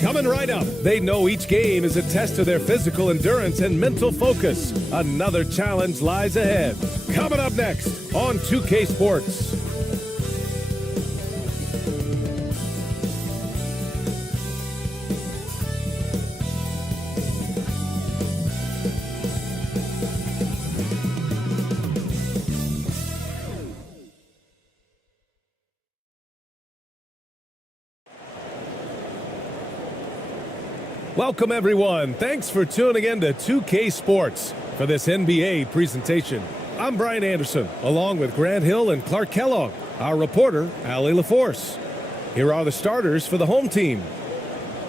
Coming right up, they know each game is a test of their physical endurance and mental focus. Another challenge lies ahead. Coming up next on 2K Sports. Welcome, everyone. Thanks for tuning in to 2K Sports for this NBA presentation. I'm Brian Anderson, along with Grant Hill and Clark Kellogg, our reporter, Allie LaForce. Here are the starters for the home team.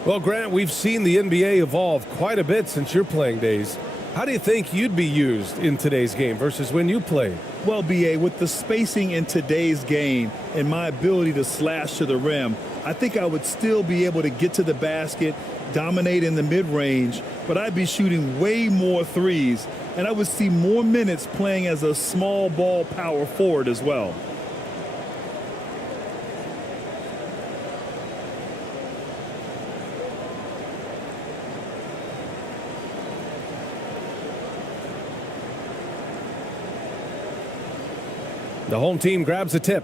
Well, Grant, we've seen the NBA evolve quite a bit since your playing days. How do you think you'd be used in today's game versus when you played? Well, BA, with the spacing in today's game and my ability to slash to the rim, I think I would still be able to get to the basket, dominate in the mid-range, but I'd be shooting way more threes, and I would see more minutes playing as a small ball power forward as well. The home team grabs a tip.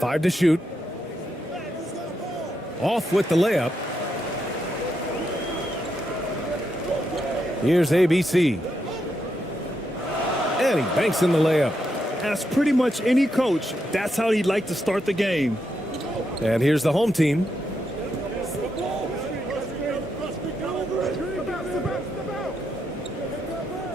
Five to shoot. Off with the layup. Here's ABC. And he banks in the layup. As pretty much any coach, that's how he'd like to start the game. And here's the home team.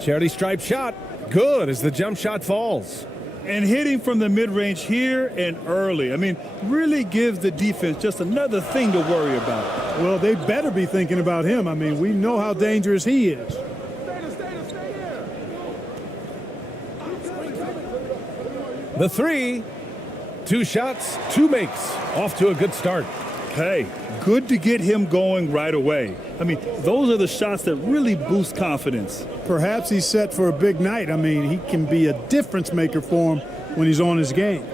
Charity stripe shot. Good as the jump shot falls. And hitting from the mid-range here and early. I mean, really gives the defense just another thing to worry about. Well, they better be thinking about him. I mean, we know how dangerous he is. The three. 2 shots, 2 makes. Off to a good start. Hey, good to get him going right away. I mean, those are the shots that really boost confidence. Perhaps he's set for a big night. I mean, he can be a difference maker for him when he's on his game.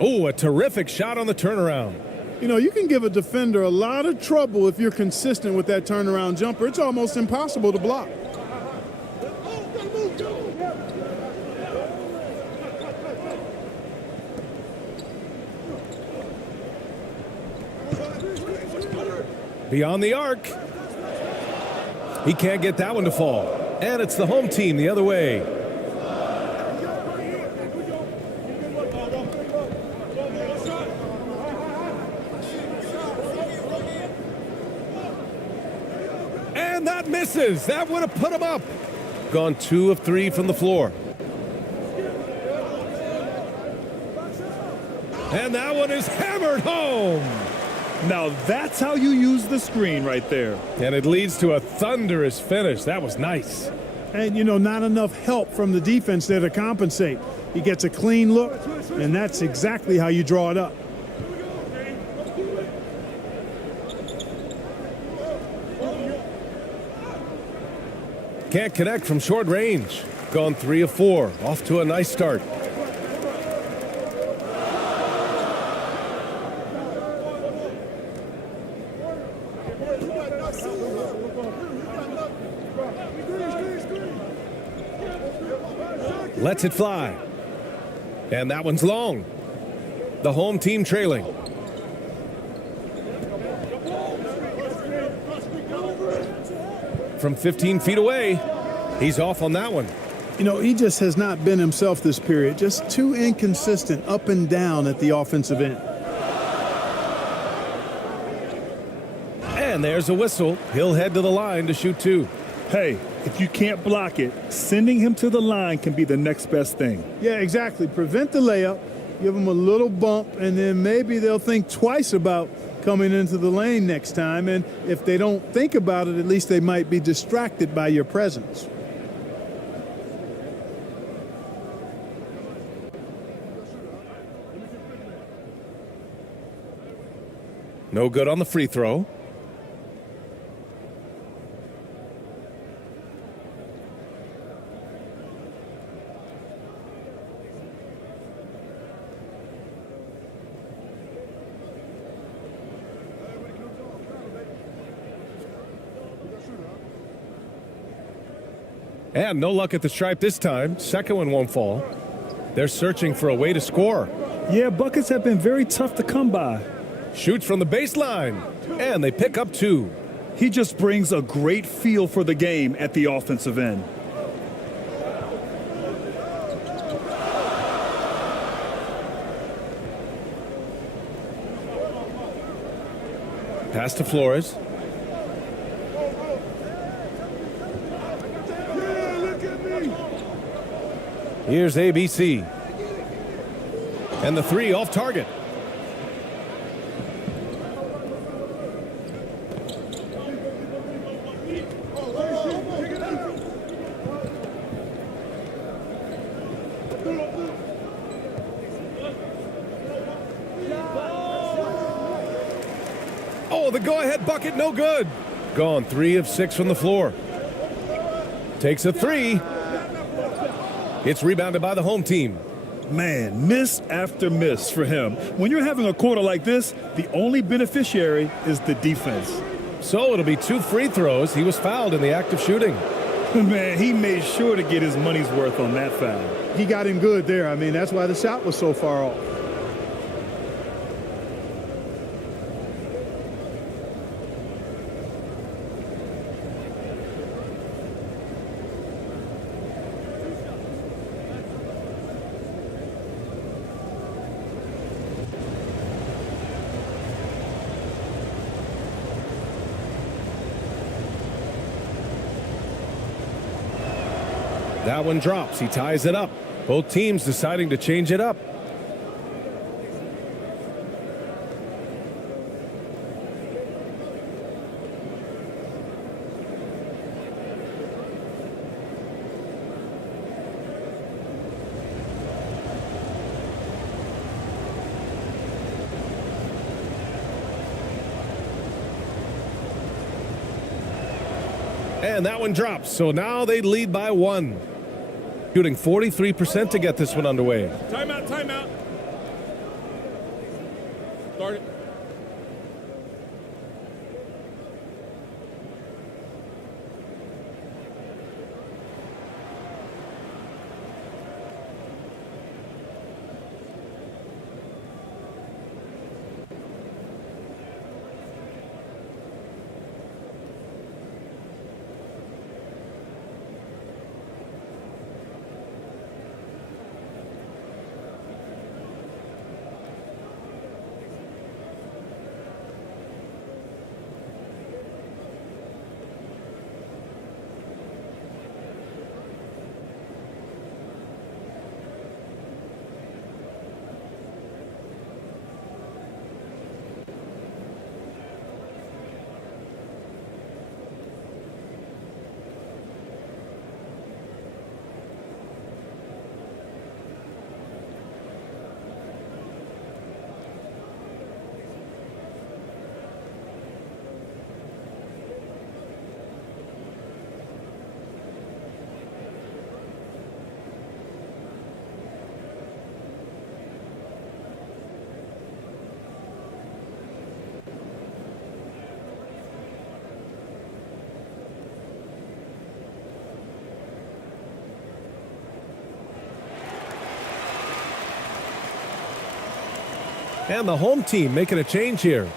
Oh, a terrific shot on the turnaround. You know, you can give a defender a lot of trouble if you're consistent with that turnaround jumper. It's almost impossible to block. Beyond the arc. He can't get that one to fall. And it's the home team the other way. And that misses. That would have put him up. Gone 2 of 3 from the floor. And that one is hammered home. Now that's how you use the screen right there. And it leads to a thunderous finish. That was nice. And, you know, not enough help from the defense there to compensate. He gets a clean look, and that's exactly how you draw it up. Can't connect from short range. Gone 3 of 4. Off to a nice start. Lets it fly. And that one's long. The home team trailing. From 15 feet away, he's off on that one. You know, he just has not been himself this period. Just too inconsistent up and down at the offensive end. And there's a whistle. He'll head to the line to shoot 2. Hey, if you can't block it, sending him to the line can be the next best thing. Yeah, exactly. Prevent the layup, give him a little bump, and then maybe they'll think twice about coming into the lane next time. And if they don't think about it, at least they might be distracted by your presence. No good on the free throw. And no luck at the stripe this time. Second one won't fall. They're searching for a way to score. Yeah, buckets have been very tough to come by. Shoots from the baseline, and they pick up 2. He just brings a great feel for the game at the offensive end. Pass to Flores. Here's ABC. And the 3 off target. Oh, the go-ahead bucket, no good. Gone 3 of 6 from the floor. Takes a 3. It's rebounded by the home team. Man, miss after miss for him. When you're having a quarter like this, the only beneficiary is the defense. So it'll be 2 free throws. He was fouled in the act of shooting. Man, he made sure to get his money's worth on that foul. He got him good there. I mean, that's why the shot was so far off. That one drops. He ties it up. Both teams deciding to change it up. And that one drops. So now they lead by 1. Shooting 43% to get this one underway. Timeout, timeout. Start it. And the home team making a change here.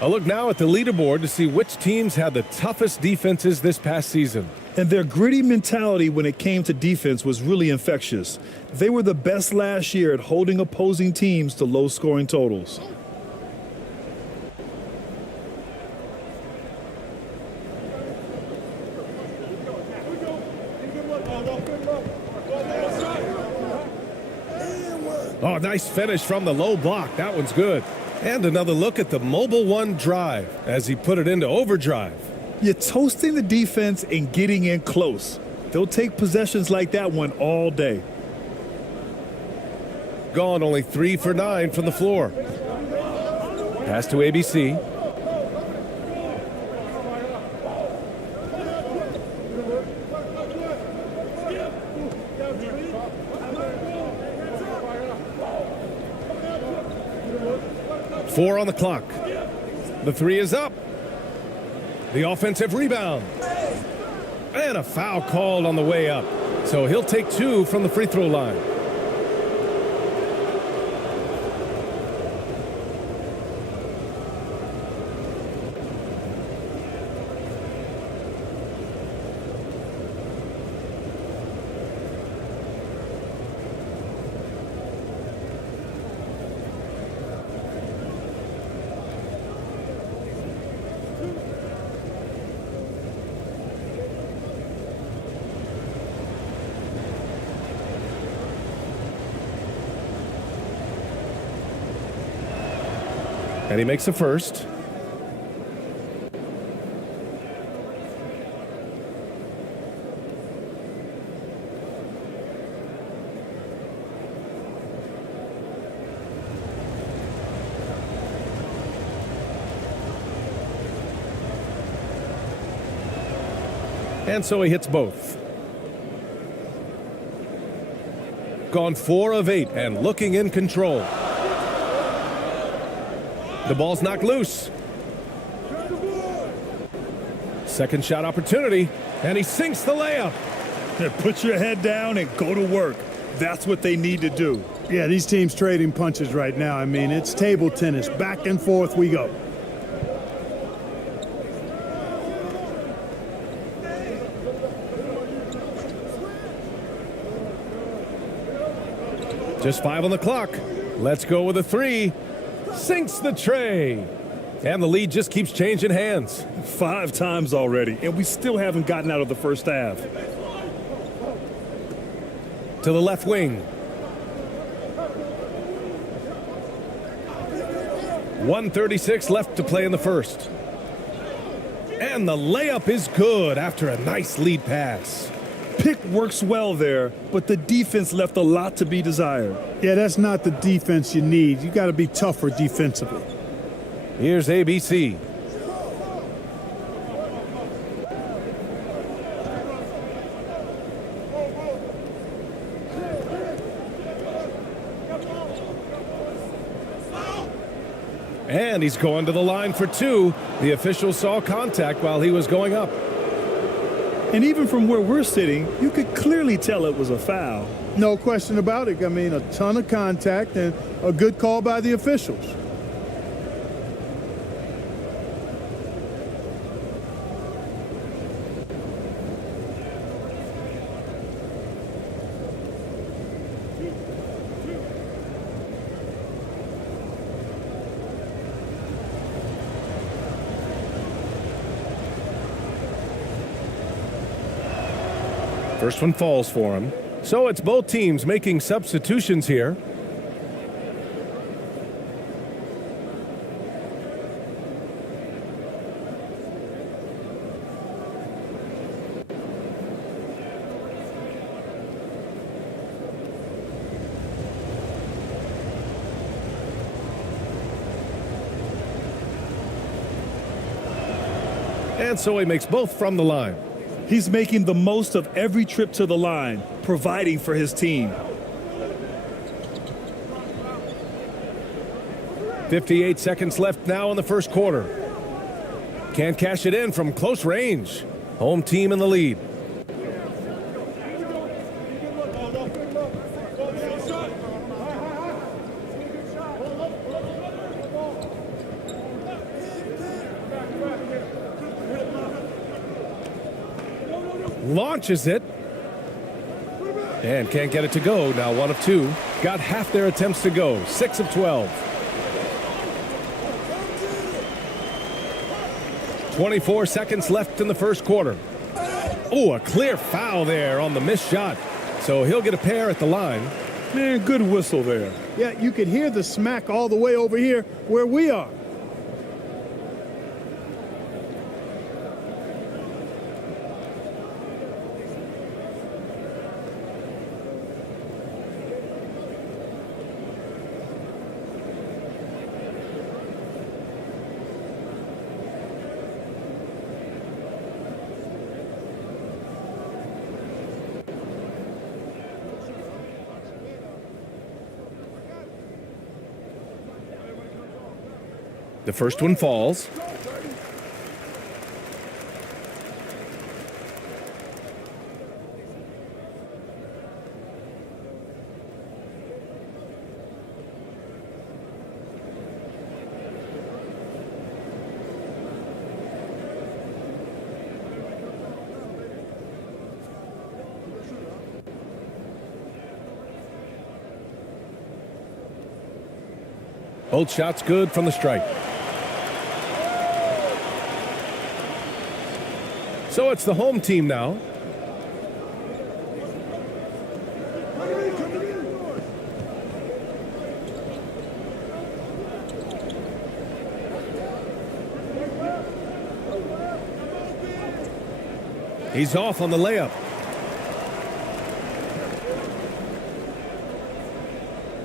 A look now at the leaderboard to see which teams had the toughest defenses this past season. And their gritty mentality when it came to defense was really infectious. They were the best last year at holding opposing teams to low-scoring totals. Oh, nice finish from the low block. That one's good. And another look at the Mobile One drive as he put it into overdrive. You're toasting the defense and getting in close. They'll take possessions like that one all day. Gone only 3 for 9 from the floor. Pass to ABC. Four on the clock. The three is up. The offensive rebound. And a foul called on the way up. So he'll take two from the free throw line. And he makes the first. And so he hits both. Gone 4 of 8 and looking in control. The ball's knocked loose. Second shot opportunity, and he sinks the layup. Put your head down and go to work. That's what they need to do. Yeah, these teams trading punches right now. I mean, it's table tennis. Back and forth we go. Just 5 on the clock. Let's go with a 3. Sinks the tray. And the lead just keeps changing hands. 5 times already, and we still haven't gotten out of the first half. To the left wing. 1:36 left to play in the first. And the layup is good after a nice lead pass. Pick works well there, but the defense left a lot to be desired. Yeah, that's not the defense you need. You got to be tougher defensively. Here's ABC. And he's going to the line for 2. The official saw contact while he was going up. And even from where we're sitting, you could clearly tell it was a foul. No question about it. I mean, a ton of contact and a good call by the officials. First one falls for him. So it's both teams making substitutions here. And so he makes both from the line. He's making the most of every trip to the line, providing for his team. 58 seconds left now in the first quarter. Can't cash it in from close range. Home team in the lead. Launches it. And can't get it to go. Now 1 of 2. Got half their attempts to go. 6 of 12. 24 seconds left in the first quarter. Oh, a clear foul there on the missed shot. So he'll get a pair at the line. Man, good whistle there. Yeah, you could hear the smack all the way over here where we are. The first one falls. Both shots good from the strike. So it's the home team now. He's off on the layup.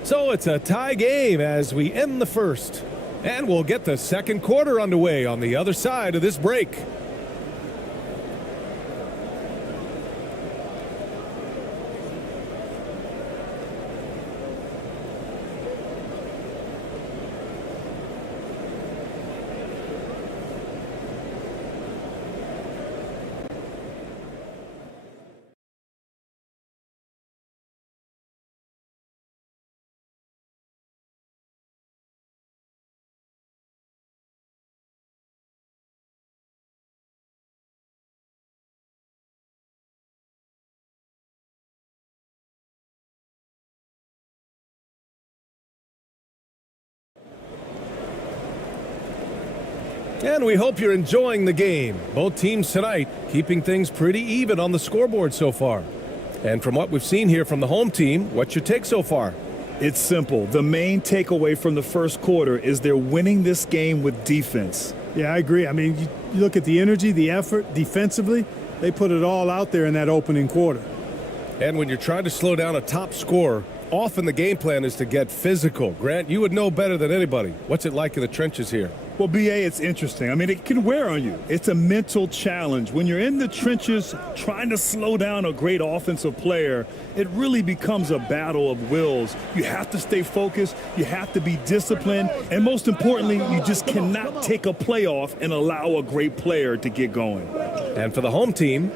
So it's a tie game as we end the first. And we'll get the second quarter underway on the other side of this break. And we hope you're enjoying the game. Both teams tonight keeping things pretty even on the scoreboard so far. And from what we've seen here from the home team, what's your take so far? It's simple. The main takeaway from the first quarter is they're winning this game with defense. Yeah, I agree. I mean, you look at the energy, the effort defensively, they put it all out there in that opening quarter. And when you're trying to slow down a top scorer, often the game plan is to get physical. Grant, you would know better than anybody. What's it like in the trenches here? Well, BA, it's interesting. I mean, it can wear on you. It's a mental challenge. When you're in the trenches trying to slow down a great offensive player, it really becomes a battle of wills. You have to stay focused. You have to be disciplined. And most importantly, you just cannot take a play off and allow a great player to get going. And for the home team,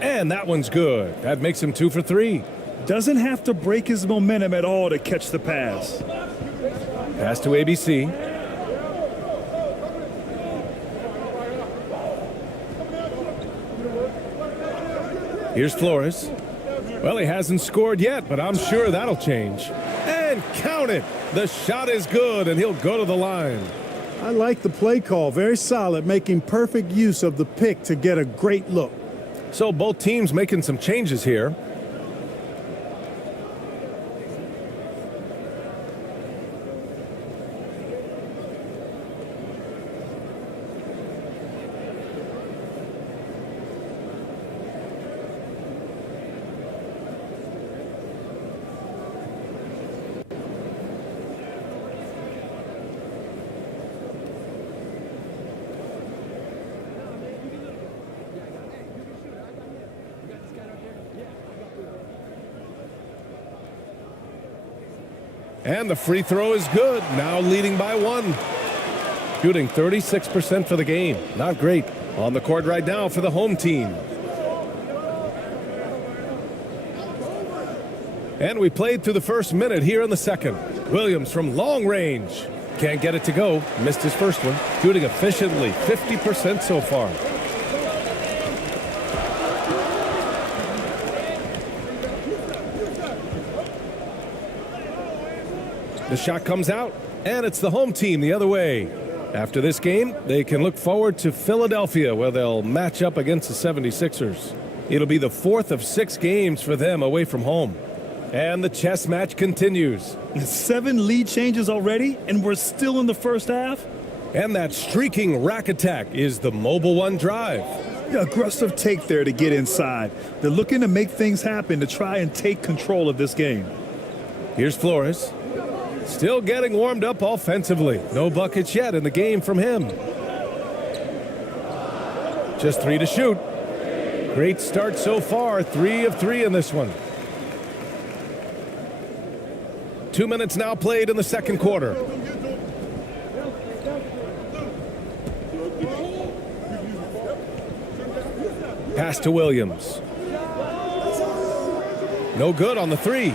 and that one's good. That makes him 2 for 3. Doesn't have to break his momentum at all to catch the pass. Pass to ABC. Here's Flores. Well, he hasn't scored yet, but I'm sure that'll change. And count it. The shot is good, and he'll go to the line. I like the play call. Very solid, making perfect use of the pick to get a great look. So both teams making some changes here. And the free throw is good, now leading by 1. Shooting 36% for the game. Not great. On the court right now for the home team. And we played through the first minute here in the second. Williams from long range. Can't get it to go. Missed his first one. Shooting efficiently, 50% so far. The shot comes out, and it's the home team the other way. After this game, they can look forward to Philadelphia, where they'll match up against the 76ers. It'll be the 4th of 6 games for them away from home. And the chess match continues. 7 lead changes already, and we're still in the first half? And that streaking rack attack is the Mobile One drive. The aggressive take there to get inside. They're looking to make things happen to try and take control of this game. Here's Flores. Still getting warmed up offensively. No buckets yet in the game from him. Just 3 to shoot. Great start so far. 3 of 3 in this one. 2 minutes now played in the second quarter. Pass to Williams. No good on the three.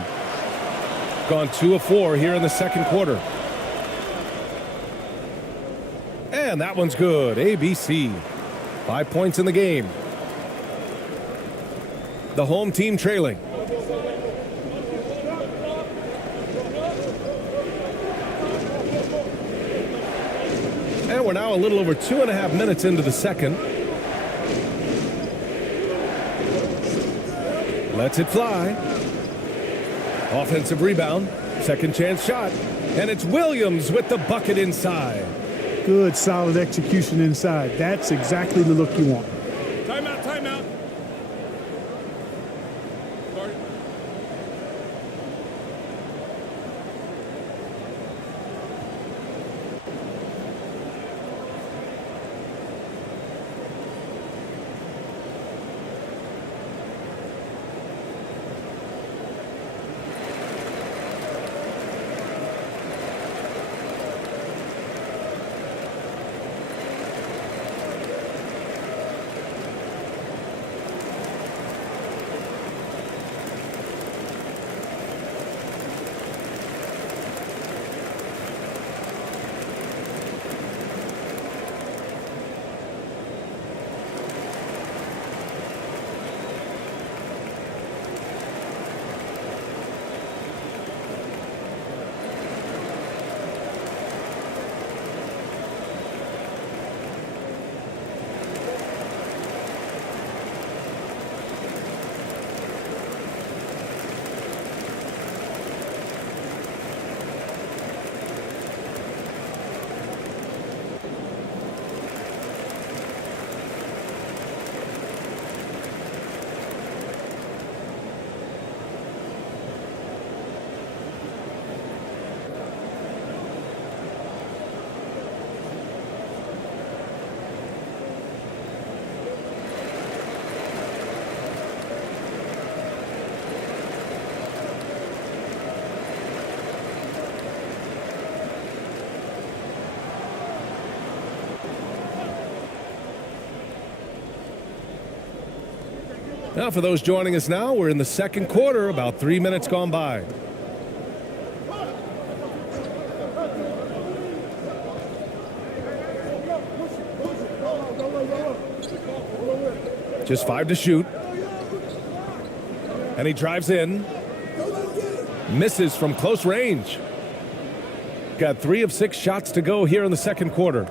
Gone 2 of 4 here in the second quarter. And that one's good. ABC. 5 points in the game. The home team trailing. And we're now a little over 2.5 minutes into the second. Lets it fly. Offensive rebound. Second chance shot. And it's Williams with the bucket inside. Good, solid execution inside. That's exactly the look you want. Timeout, timeout. Now, for those joining us now, we're in the second quarter, about 3 minutes gone by. Just 5 to shoot. And he drives in. Misses from close range. Got 3 of 6 shots to go here in the second quarter.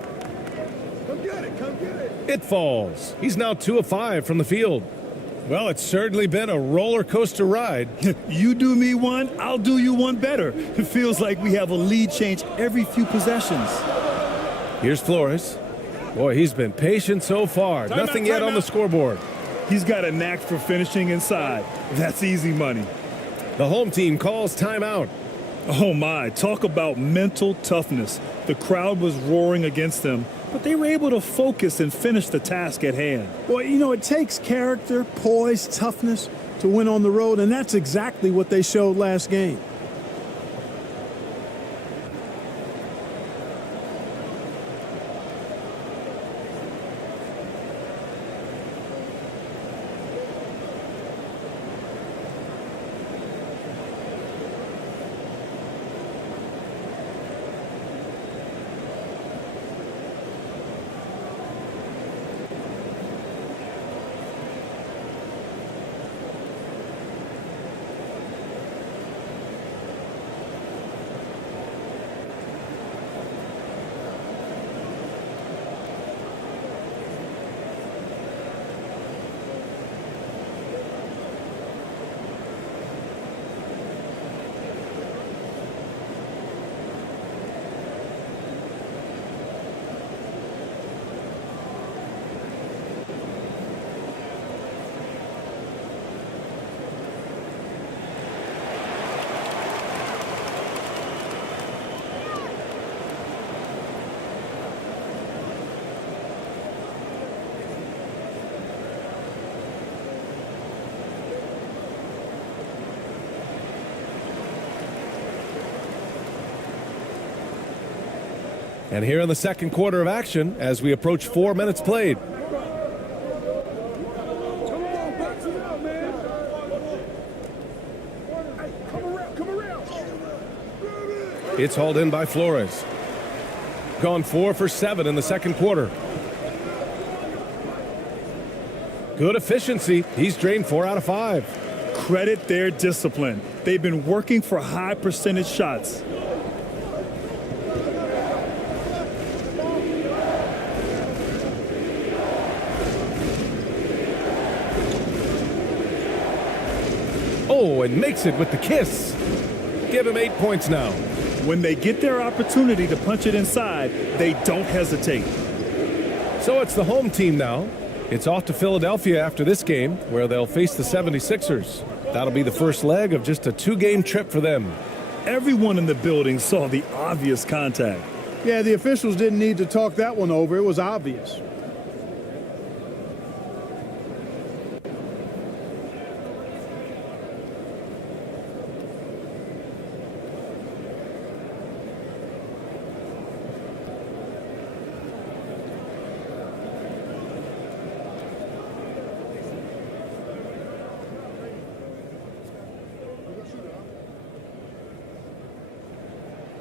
Come get it, come get it. It falls. He's now 2 of 5 from the field. Well, it's certainly been a roller coaster ride. You do me one, I'll do you one better. It feels like we have a lead change every few possessions. Here's Flores. Boy, he's been patient so far. Nothing yet on the scoreboard. He's got a knack for finishing inside. That's easy money. The home team calls timeout. Oh my, talk about mental toughness. The crowd was roaring against them, but they were able to focus and finish the task at hand. Well, you know, it takes character, poise, toughness to win on the road, and that's exactly what they showed last game. And here in the second quarter of action, as we approach 4 minutes played. It's hauled in by Flores. Gone 4 for 7 in the second quarter. Good efficiency. He's drained 4 out of 5. Credit their discipline. They've been working for high percentage shots. Oh, and makes it with the kiss. Give him 8 points now. When they get their opportunity to punch it inside, they don't hesitate. So it's the home team now. It's off to Philadelphia after this game, where they'll face the 76ers. That'll be the first leg of just a 2-game trip for them. Everyone in the building saw the obvious contact. Yeah, the officials didn't need to talk that one over. It was obvious.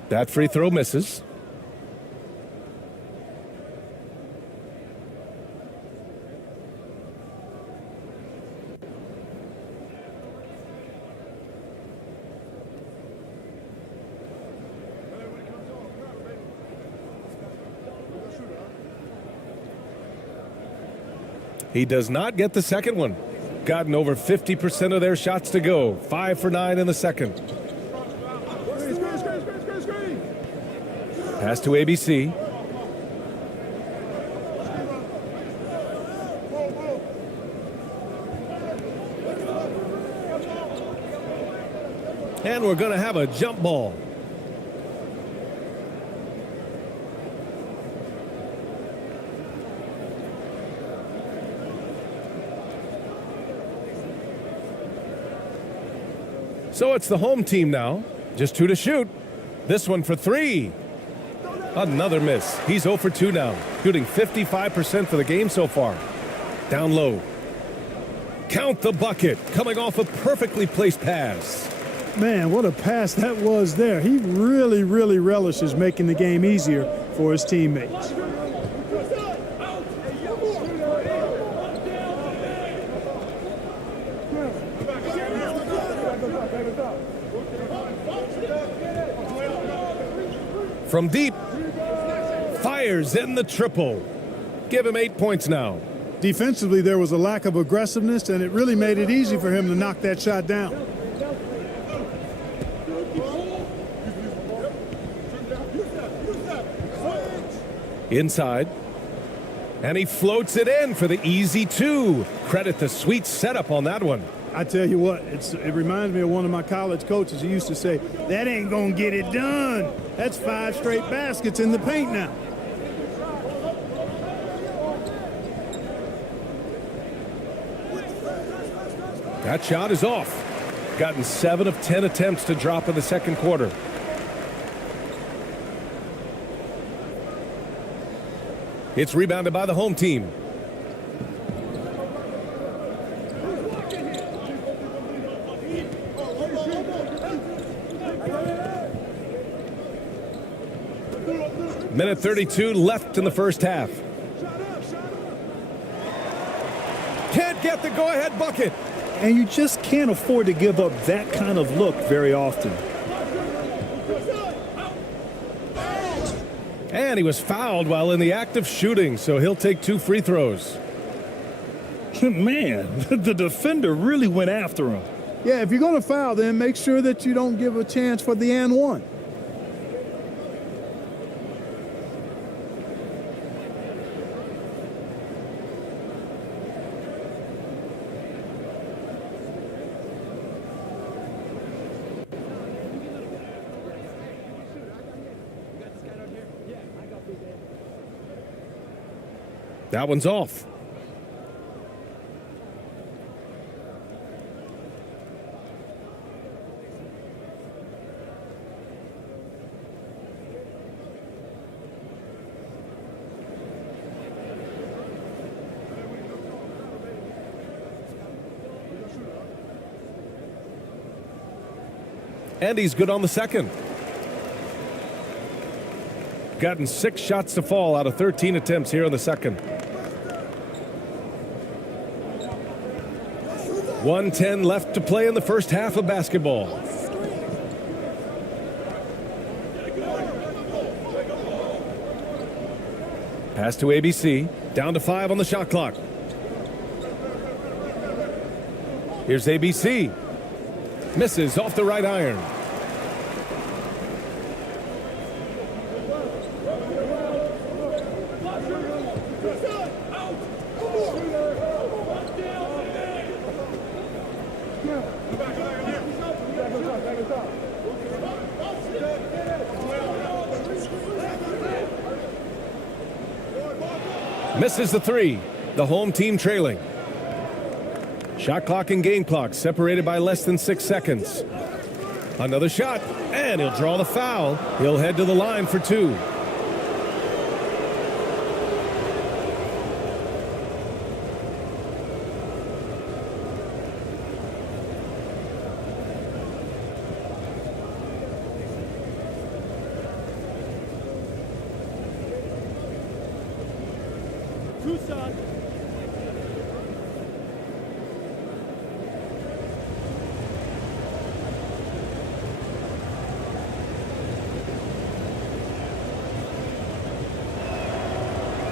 That free throw misses. He does not get the second one. Gotten over 50% of their shots to go. 5 for 9 in the second. Pass to ABC. And we're going to have a jump ball. So it's the home team now. Just 2 to shoot. This one for 3. Another miss. He's 0 for 2 now, shooting 55% for the game so far. Down low. Count the bucket, coming off a perfectly placed pass. Man, what a pass that was there. He really relishes making the game easier for his teammates. From deep. Fires in the triple. Give him 8 points now. Defensively, there was a lack of aggressiveness, and it really made it easy for him to knock that shot down. Inside. And he floats it in for the easy 2. Credit the sweet setup on that one. I tell you what, it reminds me of one of my college coaches. He used to say, that ain't gonna get it done. That's 5 straight baskets in the paint now. That shot is off. Gotten 7 of 10 attempts to drop in the second quarter. It's rebounded by the home team. Minute 32 left in the first half. Can't get the go-ahead bucket. And you just can't afford to give up that kind of look very often. And he was fouled while in the act of shooting, so he'll take 2 free throws. Man, the defender really went after him. Yeah, if you're going to foul, then make sure that you don't give a chance for the and one. That one's off. And he's good on the second. Gotten 6 shots to fall out of 13 attempts here in the second. 1:10 left to play in the first half of basketball. Pass to ABC. Down to 5 on the shot clock. Here's ABC. Misses off the right iron. Misses the 3. The home team trailing. Shot clock and game clock separated by less than 6 seconds. Another shot, and he'll draw the foul. He'll head to the line for 2.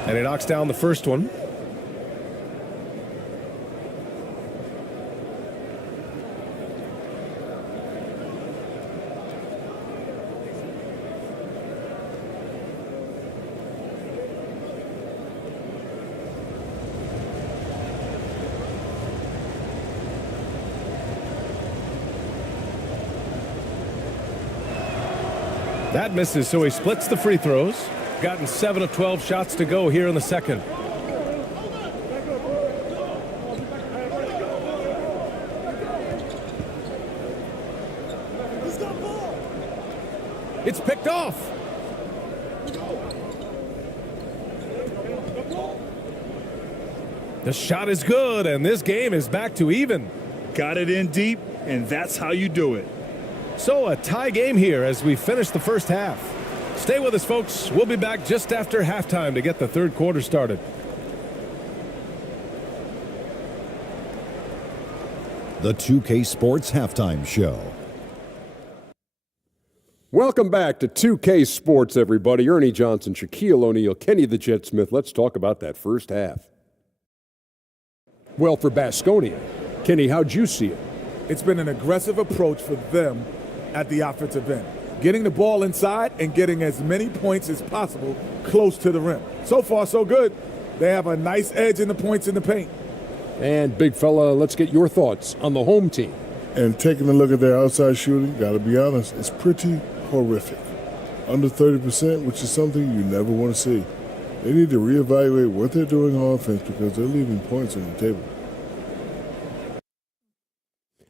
And he knocks down the first one. That misses, so he splits the free throws. Gotten 7 of 12 shots to go here in the second. It's picked off. The shot is good, and this game is back to even. Got it in deep, and that's how you do it. So a tie game here as we finish the first half. Stay with us, folks. We'll be back just after halftime to get the third quarter started. The 2K Sports Halftime Show. Welcome back to 2K Sports, everybody. Ernie Johnson, Shaquille O'Neal, Kenny the Jet Smith. Let's talk about that first half. Well, for Baskonia, Kenny, how'd you see it? It's been an aggressive approach for them at the offensive end. Getting the ball inside and getting as many points as possible close to the rim. So far, so good. They have a nice edge in the points in the paint. And, big fella, let's get your thoughts on the home team. And taking a look at their outside shooting, got to be honest, it's pretty horrific. Under 30%, which is something you never want to see. They need to reevaluate what they're doing on offense because they're leaving points on the table.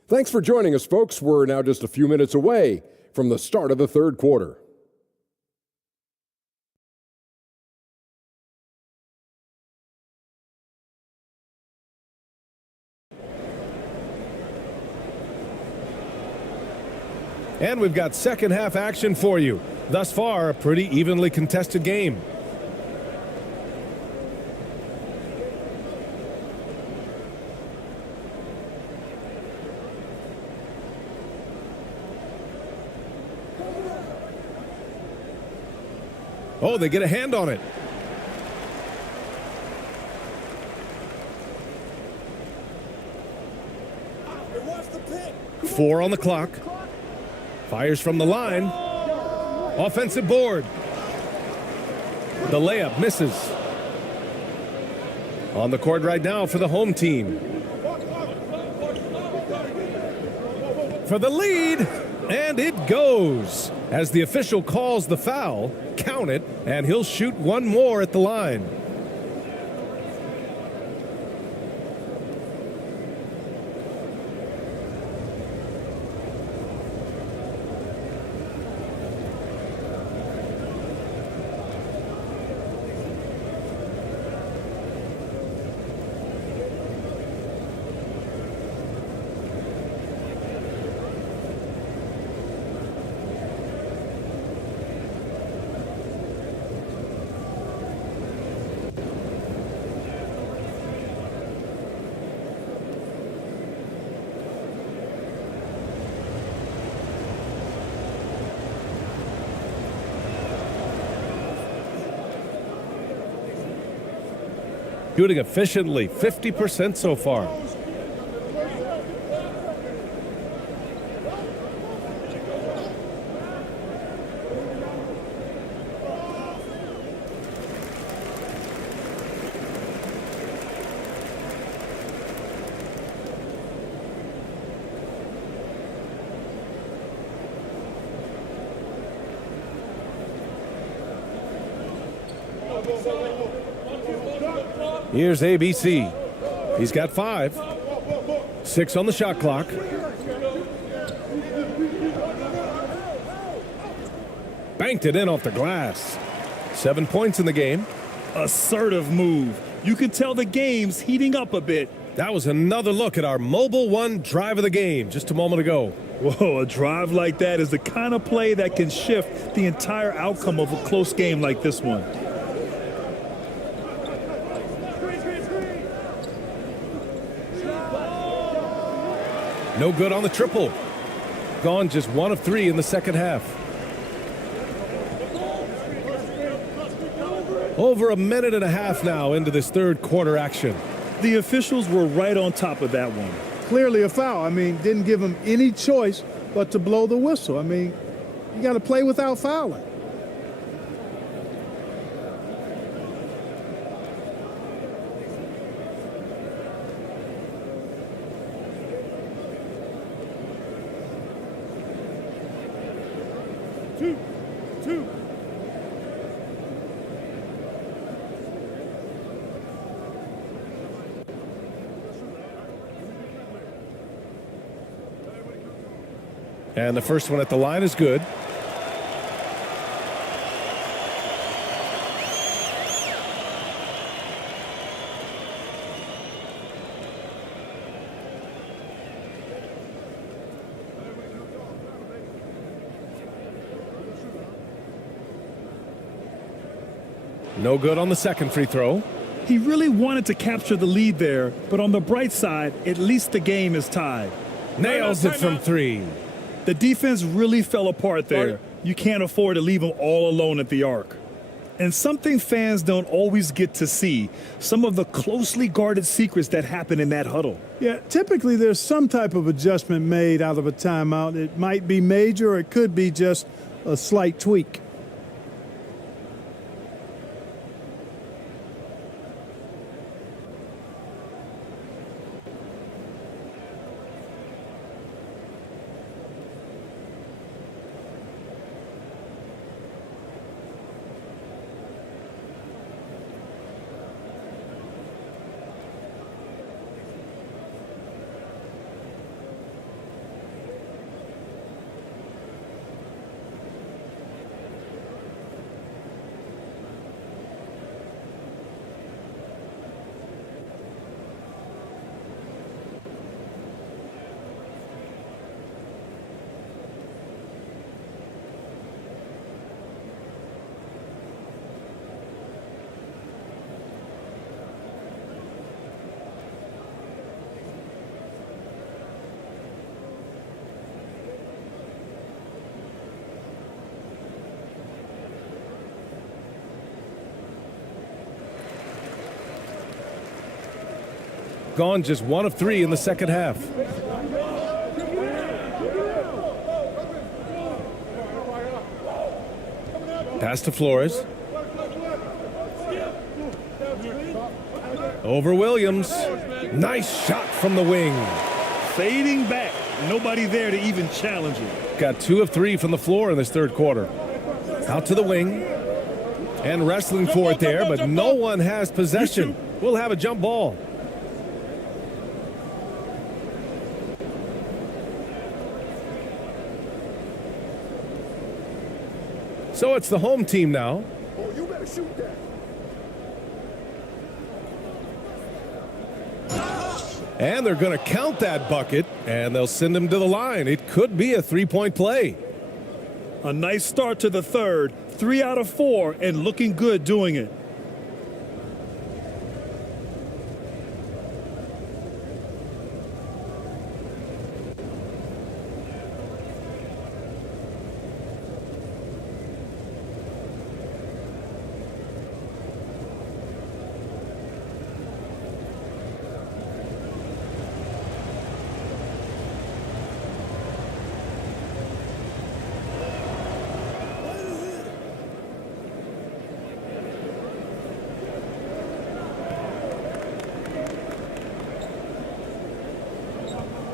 Thanks for joining us, folks. We're now just a few minutes away from the start of the third quarter. And we've got second half action for you. Thus far, a pretty evenly contested game. Oh, they get a hand on it. Four on the clock. Fires from the line. Offensive board. The layup misses. On the court right now for the home team. For the lead, and it goes. As the official calls the foul, count it, and he'll shoot one more at the line. Shooting efficiently, 50% so far. Here's ABC. He's got 5. 6 on the shot clock. Banked it in off the glass. 7 points in the game. Assertive move. You can tell the game's heating up a bit. That was another look at our Mobile One drive of the game just a moment ago. Whoa, a drive like that is the kind of play that can shift the entire outcome of a close game like this one. No good on the triple. Gone just 1 of 3 in the second half. Over a minute and a half now into this third quarter action. The officials were right on top of that one. Clearly a foul. I mean, didn't give him any choice but to blow the whistle. I mean, you got to play without fouling. Two. And the first one at the line is good. No good on the second free throw. He really wanted to capture the lead there, but on the bright side, at least the game is tied. Nails it from 3. The defense really fell apart there. You can't afford to leave them all alone at the arc. And something fans don't always get to see, some of the closely guarded secrets that happen in that huddle. Yeah, typically there's some type of adjustment made out of a timeout. It might be major or it could be just a slight tweak. Gone just 1 of 3 in the second half. Pass to Flores. Over Williams. Nice shot from the wing. Fading back. Nobody there to even challenge it. Got 2 of 3 from the floor in this third quarter. Out to the wing. And wrestling for it there, but no one has possession. We'll have a jump ball. So it's the home team now. Oh, you better shoot that. And they're going to count that bucket, and they'll send him to the line. It could be a three-point play. A nice start to the third. 3 out of 4, and looking good doing it.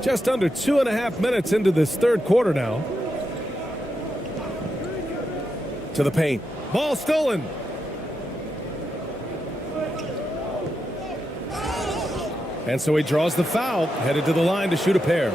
Just under 2.5 minutes into this third quarter now. To the paint. Ball stolen. And so he draws the foul, headed to the line to shoot a pair.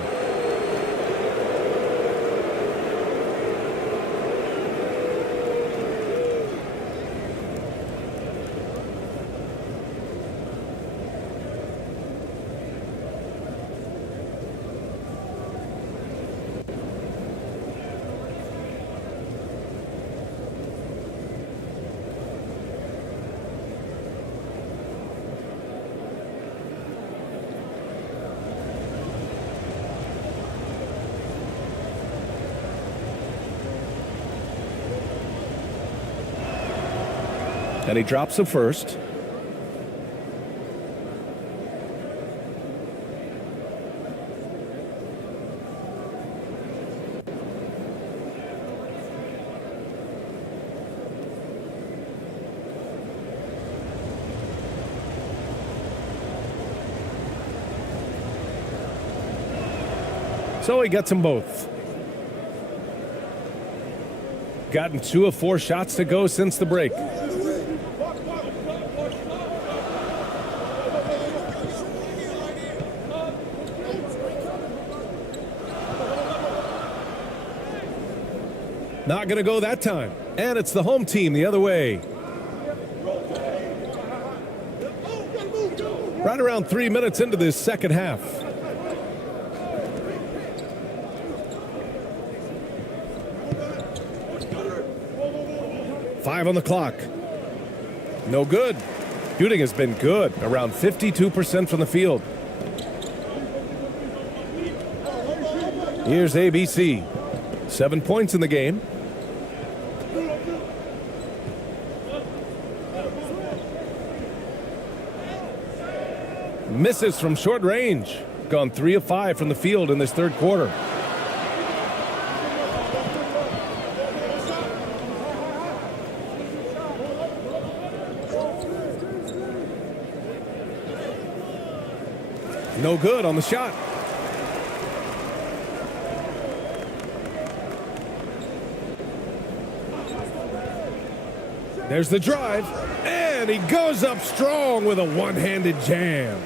And he drops the first. So he gets them both. Gotten 2 of 4 shots to go since the break. Not going to go that time. And it's the home team the other way. Right around 3 minutes into this second half. Five on the clock. No good. Shooting has been good, around 52% from the field. Here's ABC. 7 points in the game. Misses from short range. Gone 3 of 5 from the field in this third quarter. No good on the shot. There's the drive, and he goes up strong with a one-handed jam.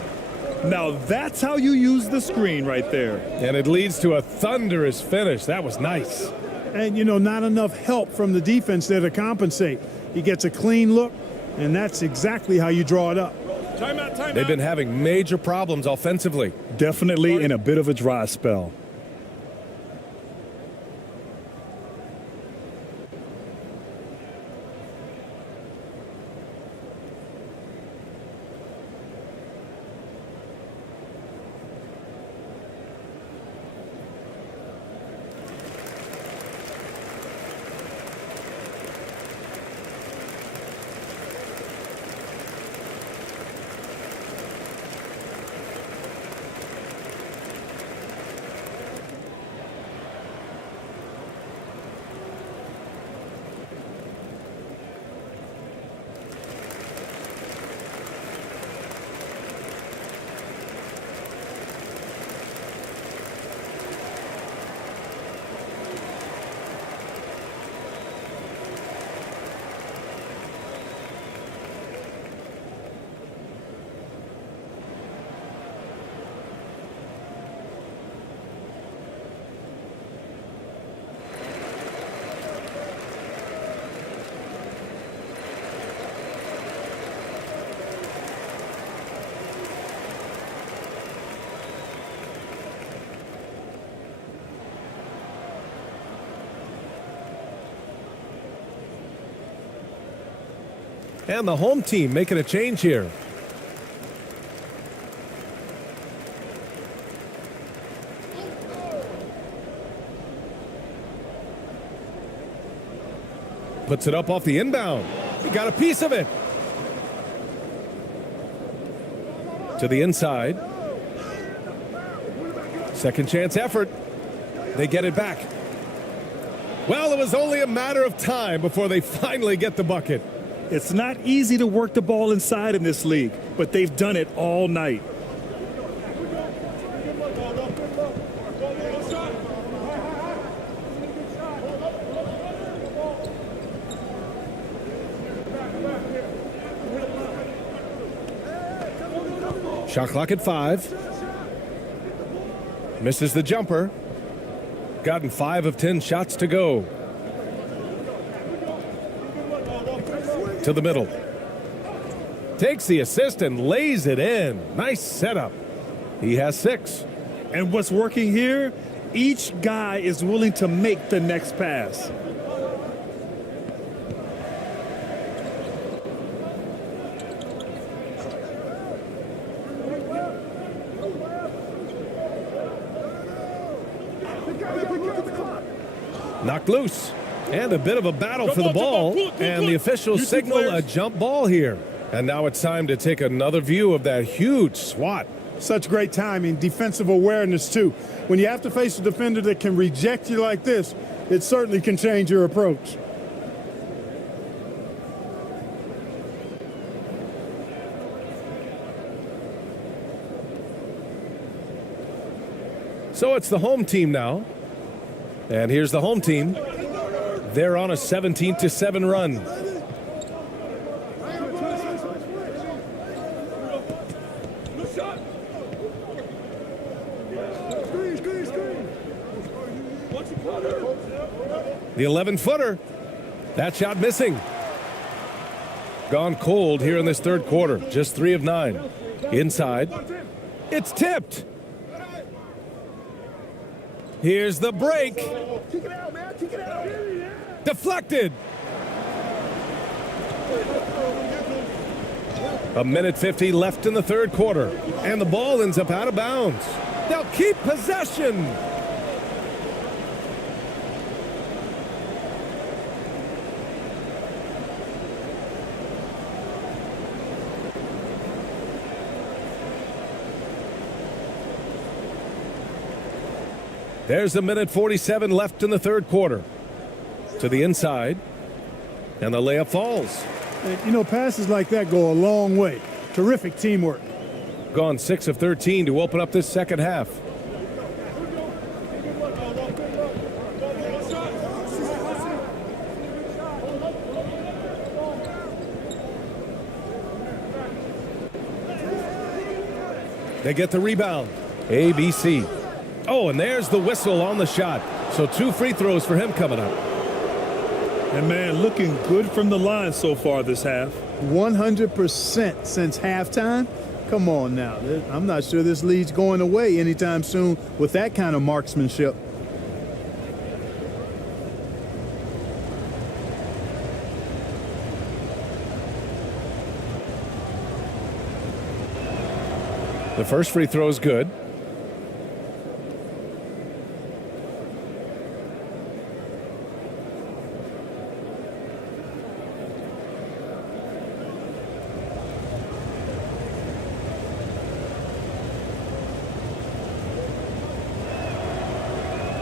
Now that's how you use the screen right there. And it leads to a thunderous finish. That was nice. And, you know, not enough help from the defense there to compensate. He gets a clean look, and that's exactly how you draw it up. Timeout. They've been having major problems offensively. Definitely in a bit of a dry spell. And the home team making a change here. Puts it up off the inbound. He got a piece of it. To the inside. Second chance effort. They get it back. Well, it was only a matter of time before they finally get the bucket. It's not easy to work the ball inside in this league, but they've done it all night. Shot clock at 5. Misses the jumper. Gotten 5 of 10 shots to go. To the middle. Takes the assist and lays it in. Nice setup. He has 6. And what's working here, each guy is willing to make the next pass. Knocked loose. And a bit of a battle for the ball. And the officials signal a jump ball here. And now it's time to take another view of that huge swat. Such great timing, defensive awareness, too. When you have to face a defender that can reject you like this, it certainly can change your approach. So it's the home team now. And here's the home team. They're on a 17-7 run. The 11-footer. That shot missing. Gone cold here in this third quarter. Just 3 of 9. Inside. It's tipped. Here's the break. Deflected. A minute 50 left in the third quarter. And the ball ends up out of bounds. They'll keep possession. There's a minute 47 left in the third quarter. To the inside. And the layup falls. And, you know, passes like that go a long way. Terrific teamwork. Gone 6 of 13 to open up this second half. They get the rebound. ABC. Oh, and there's the whistle on the shot. So 2 free throws for him coming up. And, man, looking good from the line so far this half. 100% since halftime. Come on now. I'm not sure this lead's going away anytime soon with that kind of marksmanship. The first free throw is good.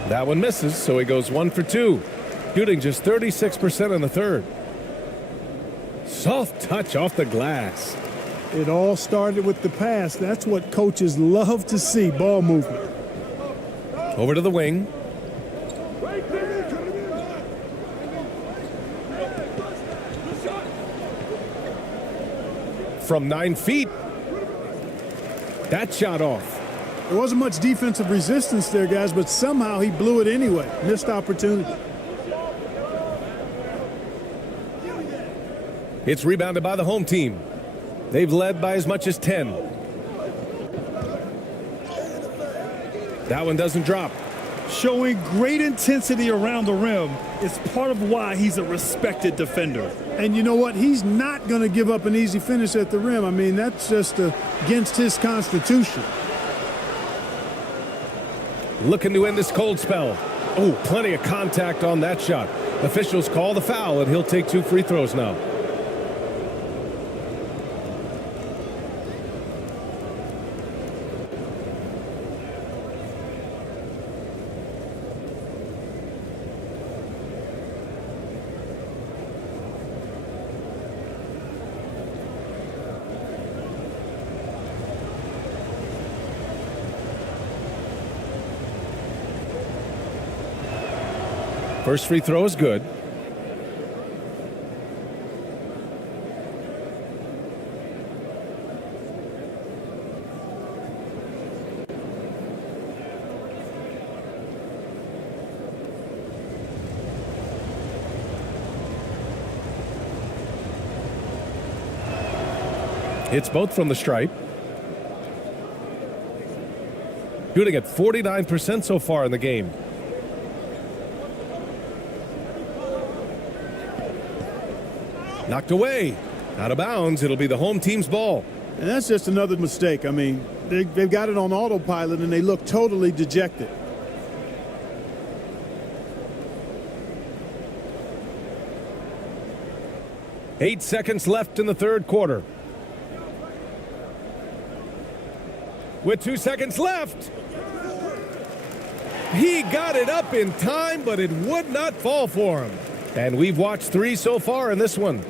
That one misses, so he goes 1 for 2, shooting just 36% in the third. Soft touch off the glass. It all started with the pass. That's what coaches love to see, ball movement. Over to the wing. From 9 feet. That shot off. There wasn't much defensive resistance there, guys, but somehow he blew it anyway. Missed opportunity. It's rebounded by the home team. They've led by as much as 10. That one doesn't drop. Showing great intensity around the rim is part of why he's a respected defender. And you know what? He's not going to give up an easy finish at the rim. I mean, that's just against his constitution. Looking to end this cold spell. Oh, plenty of contact on that shot. Officials call the foul, and he'll take 2 free throws now. First free throw is good. Hits both from the stripe. Shooting at 49% so far in the game. Knocked away. Out of bounds. It'll be the home team's ball. And that's just another mistake. I mean, they've got it on autopilot, and they look totally dejected. Eight seconds left in the third quarter. With 2 seconds left. He got it up in time, but it would not fall for him. And we've watched 3 so far in this one.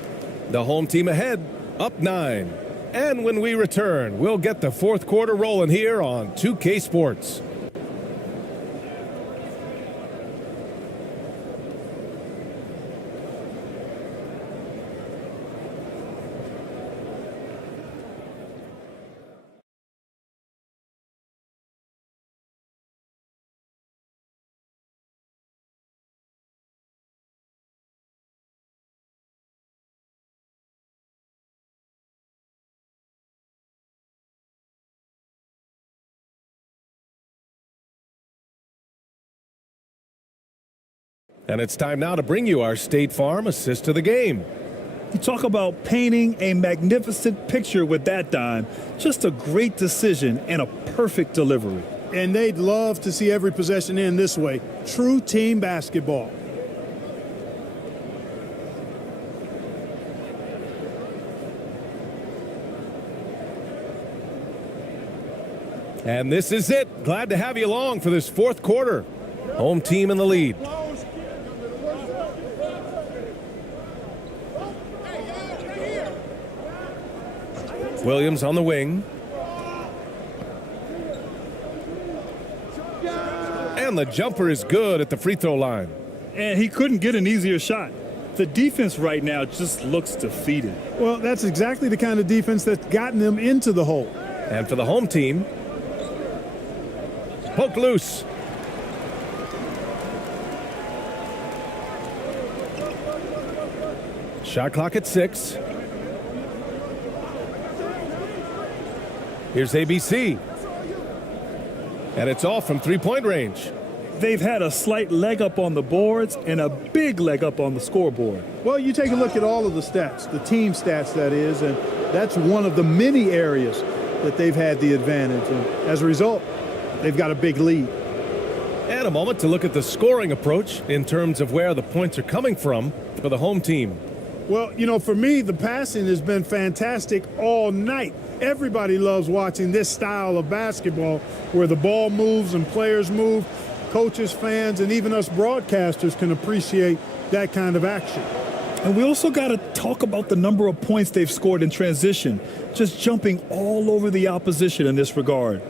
The home team ahead, up 9. And when we return, we'll get the fourth quarter rolling here on 2K Sports. And it's time now to bring you our State Farm assist to the game. You talk about painting a magnificent picture with that dime. Just a great decision and a perfect delivery. And they'd love to see every possession end this way. True team basketball. And this is it. Glad to have you along for this fourth quarter. Home team in the lead. Williams on the wing. And the jumper is good at the free throw line. And he couldn't get an easier shot. The defense right now just looks defeated. Well, that's exactly the kind of defense that's gotten them into the hole. And for the home team, poke loose. Shot clock at 6. Here's ABC. And it's off from three-point range. They've had a slight leg up on the boards and a big leg up on the scoreboard. Well, you take a look at all of the stats, the team stats that is, and that's one of the many areas that they've had the advantage. And as a result, they've got a big lead. And a moment to look at the scoring approach in terms of where the points are coming from for the home team. Well, you know, for me, the passing has been fantastic all night. Everybody loves watching this style of basketball where the ball moves and players move. Coaches, fans, and even us broadcasters can appreciate that kind of action. And we also got to talk about the number of points they've scored in transition, just jumping all over the opposition in this regard.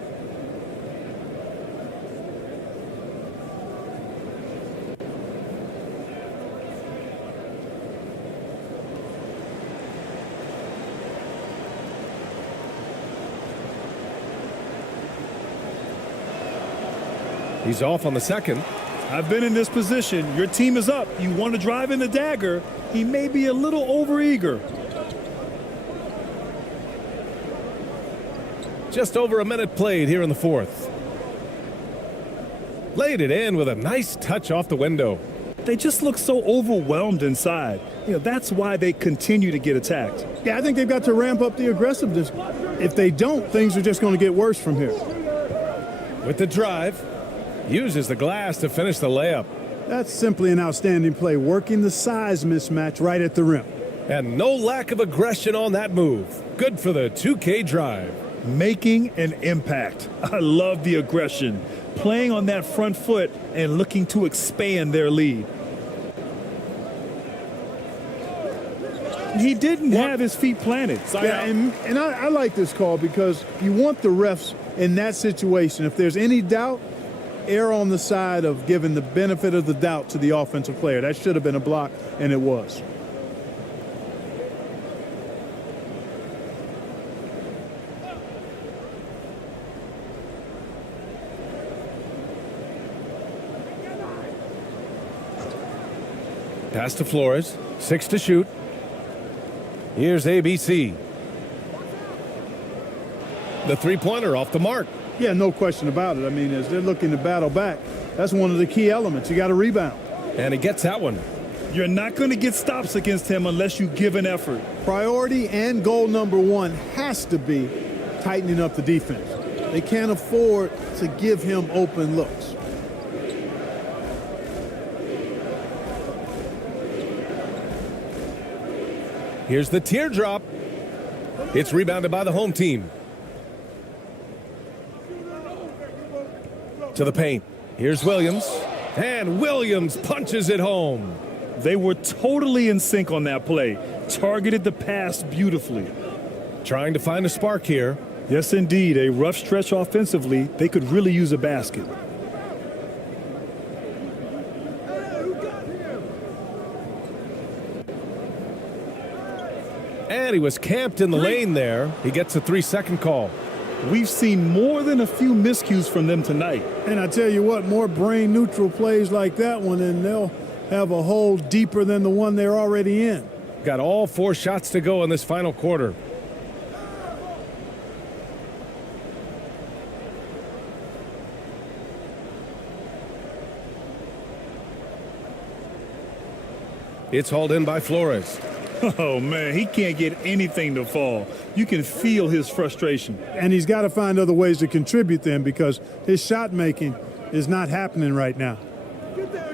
He's off on the second. I've been in this position. Your team is up. You want to drive in the dagger. He may be a little overeager. Just over a minute played here in the fourth. Laid it in with a nice touch off the window. They just look so overwhelmed inside. You know, that's why they continue to get attacked. Yeah, I think they've got to ramp up the aggressiveness. If they don't, things are just going to get worse from here. With the drive. Uses the glass to finish the layup. That's simply an outstanding play, working the size mismatch right at the rim. And no lack of aggression on that move. Good for the 2K drive. Making an impact. I love the aggression. Playing on that front foot and looking to expand their lead. He didn't have his feet planted. Yeah, and I like this call because you want the refs in that situation. If there's any doubt, err on the side of giving the benefit of the doubt to the offensive player. That should have been a block, and it was. Pass to Flores. 6 to shoot. Here's ABC. The three-pointer off the mark. Yeah, no question about it. I mean, as they're looking to battle back, that's one of the key elements. You got to rebound. And he gets that one. You're not going to get stops against him unless you give an effort. Priority and goal number one has to be tightening up the defense. They can't afford to give him open looks. Here's the teardrop. It's rebounded by the home team. To the paint. Here's Williams. And Williams punches it home. They were totally in sync on that play. Targeted the pass beautifully. Trying to find a spark here. Yes, indeed. A rough stretch offensively. They could really use a basket. And he was camped in the lane there. He gets a 3-second call. We've seen more than a few miscues from them tonight. And I tell you what, more brain neutral plays like that one, and they'll have a hole deeper than the one they're already in. Got all 4 shots to go in this final quarter. It's hauled in by Flores. Oh, man, he can't get anything to fall. You can feel his frustration. And he's got to find other ways to contribute then, because his shot making is not happening right now.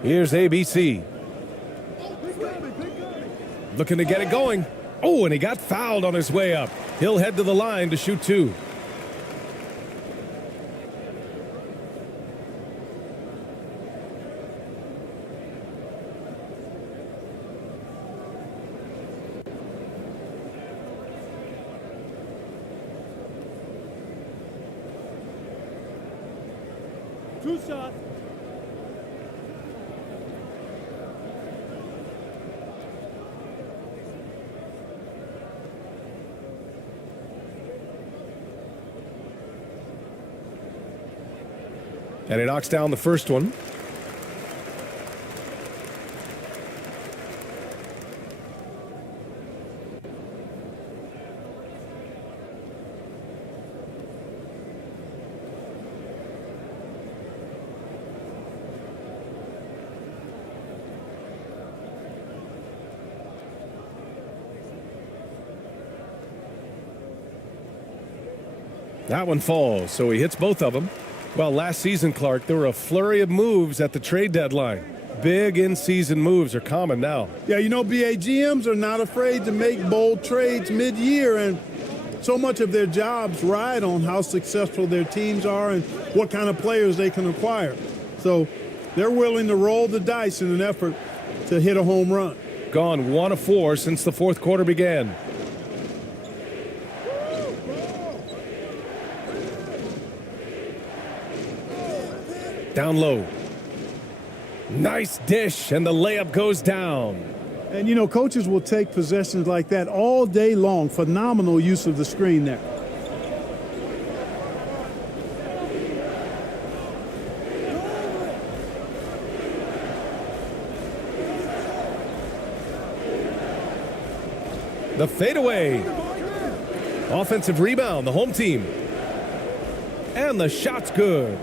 Here's ABC. Looking to get it going. Oh, and he got fouled on his way up. He'll head to the line to shoot 2. Two shots. And he knocks down the first one. That one falls, so he hits both of them. Well, last season, Clark, there were a flurry of moves at the trade deadline. Big in-season moves are common now. Yeah, you know, BA GMs are not afraid to make bold trades mid-year, and so much of their jobs ride on how successful their teams are and what kind of players they can acquire. So they're willing to roll the dice in an effort to hit a home run. Gone 1 of 4 since the fourth quarter began. Down low. Nice dish, and the layup goes down. And, you know, coaches will take possessions like that all day long. Phenomenal use of the screen there. The fadeaway. Offensive rebound, the home team. And the shot's good.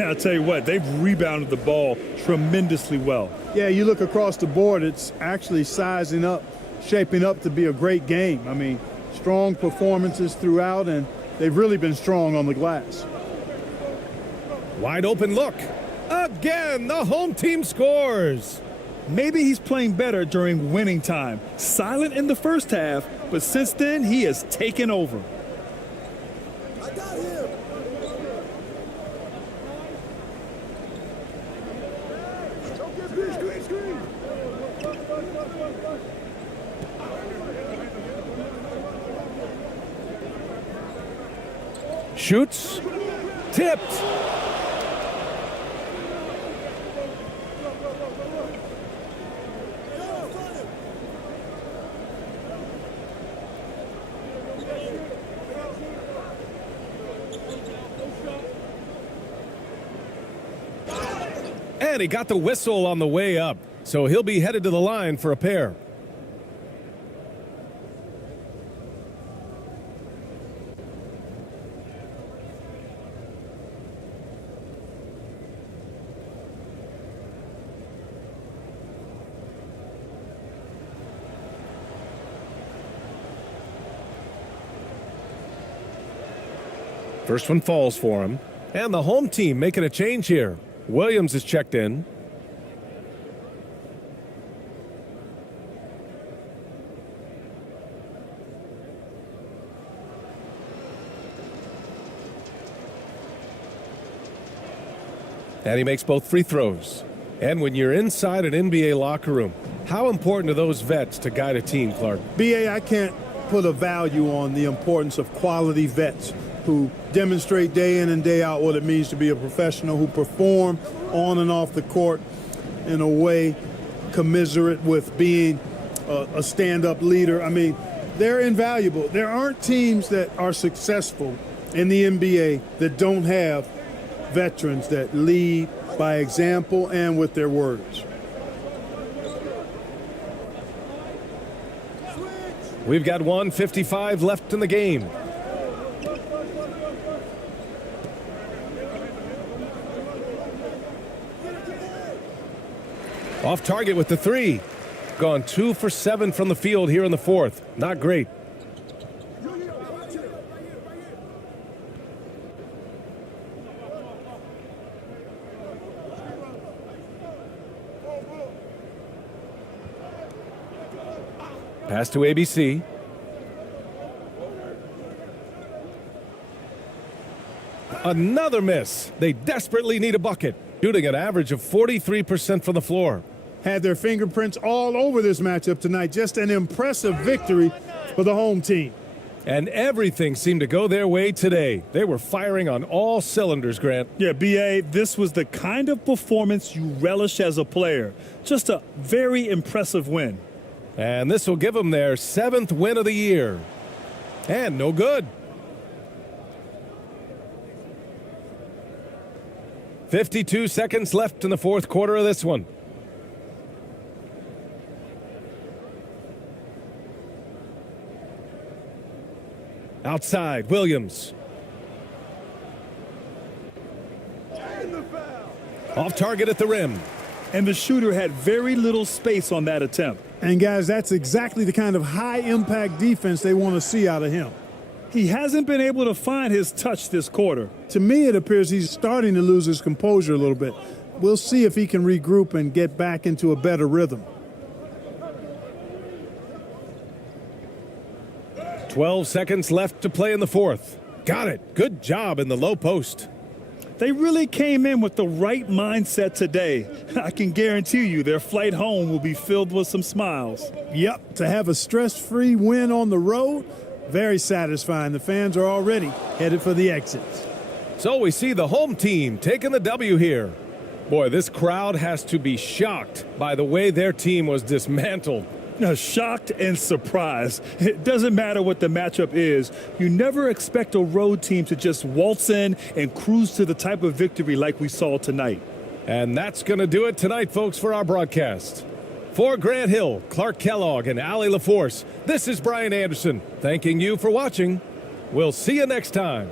I'll tell you what, they've rebounded the ball tremendously well. Yeah, you look across the board, it's actually sizing up, shaping up to be a great game. I mean, strong performances throughout, and they've really been strong on the glass. Wide open look. Again, the home team scores. Maybe he's playing better during winning time. Silent in the first half, but since then, he has taken over. I got him. Screen. Shoots. Tipped. And he got the whistle on the way up, so he'll be headed to the line for a pair. First one falls for him. And the home team making a change here. Williams is checked in. And he makes both free throws. And when you're inside an NBA locker room, how important are those vets to guide a team, Clark? BA, I can't put a value on the importance of quality vets who demonstrate day in and day out what it means to be a professional, who perform on and off the court in a way commiserate with being a stand-up leader. I mean, they're invaluable. There aren't teams that are successful in the NBA that don't have veterans that lead by example and with their words. We've got 1:55 left in the game. Off target with the three. Gone 2 for 7 from the field here in the fourth. Not great. Pass to ABC. Another miss. They desperately need a bucket. Shooting an average of 43% from the floor. Had their fingerprints all over this matchup tonight. Just an impressive victory for the home team. And everything seemed to go their way today. They were firing on all cylinders, Grant. Yeah, BA, this was the kind of performance you relish as a player. Just a very impressive win. And this will give them their 7th win of the year. And no good. 52 seconds left in the fourth quarter of this one. Outside, Williams. Off target at the rim. And the shooter had very little space on that attempt. And guys, that's exactly the kind of high-impact defense they want to see out of him. He hasn't been able to find his touch this quarter. To me, it appears he's starting to lose his composure a little bit. We'll see if he can regroup and get back into a better rhythm. 12 seconds left to play in the fourth. Got it. Good job in the low post. They really came in with the right mindset today. I can guarantee you their flight home will be filled with some smiles. Yep, to have a stress-free win on the road, very satisfying. The fans are already headed for the exits. So we see the home team taking the W here. Boy, this crowd has to be shocked by the way their team was dismantled. Shocked and surprised. It doesn't matter what the matchup is. You never expect a road team to just waltz in and cruise to the type of victory like we saw tonight. And that's going to do it tonight, folks, for our broadcast. For Grant Hill, Clark Kellogg, and Allie LaForce, this is Brian Anderson, thanking you for watching. We'll see you next time.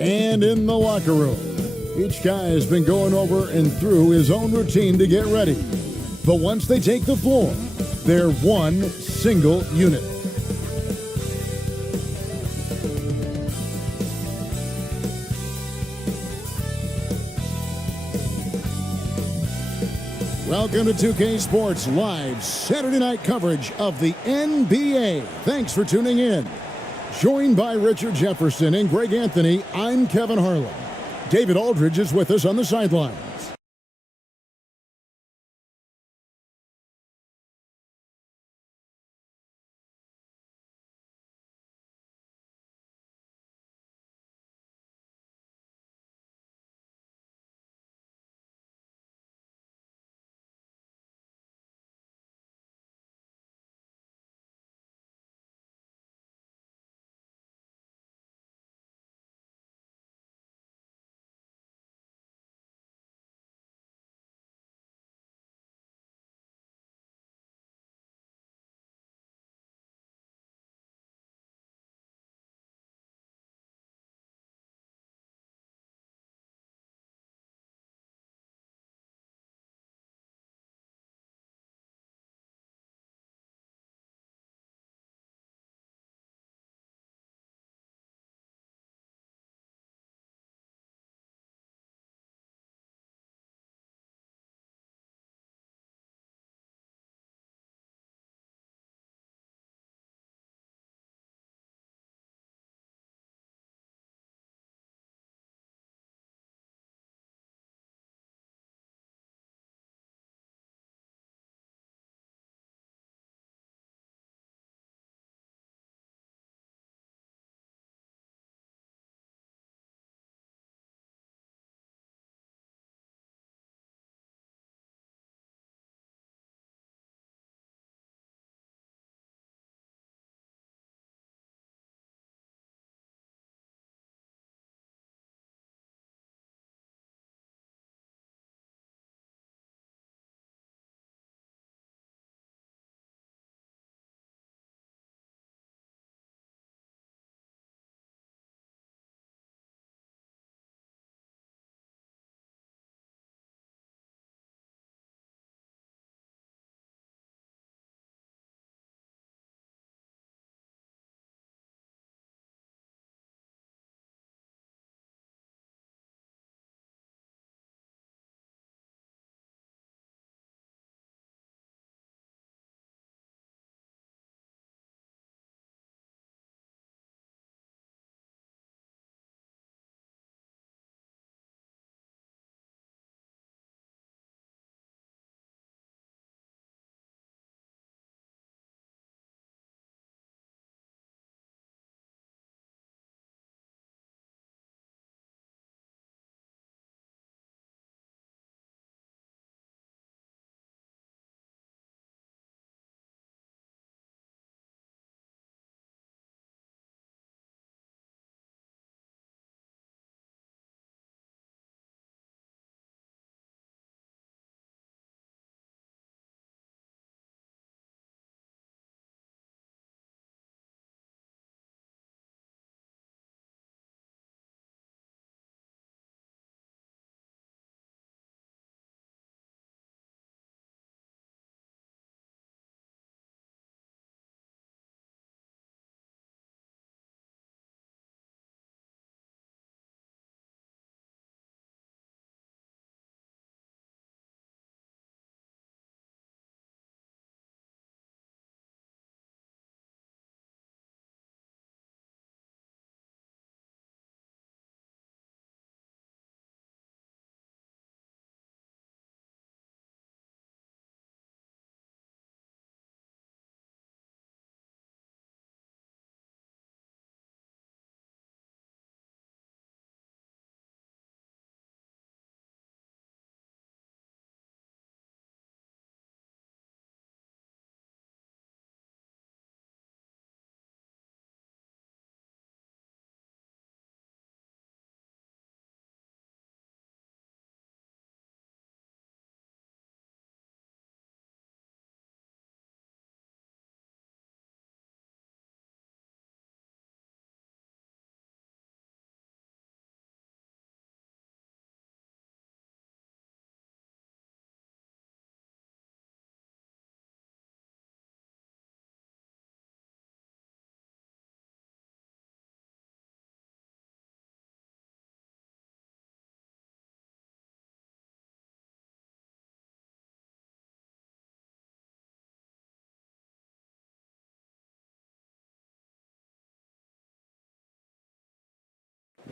And in the locker room, each guy has been going over and through his own routine to get ready. But once they take the floor, they're one single unit. Welcome to 2K Sports Live Saturday night coverage of the NBA. Thanks for tuning in. Joined by Richard Jefferson and Greg Anthony, I'm Kevin Harlan. David Aldridge is with us on the sideline.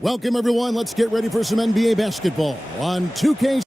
Welcome, everyone. Let's get ready for some NBA basketball on 2K.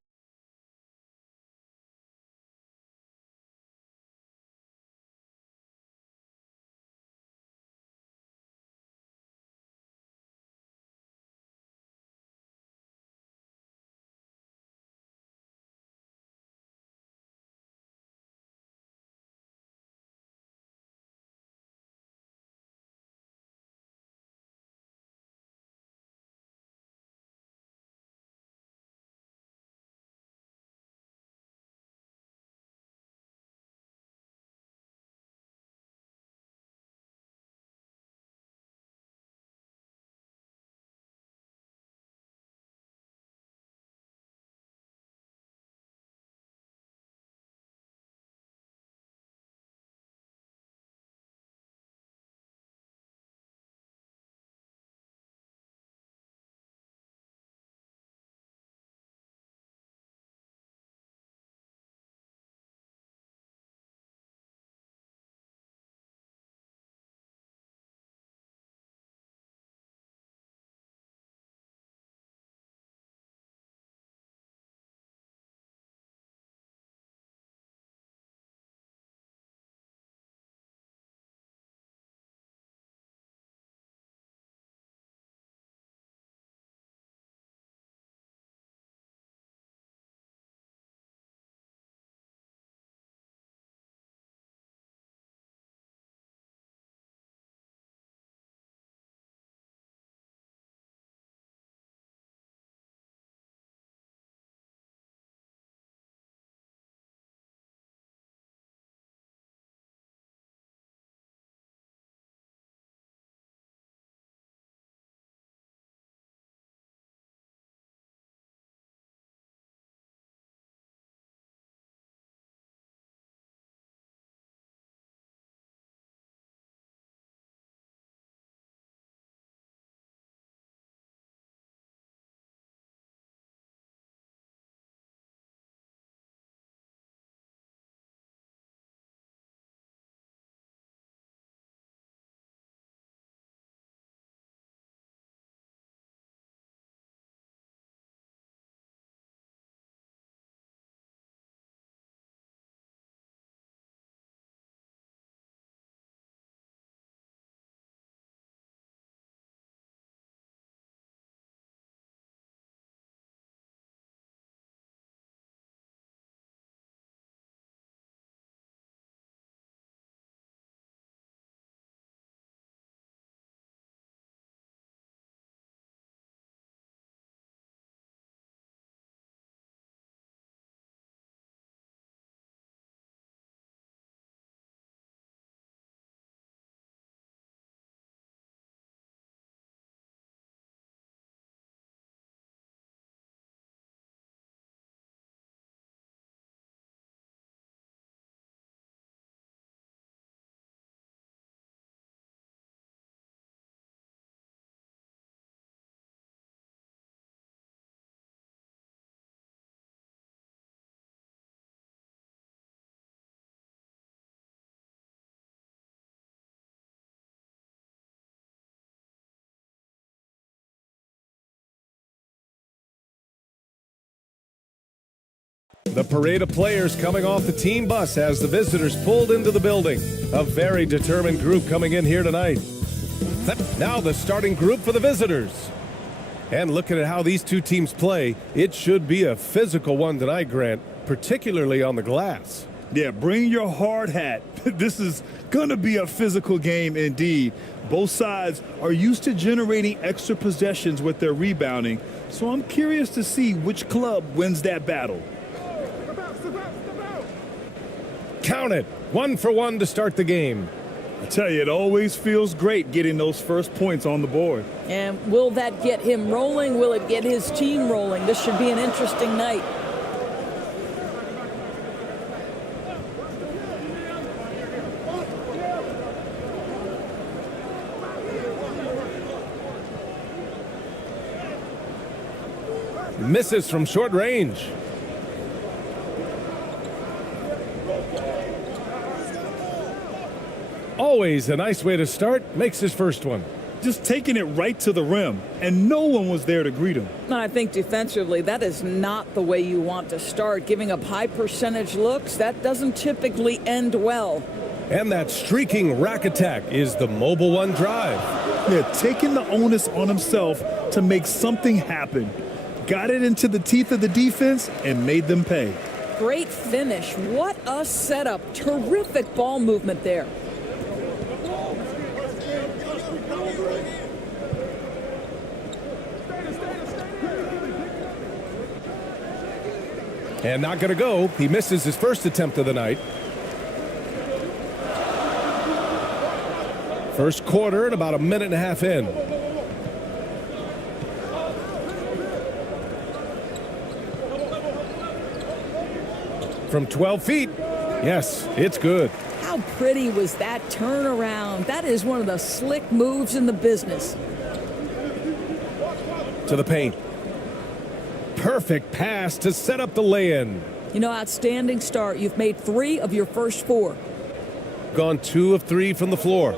The parade of players coming off the team bus as the visitors pulled into the building. A very determined group coming in here tonight. Now the starting group for the visitors. And looking at how these two teams play, it should be a physical one tonight, Grant, particularly on the glass. Yeah, bring your hard hat. This is going to be a physical game indeed. Both sides are used to generating extra possessions with their rebounding, so I'm curious to see which club wins that battle. Count it. 1 for 1 to start the game. I tell you, it always feels great getting those first points on the board. And will that get him rolling? Will it get his team rolling? This should be an interesting night. Misses from short range. Always a nice way to start. Makes his first one. just taking it right to the rim, and no one was there to greet him. And I think defensively, that is not the way you want to start. Giving up high percentage looks, that doesn't typically end well. And that streaking rack attack is the Mobile One drive. Yeah, taking the onus on himself to make something happen. Got it into the teeth of the defense and made them pay. Great finish. What a setup. Terrific ball movement there. And not going to go. He misses his first attempt of the night. First quarter and about a minute and a half in. From 12 feet. Yes, it's good. How pretty was that turnaround? That is one of the slick moves in the business. To the paint. Perfect pass to set up the lay-in. You know, outstanding start. You've made 3 of your first 4. Gone 2 of 3 from the floor.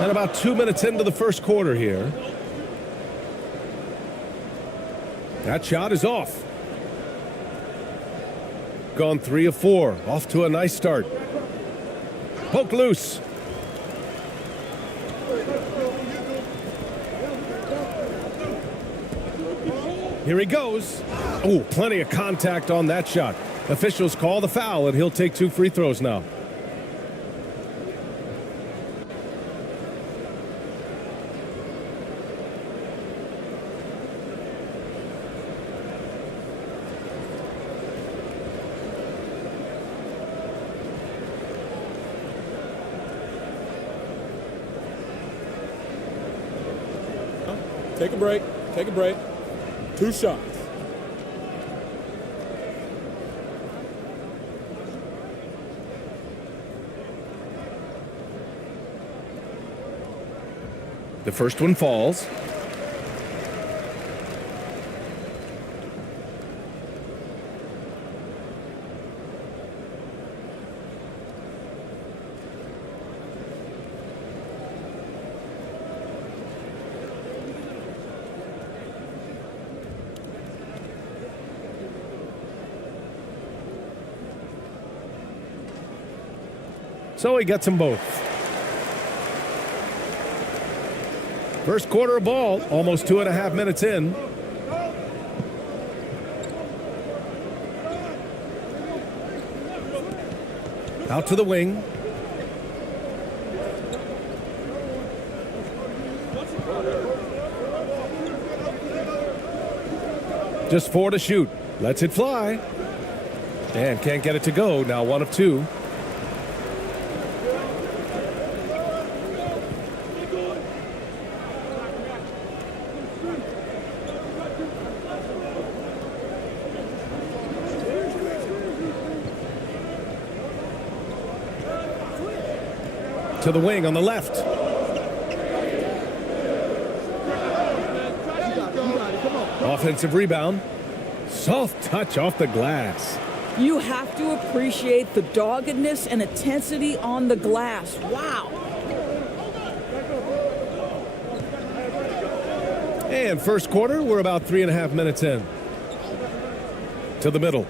And about 2 minutes into the first quarter here. That shot is off. Gone 3 of 4. Off to a nice start. Poke loose. Here he goes. Oh, plenty of contact on that shot. Officials call the foul, and he'll take 2 free throws now. Take a break. Take a break. 2 shots. The first one falls. So he gets them both. First quarter of ball, almost 2.5 minutes in. Out to the wing. Just 4 to shoot. Lets it fly. And can't get it to go. Now 1 of 2. To the wing on the left. Offensive rebound. Soft touch off the glass. You have to appreciate the doggedness and intensity on the glass. Wow. And first quarter, we're about 3.5 minutes in. To the middle.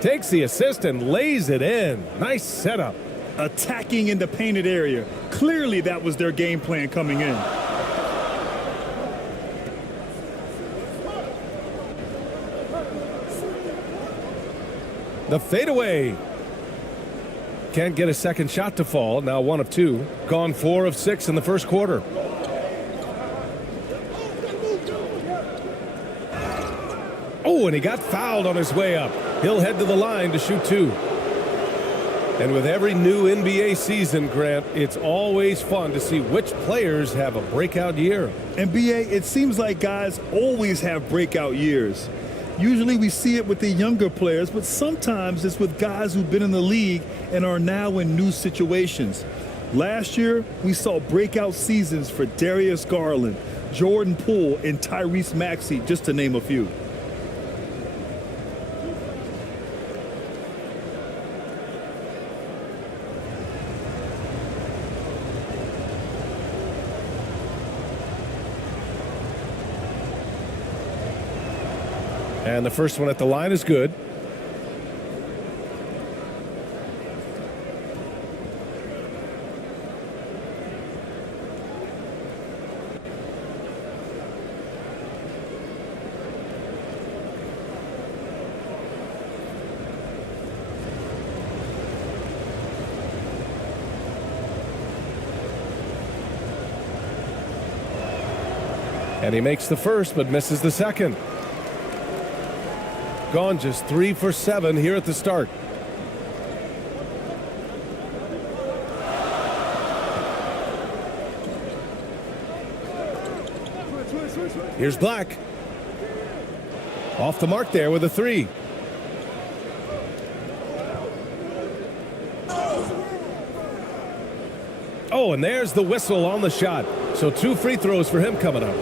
Takes the assist and lays it in. Nice setup. Attacking in the painted area. Clearly that was their game plan coming in. The fadeaway. Can't get a second shot to fall. Now 1 of 2. Gone 4 of 6 in the first quarter. Oh, and he got fouled on his way up. He'll head to the line to shoot 2. And with every new NBA season, Grant, it's always fun to see which players have a breakout year. NBA, it seems like guys always have breakout years. Usually we see it with the younger players, but sometimes it's with guys who've been in the league and are now in new situations. Last year, we saw breakout seasons for Darius Garland, Jordan Poole, and Tyrese Maxey, just to name a few. And the first one at the line is good. And he makes the first, but misses the second. Gone just 3 for 7 here at the start. Here's Black. Off the mark there with a 3. Oh, and there's the whistle on the shot. So 2 free throws for him coming up.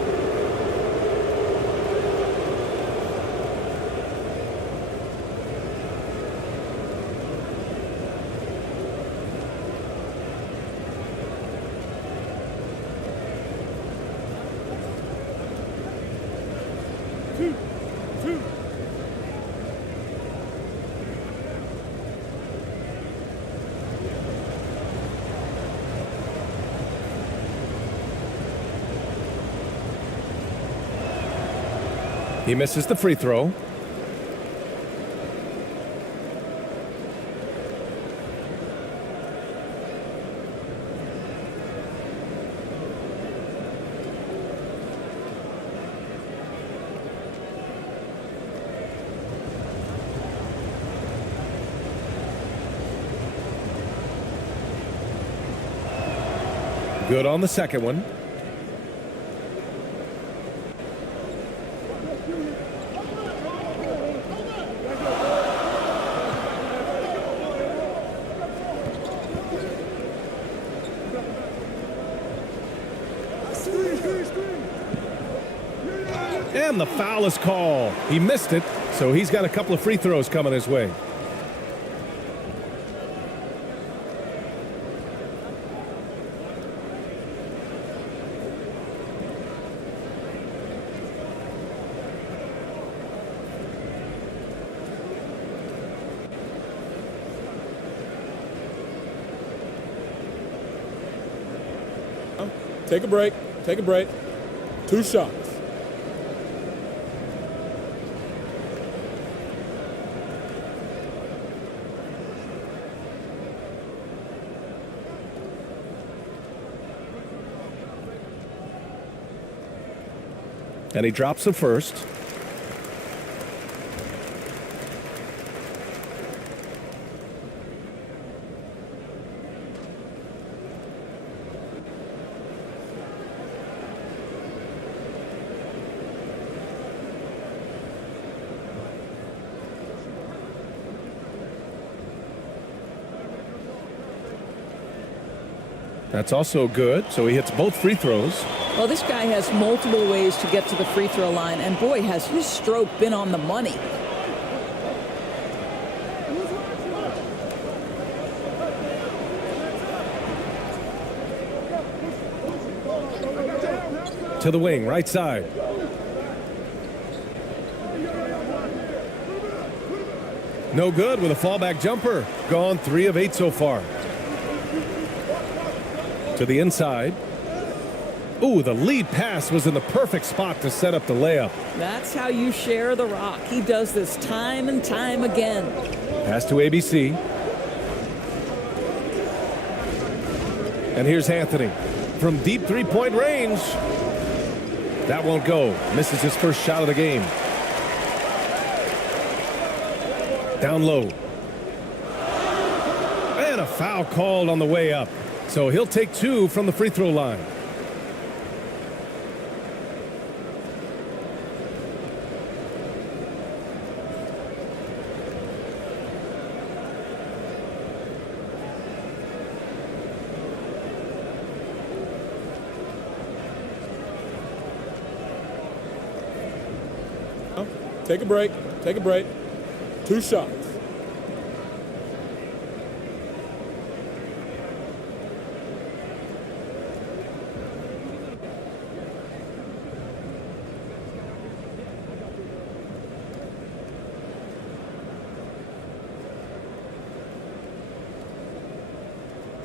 He misses the free throw. Good on the second one. And the foul is called. He missed it, so he's got a couple of free throws coming his way. Take a break. Take a break. 2 shots. And he drops the first. That's also good, so he hits both free throws. Well, this guy has multiple ways to get to the free throw line, and boy, has his stroke been on the money. To the wing, right side. No good with a fallback jumper. Gone 3 of 8 so far. To the inside. Ooh, the lead pass was in the perfect spot to set up the layup. That's how you share the rock. He does this time and time again. Pass to ABC. And here's Anthony. From deep three-point range. That won't go. Misses his first shot of the game. Down low. And a foul called on the way up. So he'll take 2 from the free throw line. Take a break. Take a break. 2 shots.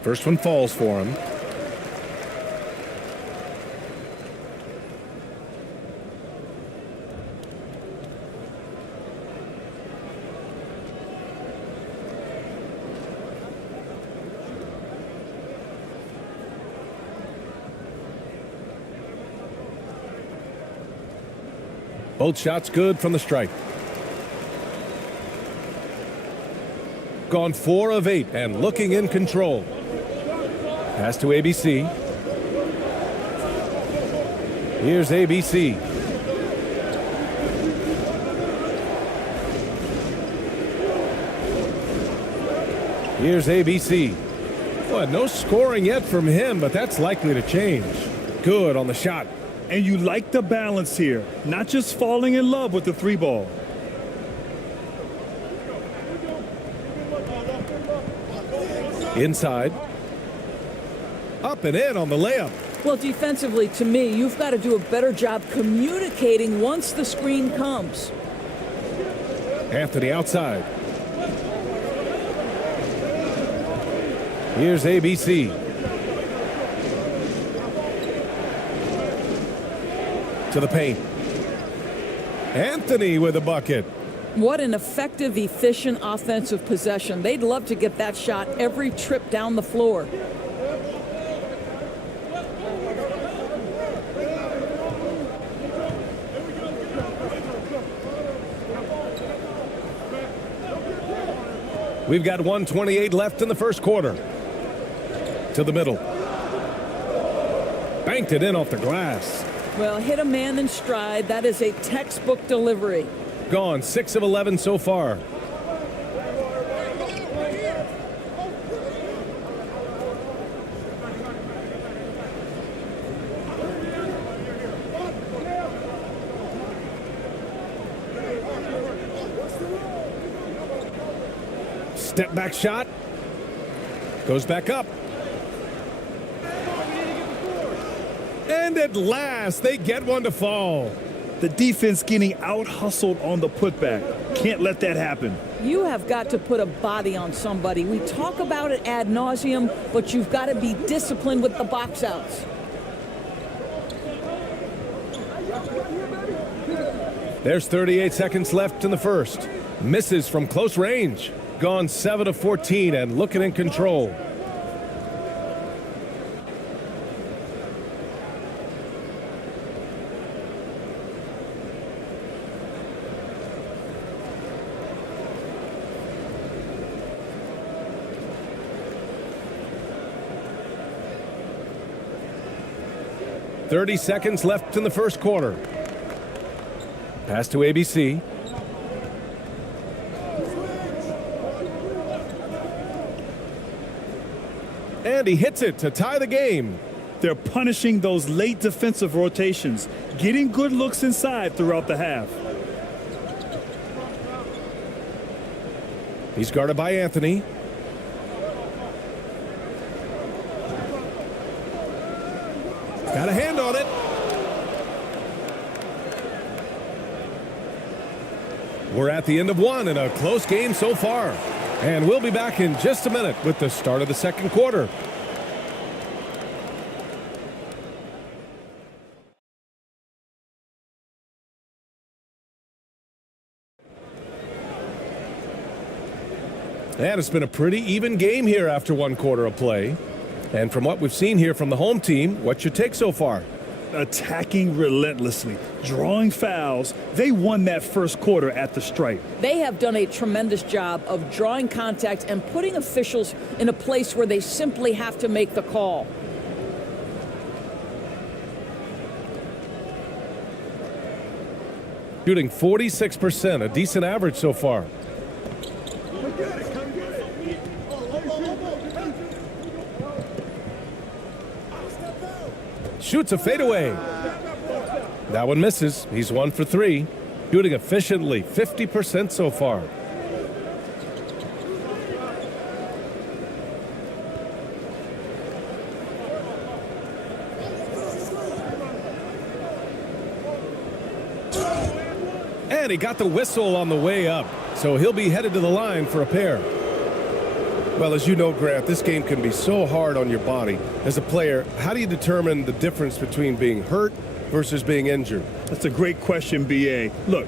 First one falls for him. Both shots good from the strike. Gone 4 of 8 and looking in control. Pass to ABC. Here's ABC. Here's ABC. Well, no scoring yet from him, but that's likely to change. Good on the shot. And you like the balance here, not just falling in love with the 3 ball. Inside. Up and in on the layup. Well, defensively, to me, you've got to do a better job communicating once the screen comes. Anthony outside. Here's ABC. To the paint. Anthony with a bucket. What an effective, efficient offensive possession. They'd love to get that shot every trip down the floor. We've got 1:28 left in the first quarter. To the middle. Banked it in off the glass. Well, hit a man in stride. That is a textbook delivery. Gone 6 of 11 so far. Step back shot. Goes back up. And at last, they get one to fall. The defense getting out-hustled on the putback. Can't let that happen. You have got to put a body on somebody. We talk about it ad nauseum, but you've got to be disciplined with the box outs. There's 38 seconds left in the first. Misses from close range. Gone 7 of 14 and looking in control. .30 seconds left in the first quarter. Pass to ABC. And he hits it to tie the game. They're punishing those late defensive rotations, getting good looks inside throughout the half. He's guarded by Anthony. Got a hand on it. We're at the end of one in a close game so far. And we'll be back in just a minute with the start of the second quarter. And it's been a pretty even game here after one quarter of play. And from what we've seen here from the home team, what's your take so far? Attacking relentlessly, drawing fouls. They won that first quarter at the stripe. They have done a tremendous job of drawing contact and putting officials in a place where they simply have to make the call. Shooting 46%, a decent average so far. Shoots a fadeaway. That one misses. He's 1 for 3. Shooting efficiently, 50% so far. And he got the whistle on the way up, so he'll be headed to the line for a pair. Well, as you know, Grant, this game can be so hard on your body. As a player, how do you determine the difference between being hurt versus being injured? That's a great question, B.A. Look,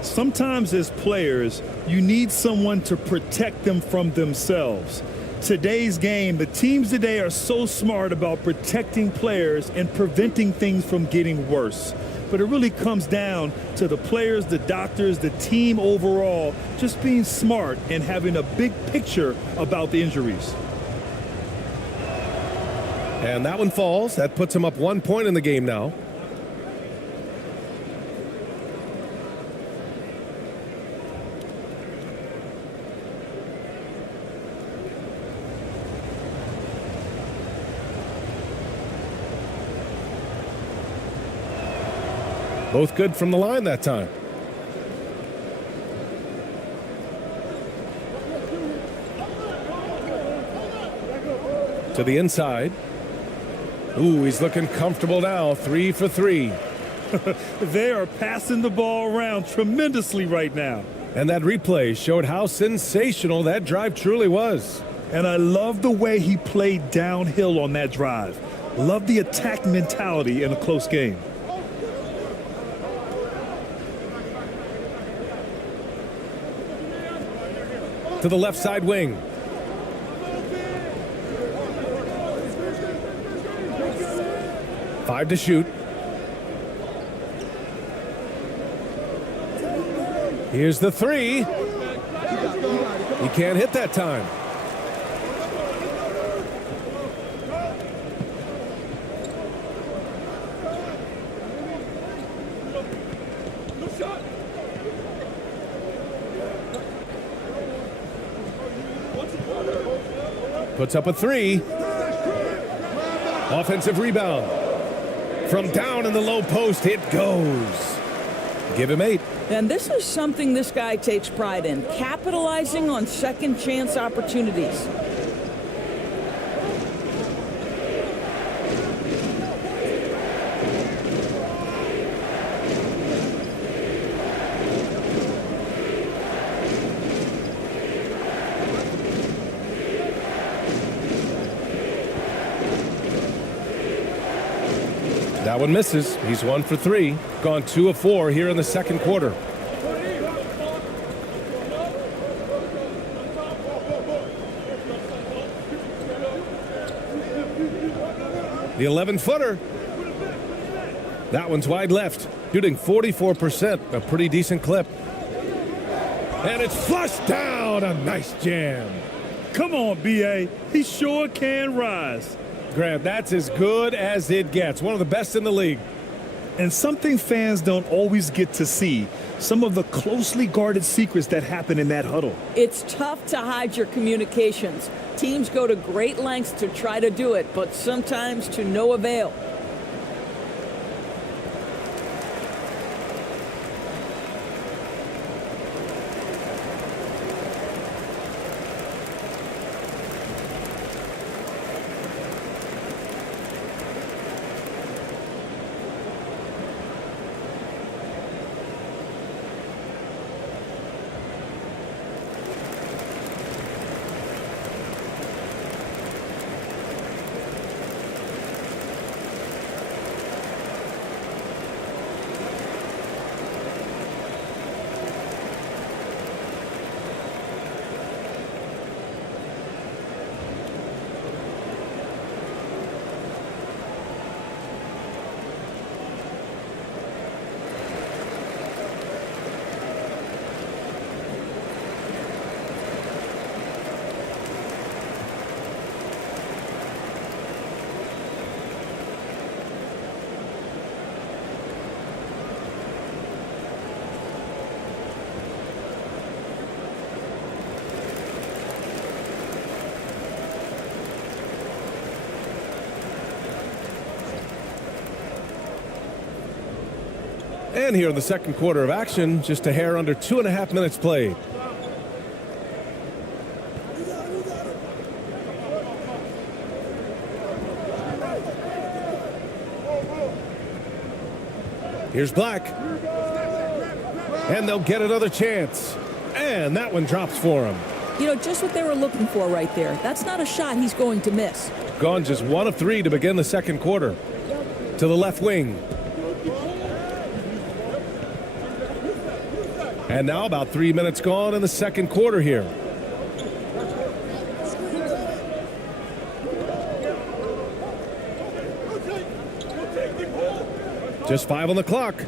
sometimes as players, you need someone to protect them from themselves. Today's game, the teams today are so smart about protecting players and preventing things from getting worse. But it really comes down to the players, the doctors, the team overall, just being smart and having a big picture about the injuries. And that one falls. That puts him up 1 point in the game now. Both good from the line that time. To the inside. Ooh, he's looking comfortable now. 3 for 3. They are passing the ball around tremendously right now. And that replay showed how sensational that drive truly was. And I love the way he played downhill on that drive. Love the attack mentality in a close game. To the left side wing. Five to shoot. Here's the three. He can't hit that time. Puts up a three. Offensive rebound. From down in the low post, it goes. Give him 8. And this is something this guy takes pride in, capitalizing on second chance opportunities. That one misses. He's 1 for 3. Gone 2 of 4 here in the second quarter. The 11-footer. That one's wide left. Shooting 44%. A pretty decent clip. And it's flushed down. A nice jam. Come on, B.A. He sure can rise. Grant, that's as good as it gets. One of the best in the league. And something fans don't always get to see, some of the closely guarded secrets that happen in that huddle. It's tough to hide your communications. Teams go to great lengths to try to do it, but sometimes to no avail. And here in the second quarter of action, just a hair under 2.5 minutes played. Here's Black. And they'll get another chance. And that one drops for him. You know, just what they were looking for right there. That's not a shot he's going to miss. Gone just 1 of 3 to begin the second quarter. To the left wing. And now about 3 minutes gone in the second quarter here. Just 5 on the clock.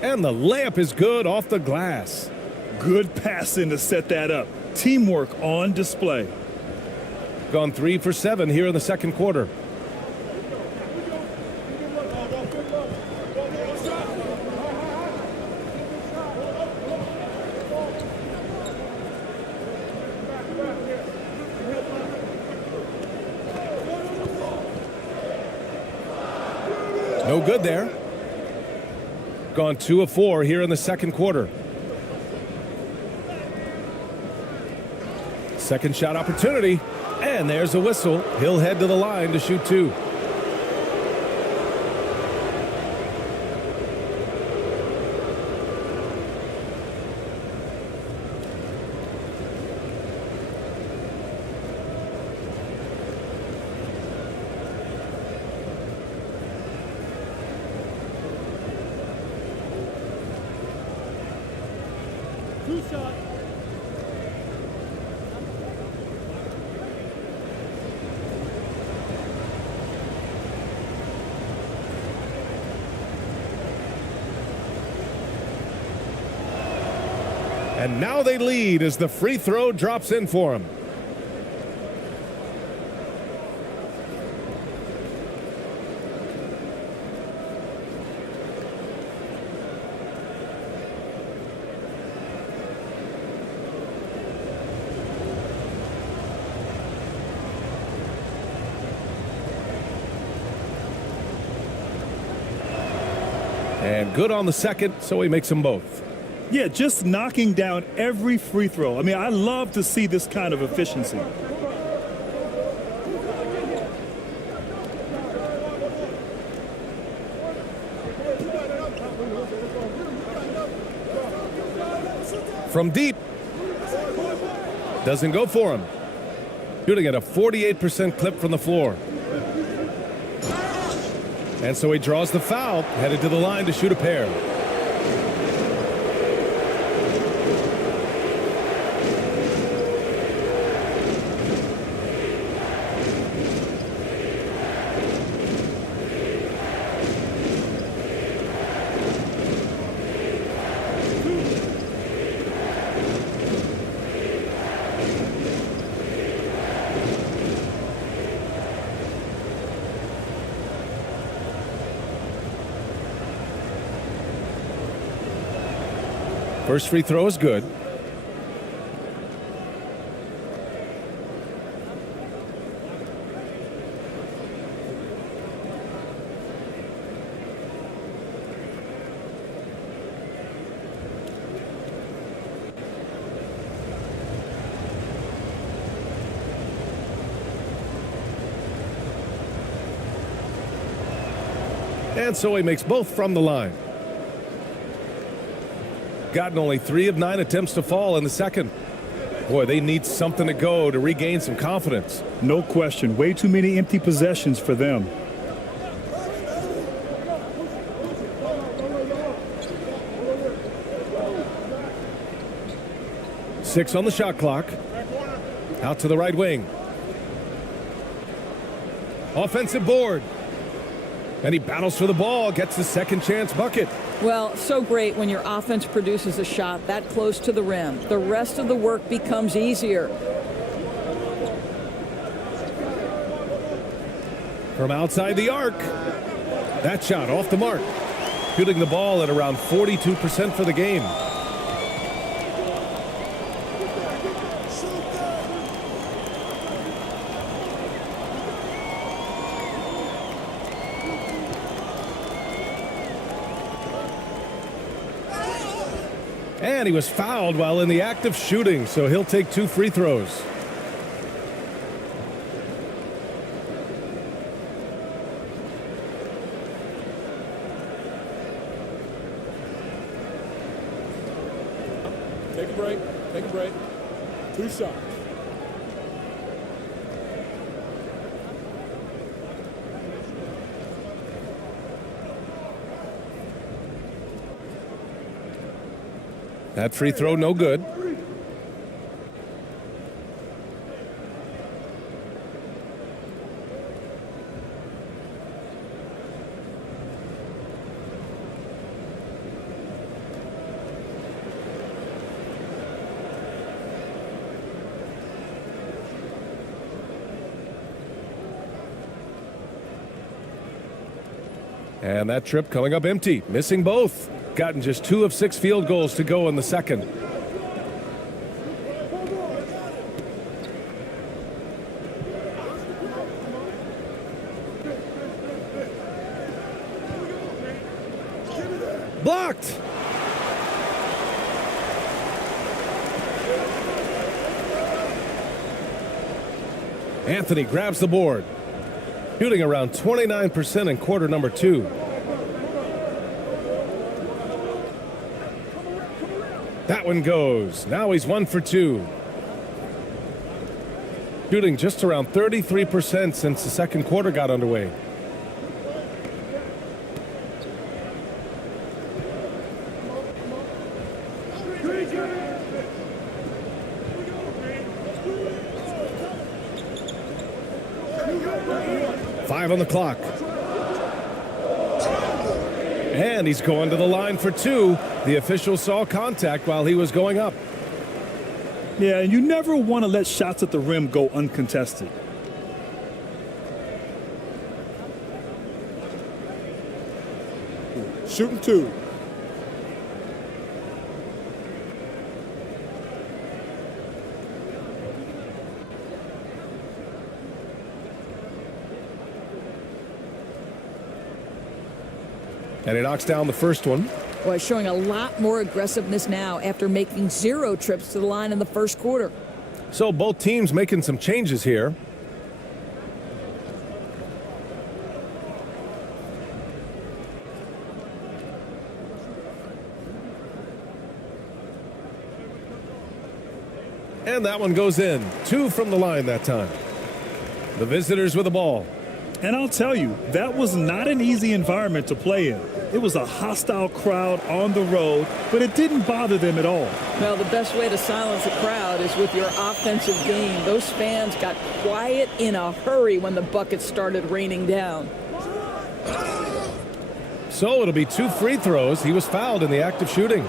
And the layup is good off the glass. Good passing to set that up. Teamwork on display. Gone 3 for 7 here in the second quarter. No good there. Gone 2 of 4 here in the second quarter. Second shot opportunity. And there's a whistle. He'll head to the line to shoot 2. And now they lead as the free throw drops in for him. And good on the second, so he makes them both. Yeah, just knocking down every free throw. I mean, I love to see this kind of efficiency. From deep. Doesn't go for him. Shooting at a 48% clip from the floor. And so he draws the foul, headed to the line to shoot a pair. First free throw is good. And so he makes both from the line. Gotten only 3 of 9 attempts to fall in the second. Boy, they need something to go to regain some confidence. No question. Way too many empty possessions for them. Six on the shot clock. Out to the right wing. Offensive board. And he battles for the ball, gets the second chance bucket. Well, so great when your offense produces a shot that close to the rim. The rest of the work becomes easier. From outside the arc. That shot off the mark. Shooting the ball at around 42% for the game. And he was fouled while in the act of shooting, so he'll take 2 free throws. Take a break. Take a break. 2 shots. That free throw, no good. And that trip coming up empty, missing both. Gotten just 2 of 6 field goals to go in the second. Blocked. Anthony grabs the board. Shooting around 29% in quarter number 2. That one goes. Now he's 1 for 2. Shooting just around 33% since the second quarter got underway. On the clock. And he's going to the line for 2. The official saw contact while he was going up. Yeah, and you never want to let shots at the rim go uncontested. Shooting 2. And he knocks down the first one. Boy, showing a lot more aggressiveness now after making 0 trips to the line in the first quarter. So both teams making some changes here. And that one goes in. 2 from the line that time. The visitors with the ball. And I'll tell you, that was not an easy environment to play in. It was a hostile crowd on the road, but it didn't bother them at all. Well, the best way to silence a crowd is with your offensive game. Those fans got quiet in a hurry when the buckets started raining down. So it'll be 2 free throws. He was fouled in the act of shooting.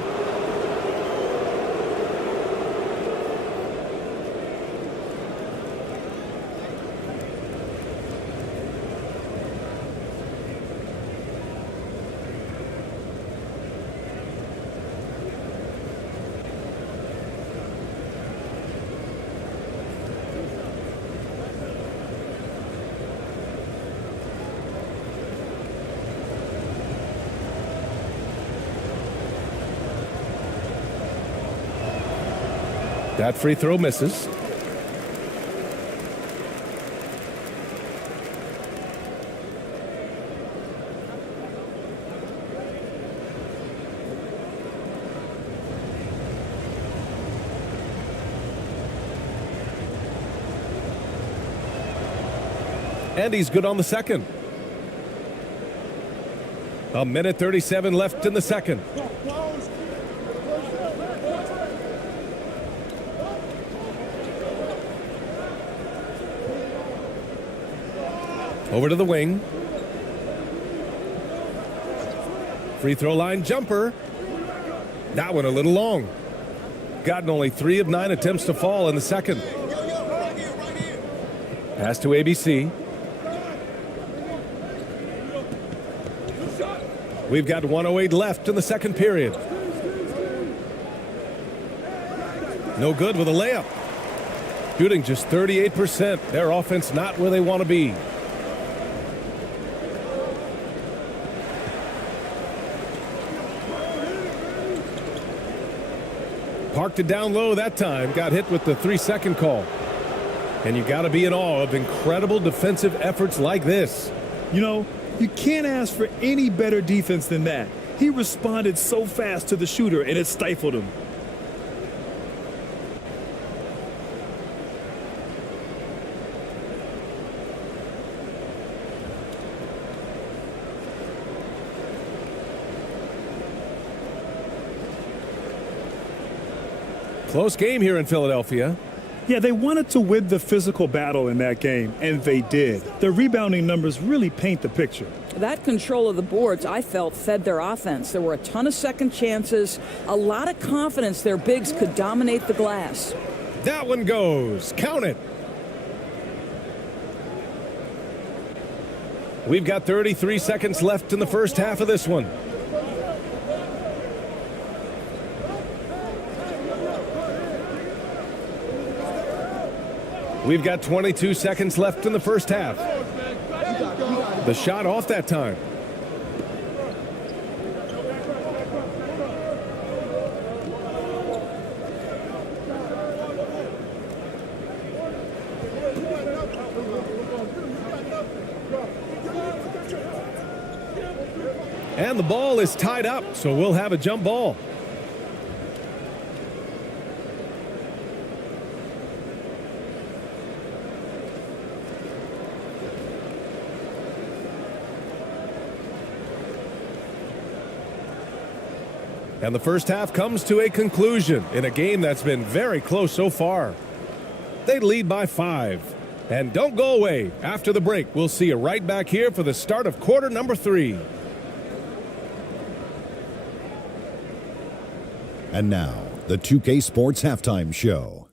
That free throw misses. And he's good on the second. 1:37 left in the second. Over to the wing. Free throw line jumper. That one a little long. Gotten only 3 of 9 attempts to fall in the second. Pass to ABC. We've got 1:08 left in the second period. No good with a layup. Shooting just 38%. Their offense not where they want to be. Parked it down low that time. Got hit with the 3-second call. And you got to be in awe of incredible defensive efforts like this. You know, you can't ask for any better defense than that. He responded so fast to the shooter, and it stifled him. Close game here in Philadelphia. Yeah, they wanted to win the physical battle in that game, and they did. Their rebounding numbers really paint the picture. That control of the boards, I felt, fed their offense. There were a ton of second chances, a lot of confidence their bigs could dominate the glass. That one goes. Count it. We've got 33 seconds left in the first half of this one. We've got 22 seconds left in the first half. The shot off that time. And the ball is tied up, so we'll have a jump ball. And the first half comes to a conclusion in a game that's been very close so far. They lead by 5. And don't go away. After the break, we'll see you right back here for the start of quarter number 3. And now, the 2K Sports Halftime Show.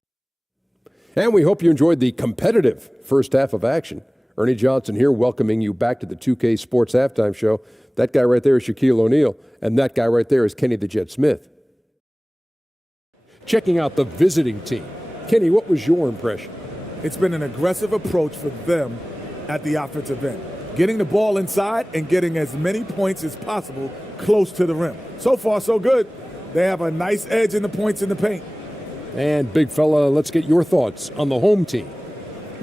And we hope you enjoyed the competitive first half of action. Ernie Johnson here welcoming you back to the 2K Sports Halftime Show. That guy right there is Shaquille O'Neal, and that guy right there is Kenny the Jet Smith. Checking out the visiting team. Kenny, what was your impression? It's been an aggressive approach for them at the offensive end, getting the ball inside and getting as many points as possible close to the rim. So far, so good. They have a nice edge in the points in the paint. And big fella, let's get your thoughts on the home team.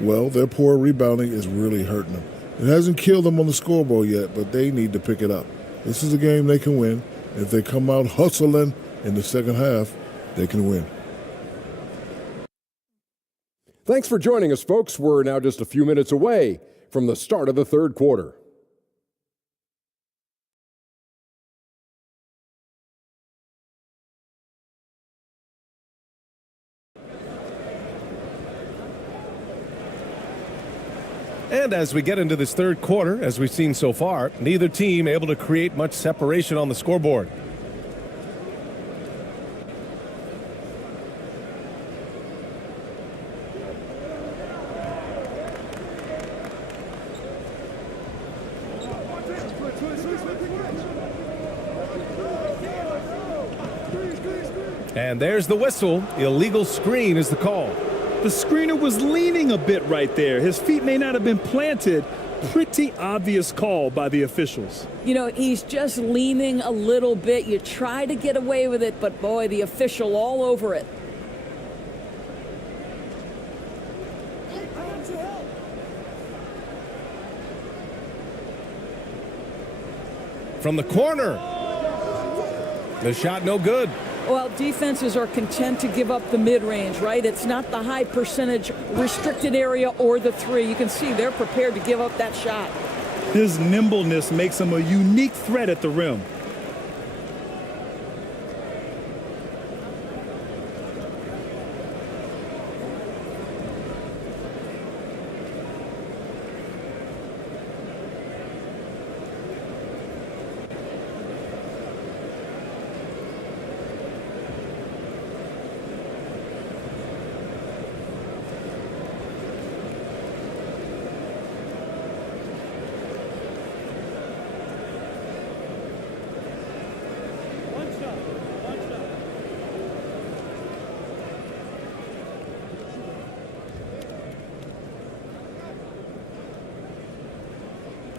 Well, their poor rebounding is really hurting them. It hasn't killed them on the scoreboard yet, but they need to pick it up. This is a game they can win. If they come out hustling in the second half, they can win. Thanks for joining us, folks. We're now just a few minutes away from the start of the third quarter. And as we get into this third quarter, as we've seen so far, neither team able to create much separation on the scoreboard. And there's the whistle. Illegal screen is the call. The screener was leaning a bit right there. His feet may not have been planted. Pretty obvious call by the officials. You know, he's just leaning a little bit. You try to get away with it, but boy, the official all over it. From the corner. The shot no good. Well, defenses are content to give up the mid-range, right? It's not the high percentage restricted area or the 3. You can see they're prepared to give up that shot. His nimbleness makes him a unique threat at the rim.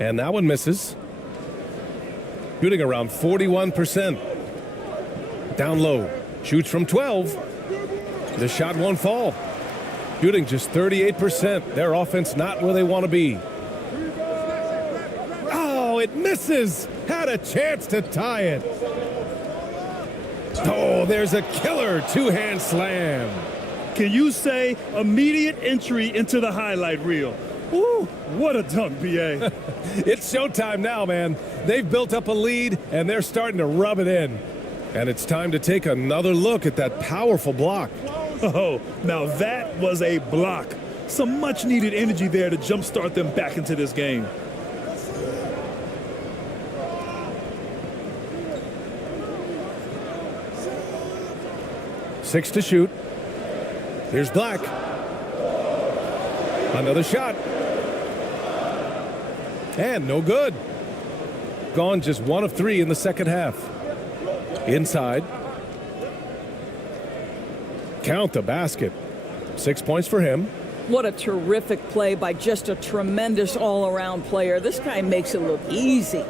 And that one misses. Shooting around 41%. Down low. Shoots from 12. The shot won't fall. Shooting just 38%. Their offense not where they want to be. Oh, it misses. Had a chance to tie it. Oh, there's a killer two-hand slam. Can you say immediate entry into the highlight reel? Woo, what a dunk, BA. It's showtime now, man. They've built up a lead, and they're starting to rub it in. And it's time to take another look at that powerful block. Oh, now that was a block. Some much needed energy there to jumpstart them back into this game. Six to shoot. Here's Black. Another shot. And no good. Gone just 1 of 3 in the second half. Inside. Count the basket. 6 points for him. What a terrific play by just a tremendous all-around player. This guy makes it look easy.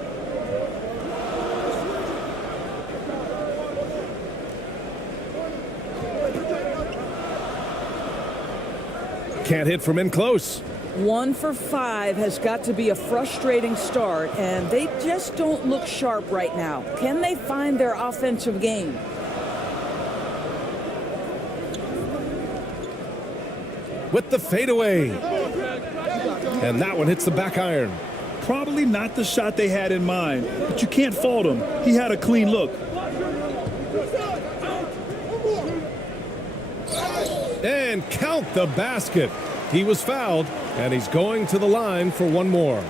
Can't hit from in close. 1 for 5 has got to be a frustrating start, and they just don't look sharp right now. Can they find their offensive game? With the fadeaway. And that one hits the back iron. Probably not the shot they had in mind, but you can't fault him. He had a clean look. And count the basket. He was fouled, and he's going to the line for one more.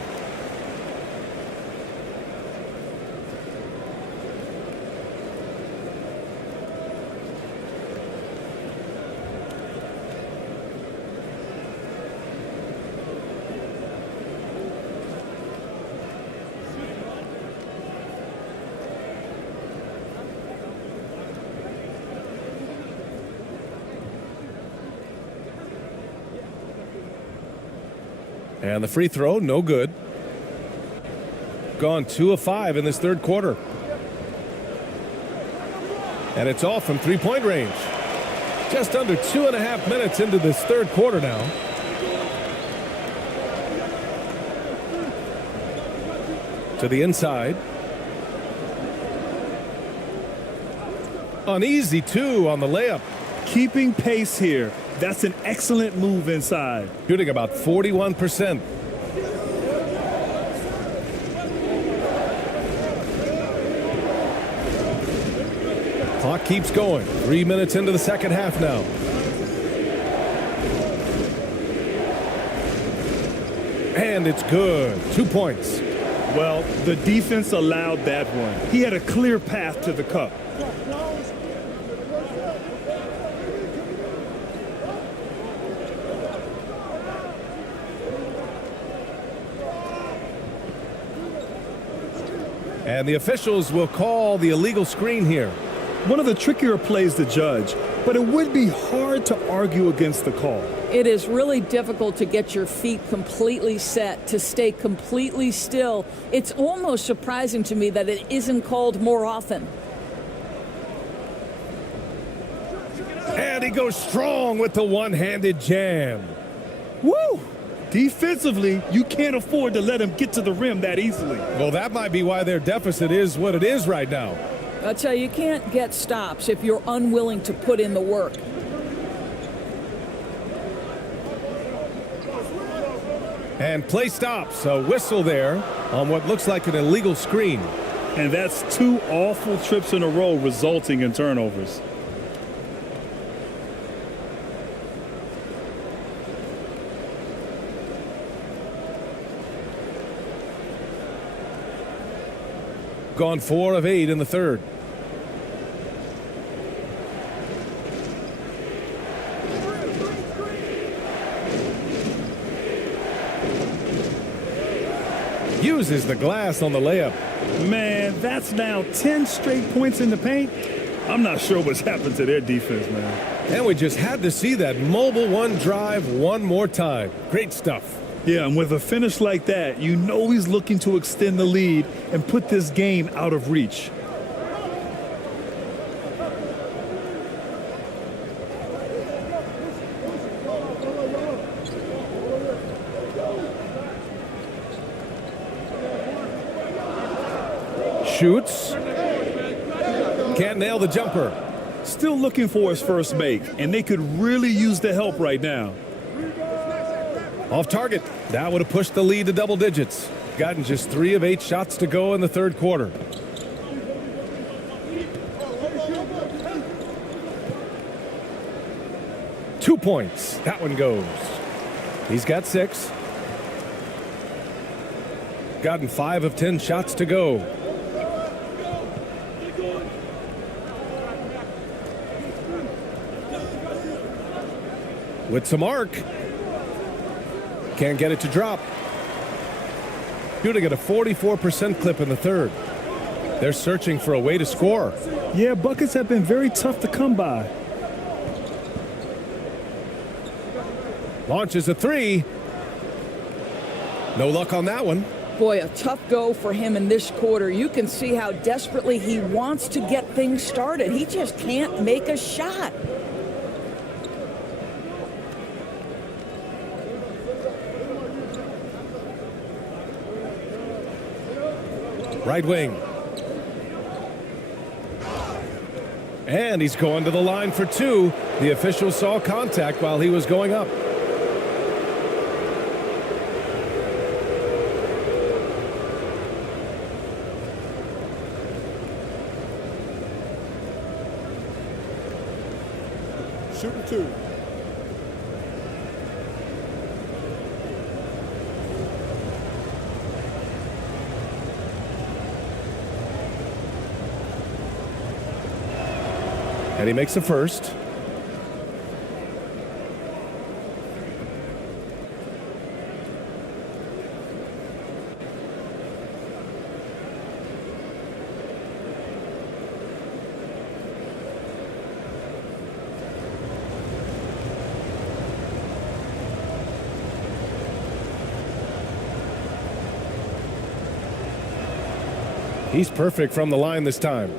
And the free throw, no good. Gone 2 of 5 in this third quarter. And it's off from three-point range. Just under 2.5 minutes into this third quarter now. To the inside. An easy 2 on the layup. Keeping pace here. That's an excellent move inside. Shooting about 41%. Clock keeps going. 3 minutes into the second half now. And it's good. 2 points. Well, the defense allowed that one. He had a clear path to the cup. And the officials will call the illegal screen here. One of the trickier plays to judge, but it would be hard to argue against the call. It is really difficult to get your feet completely set, to stay completely still. It's almost surprising to me that it isn't called more often. And he goes strong with the one-handed jam. Woo! Defensively, you can't afford to let him get to the rim that easily. Well, that might be why their deficit is what it is right now. I tell you, you can't get stops if you're unwilling to put in the work. And play stops. A whistle there on what looks like an illegal screen. And that's 2 awful trips in a row resulting in turnovers. Gone 4 of 8 in the third. Uses the glass on the layup. Man, that's now 10 straight points in the paint. I'm not sure what's happened to their defense, man. And we just had to see that mobile one drive one more time. Great stuff. Yeah, and with a finish like that, you know he's looking to extend the lead and put this game out of reach. Shoots. Can't nail the jumper. Still looking for his first make, and they could really use the help right now. Off target. That would have pushed the lead to double digits. Gotten just 3 of 8 shots to go in the third quarter. 2 points. That one goes. He's got 6. Gotten 5 of 10 shots to go. With some arc. Can't get it to drop. Shooting at a 44% clip in the third. They're searching for a way to score. Yeah, buckets have been very tough to come by. Launches a 3. No luck on that one. Boy, a tough go for him in this quarter. You can see how desperately he wants to get things started. He just can't make a shot. Right wing. And he's going to the line for 2. The official saw contact while he was going up. Shooting 2. And he makes the first. He's perfect from the line this time.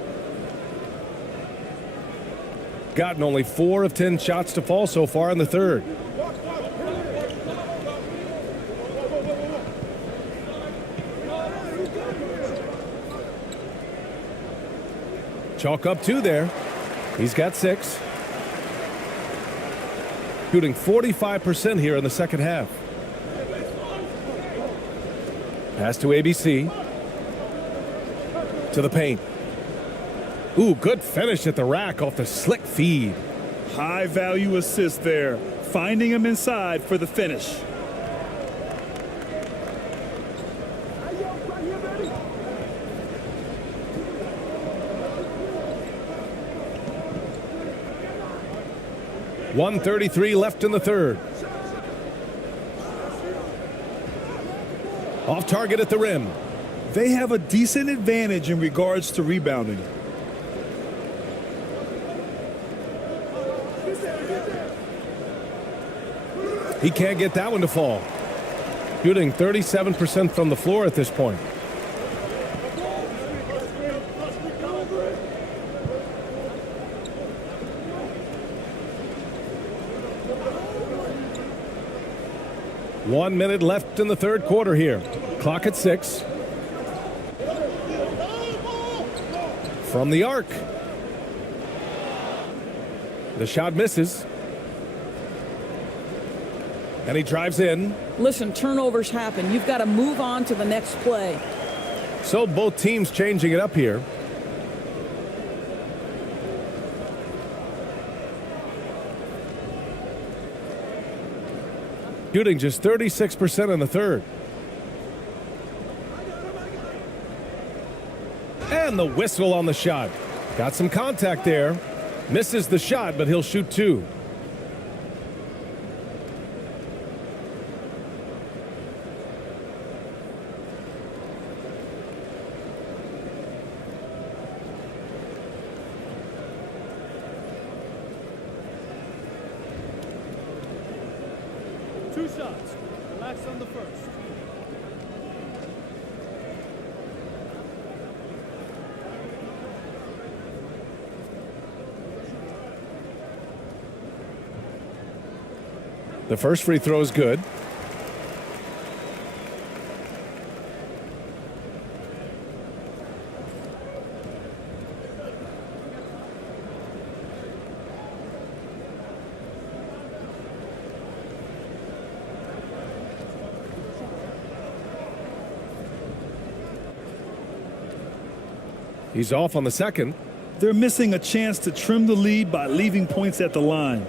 Gotten only 4 of 10 shots to fall so far in the third. Chalk up 2 there. He's got 6. Shooting 45% here in the second half. Pass to ABC. To the paint. Ooh, good finish at the rack off the slick feed. High value assist there. Finding him inside for the finish. .133 left in the third. Off target at the rim. They have a decent advantage in regards to rebounding. He can't get that one to fall. Shooting 37% from the floor at this point. One minute left in the third quarter here. Clock at 6. From the arc. The shot misses. And he drives in. Listen, turnovers happen. You've got to move on to the next play. So both teams changing it up here. Shooting just 36% in the third. And the whistle on the shot. Got some contact there. Misses the shot, but he'll shoot 2. Two shots. Relax on the first. The first free throw is good. He's off on the second. They're missing a chance to trim the lead by leaving points at the line.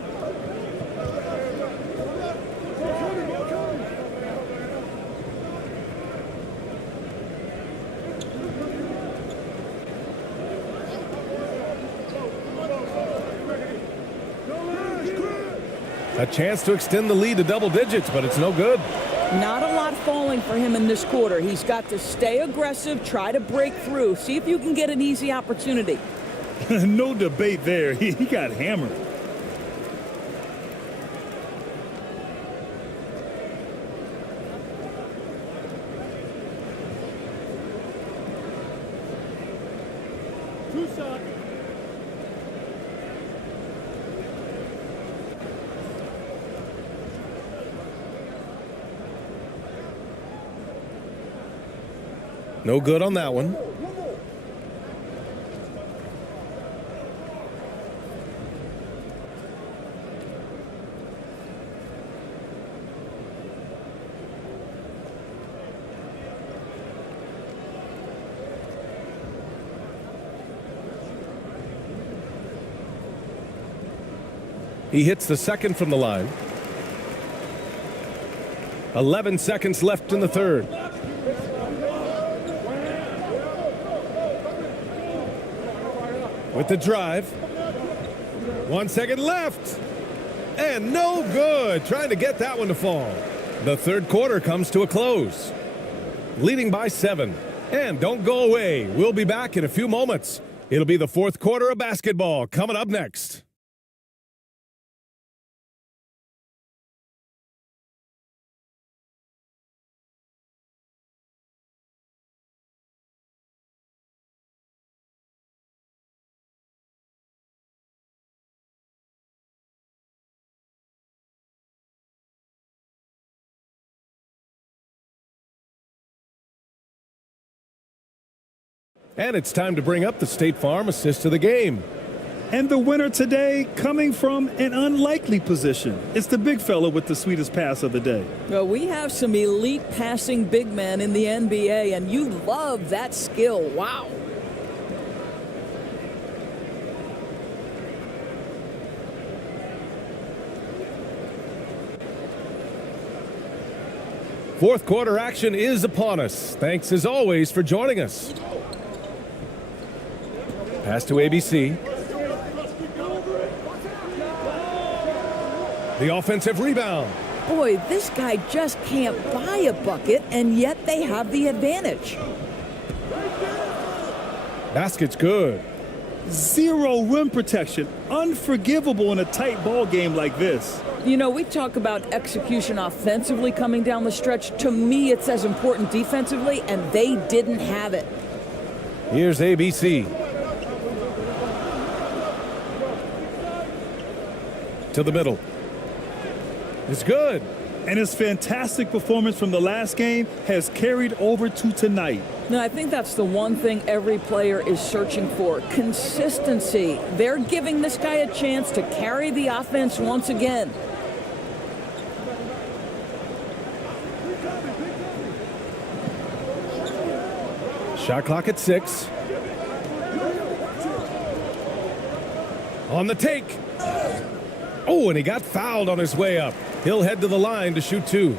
A chance to extend the lead to double digits, but it's no good. Not a lot falling for him in this quarter. He's got to stay aggressive, try to break through, see if you can get an easy opportunity. No debate there. He got hammered. No good on that one. He hits the second from the line. 11 seconds left in the third. With the drive. 1 second left. And no good. Trying to get that one to fall. The third quarter comes to a close. Leading by 7. And don't go away. We'll be back in a few moments. It'll be the fourth quarter of basketball coming up next. And it's time to bring up the State Farm assist of the game. And the winner today coming from an unlikely position. It's the big fella with the sweetest pass of the day. Well, we have some elite passing big men in the NBA, and you love that skill. Wow. Fourth quarter action is upon us. Thanks as always for joining us. Pass to ABC. The offensive rebound. Boy, this guy just can't buy a bucket, and yet they have the advantage. Basket's good. Zero rim protection. Unforgivable in a tight ball game like this. You know, we talk about execution offensively coming down the stretch. To me, it's as important defensively, and they didn't have it. Here's ABC. To the middle. It's good. And his fantastic performance from the last game has carried over to tonight. No, I think that's the one thing every player is searching for. Consistency. They're giving this guy a chance to carry the offense once again. Shot clock at 6. On the take. Oh, and he got fouled on his way up. He'll head to the line to shoot 2.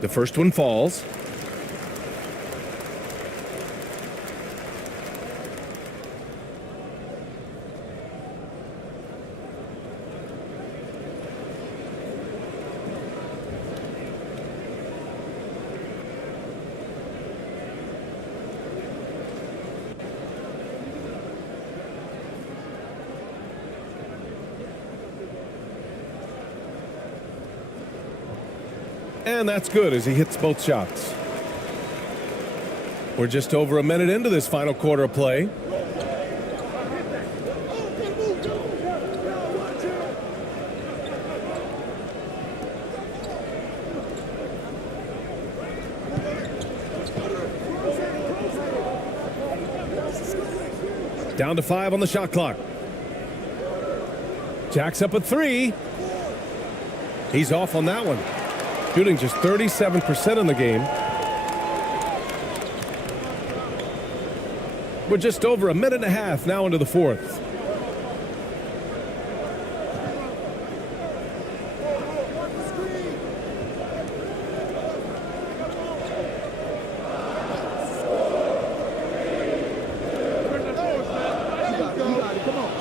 The first one falls. And that's good as he hits both shots. We're just over a minute into this final quarter of play. Down to 5 on the shot clock. Jacks up a 3. He's off on that one. Shooting just 37% in the game. We're just over a minute and a half now into the fourth.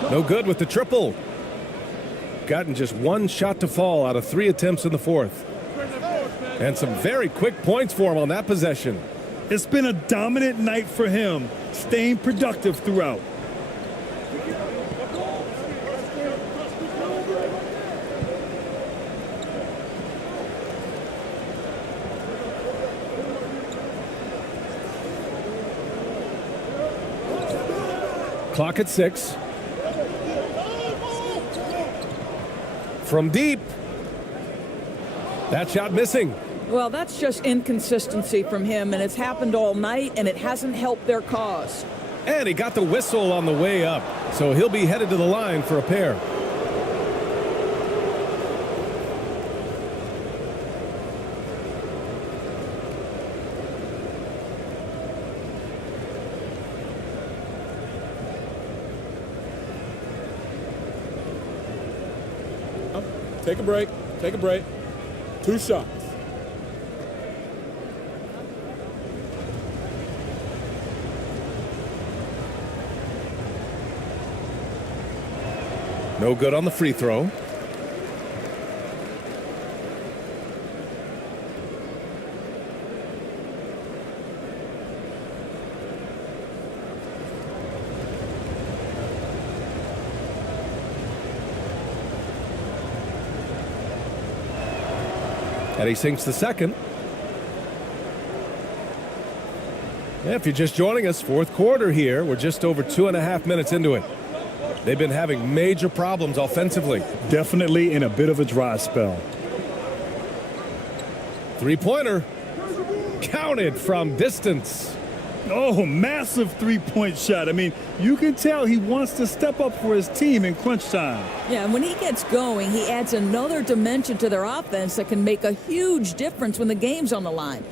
No good with the triple. Gotten just one shot to fall out of 3 attempts in the fourth. And some very quick points for him on that possession. It's been a dominant night for him, staying productive throughout. Clock at 6. From deep. That shot missing. Well, that's just inconsistency from him, and it's happened all night, and it hasn't helped their cause. And he got the whistle on the way up, so he'll be headed to the line for a pair. Take a break. Take a break. 2 shots. No good on the free throw. And he sinks the second. If you're just joining us, fourth quarter here. We're just over 2.5 minutes into it. They've been having major problems offensively. Definitely in a bit of a dry spell. Three-pointer. Counted from distance. Oh, massive three-point shot. I mean, you can tell he wants to step up for his team in crunch time. Yeah, and when he gets going, he adds another dimension to their offense that can make a huge difference when the game's on the line.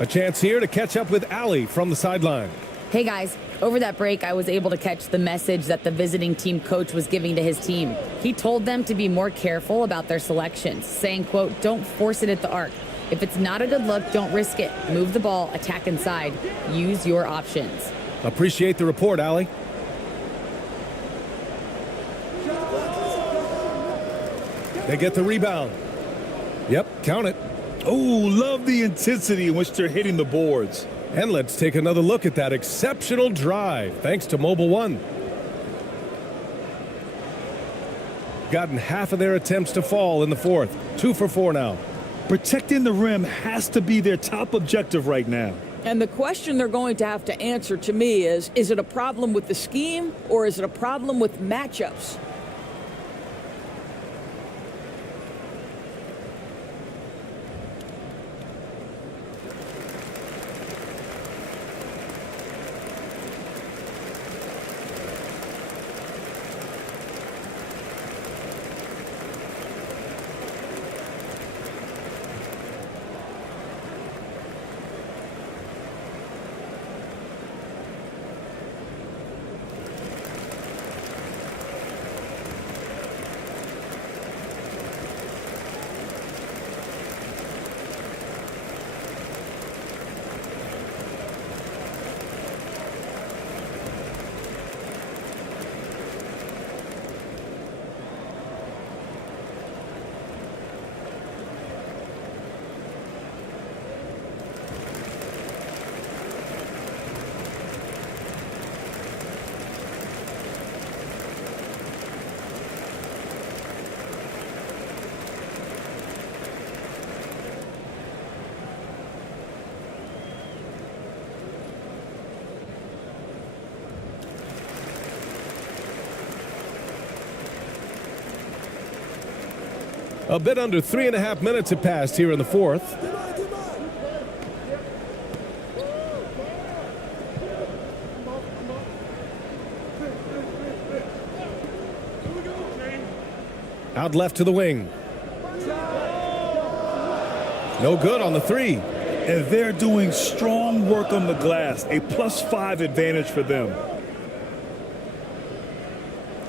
A chance here to catch up with Allie from the sideline. Hey guys, over that break I was able to catch the message that the visiting team coach was giving to his team. He told them to be more careful about their selections, saying, quote, don't force it at the arc. If it's not a good look, don't risk it. Move the ball, attack inside. Use your options. Appreciate the report, Allie. They get the rebound. Yep, count it. Oh, love the intensity in which they're hitting the boards. And let's take another look at that exceptional drive, thanks to Mobile One. Gotten half of their attempts to fall in the fourth. 2 for 4 now. Protecting the rim has to be their top objective right now. And the question they're going to have to answer to me is it a problem with the scheme or is it a problem with matchups? A bit under 3.5 minutes have passed here in the fourth. Out left to the wing. No good on the three. And they're doing strong work on the glass, a +5 advantage for them.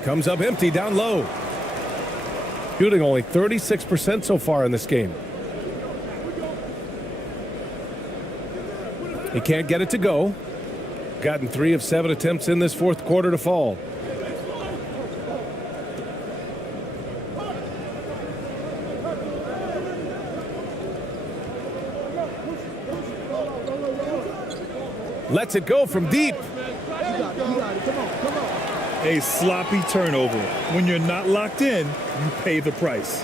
Comes up empty down low. Shooting only 36% so far in this game. He can't get it to go. Gotten 3 of 7 attempts in this fourth quarter to fall. Lets it go from deep. A sloppy turnover. When you're not locked in, you pay the price.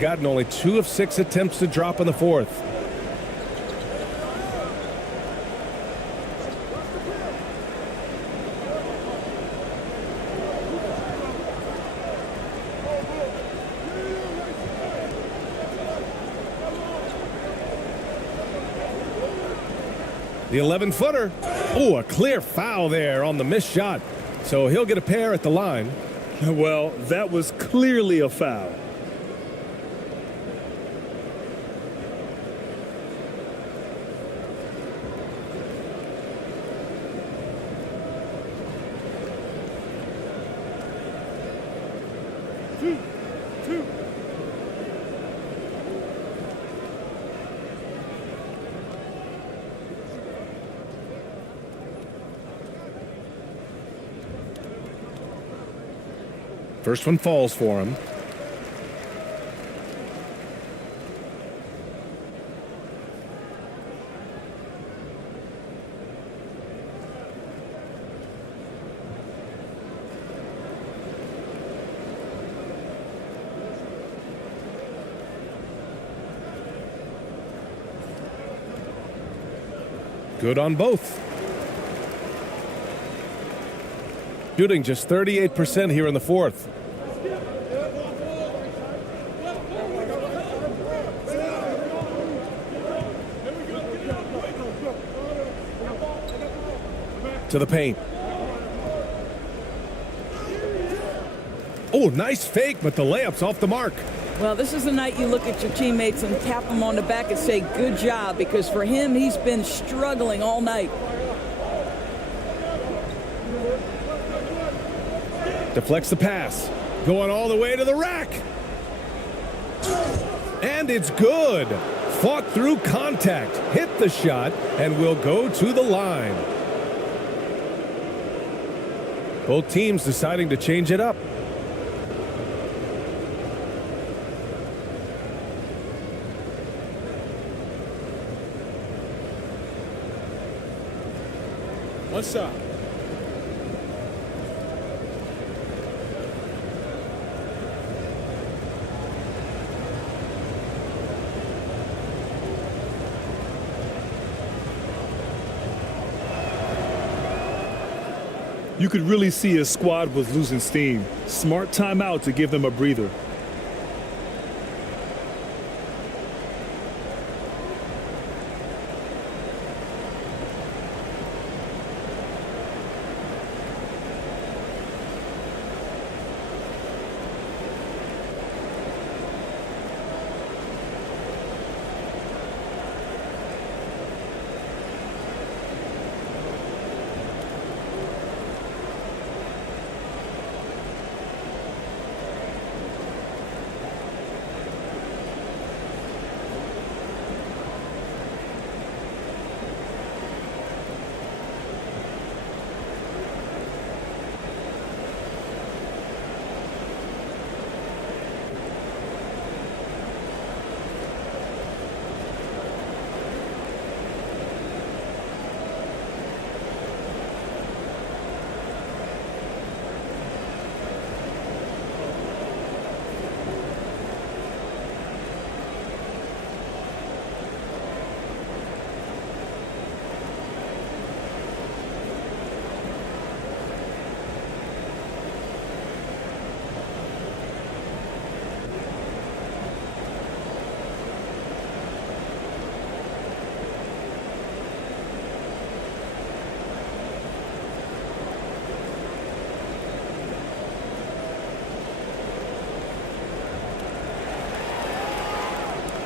Gotten only 2 of 6 attempts to drop in the fourth. The 11-footer. Oh, a clear foul there on the missed shot. So he'll get a pair at the line. Well, that was clearly a foul. First one falls for him. Good on both. Shooting just 38% here in the fourth. To the paint. Oh, nice fake, but the layup's off the mark. Well, this is the night you look at your teammates and tap them on the back and say, good job, because for him, he's been struggling all night. Deflects the pass. Going all the way to the rack. And it's good. Fought through contact, hit the shot, and will go to the line. Both teams deciding to change it up. One shot. You could really see his squad was losing steam. Smart timeout to give them a breather.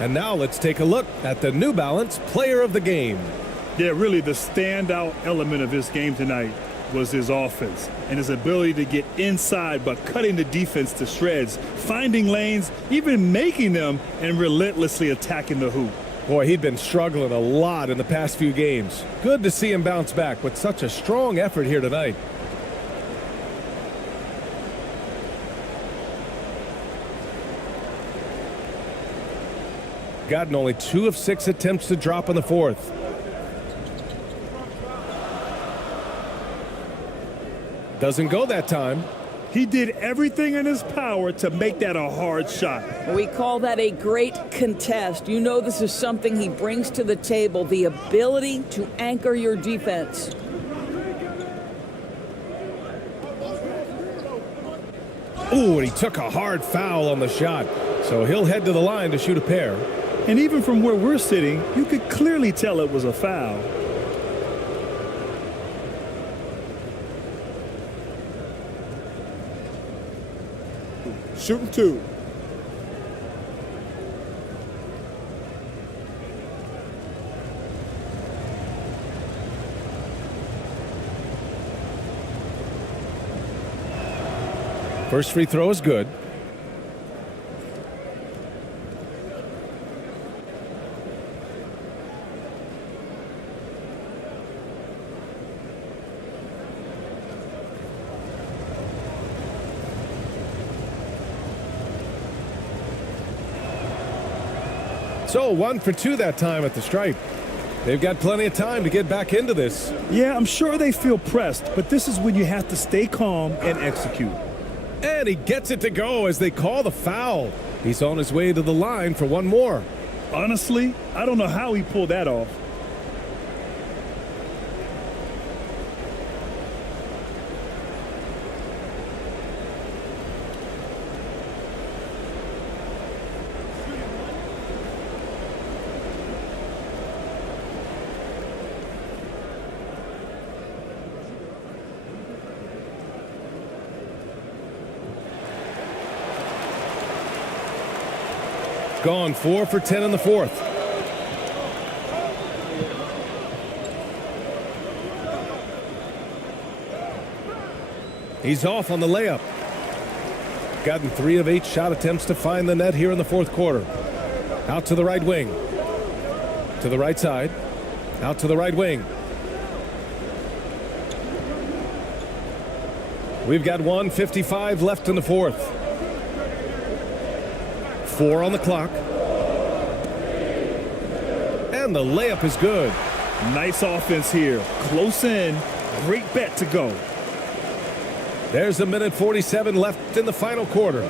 And now let's take a look at the New Balance Player of the Game. Yeah, really the standout element of his game tonight was his offense and his ability to get inside by cutting the defense to shreds, finding lanes, even making them, and relentlessly attacking the hoop. Boy, he'd been struggling a lot in the past few games. Good to see him bounce back with such a strong effort here tonight. Gotten only 2 of 6 attempts to drop in the fourth. Doesn't go that time. He did everything in his power to make that a hard shot. We call that a great contest. You know this is something he brings to the table, the ability to anchor your defense. Ooh, and he took a hard foul on the shot. So he'll head to the line to shoot a pair. And even from where we're sitting, you could clearly tell it was a foul. Shooting 2. First free throw is good. So 1 for 2 that time at the stripe. They've got plenty of time to get back into this. Yeah, I'm sure they feel pressed, but this is when you have to stay calm and execute. And he gets it to go as they call the foul. He's on his way to the line for one more. Honestly, I don't know how he pulled that off. Gone 4 for 10 in the fourth. He's off on the layup. Gotten 3 of 8 shot attempts to find the net here in the fourth quarter. Out to the right wing. To the right side. Out to the right wing. We've got 1:55 left in the fourth. 4 on the clock. And the layup is good. Nice offense here. Close in. Great bet to go. There's 1:47 left in the final quarter.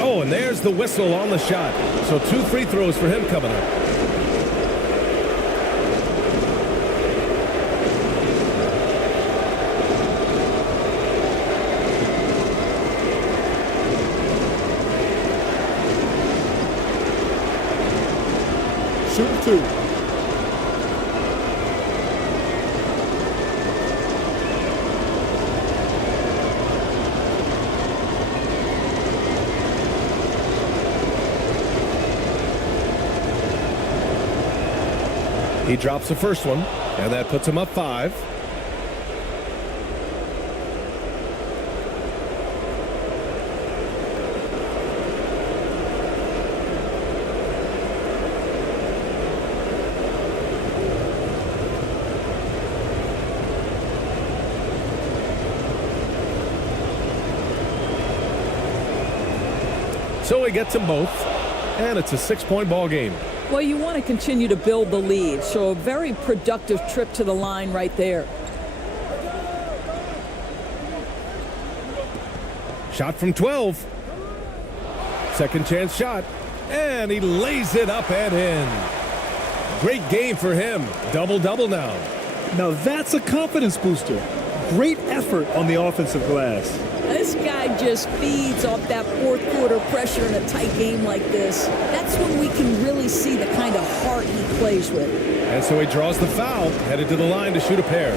Oh, and there's the whistle on the shot. So 2 free throws for him coming up. Shooting 2. He drops the first one, and that puts him up 5. So he gets them both, and it's a 6-point ball game. Well, you want to continue to build the lead, so a very productive trip to the line right there. Shot from 12. Second chance shot, and he lays it up and in. Great game for him. Double-double now. Now that's a confidence booster. Great effort on the offensive glass. This guy just feeds off that fourth quarter pressure in a tight game like this. That's when we can really see the kind of heart he plays with. And so he draws the foul, headed to the line to shoot a pair.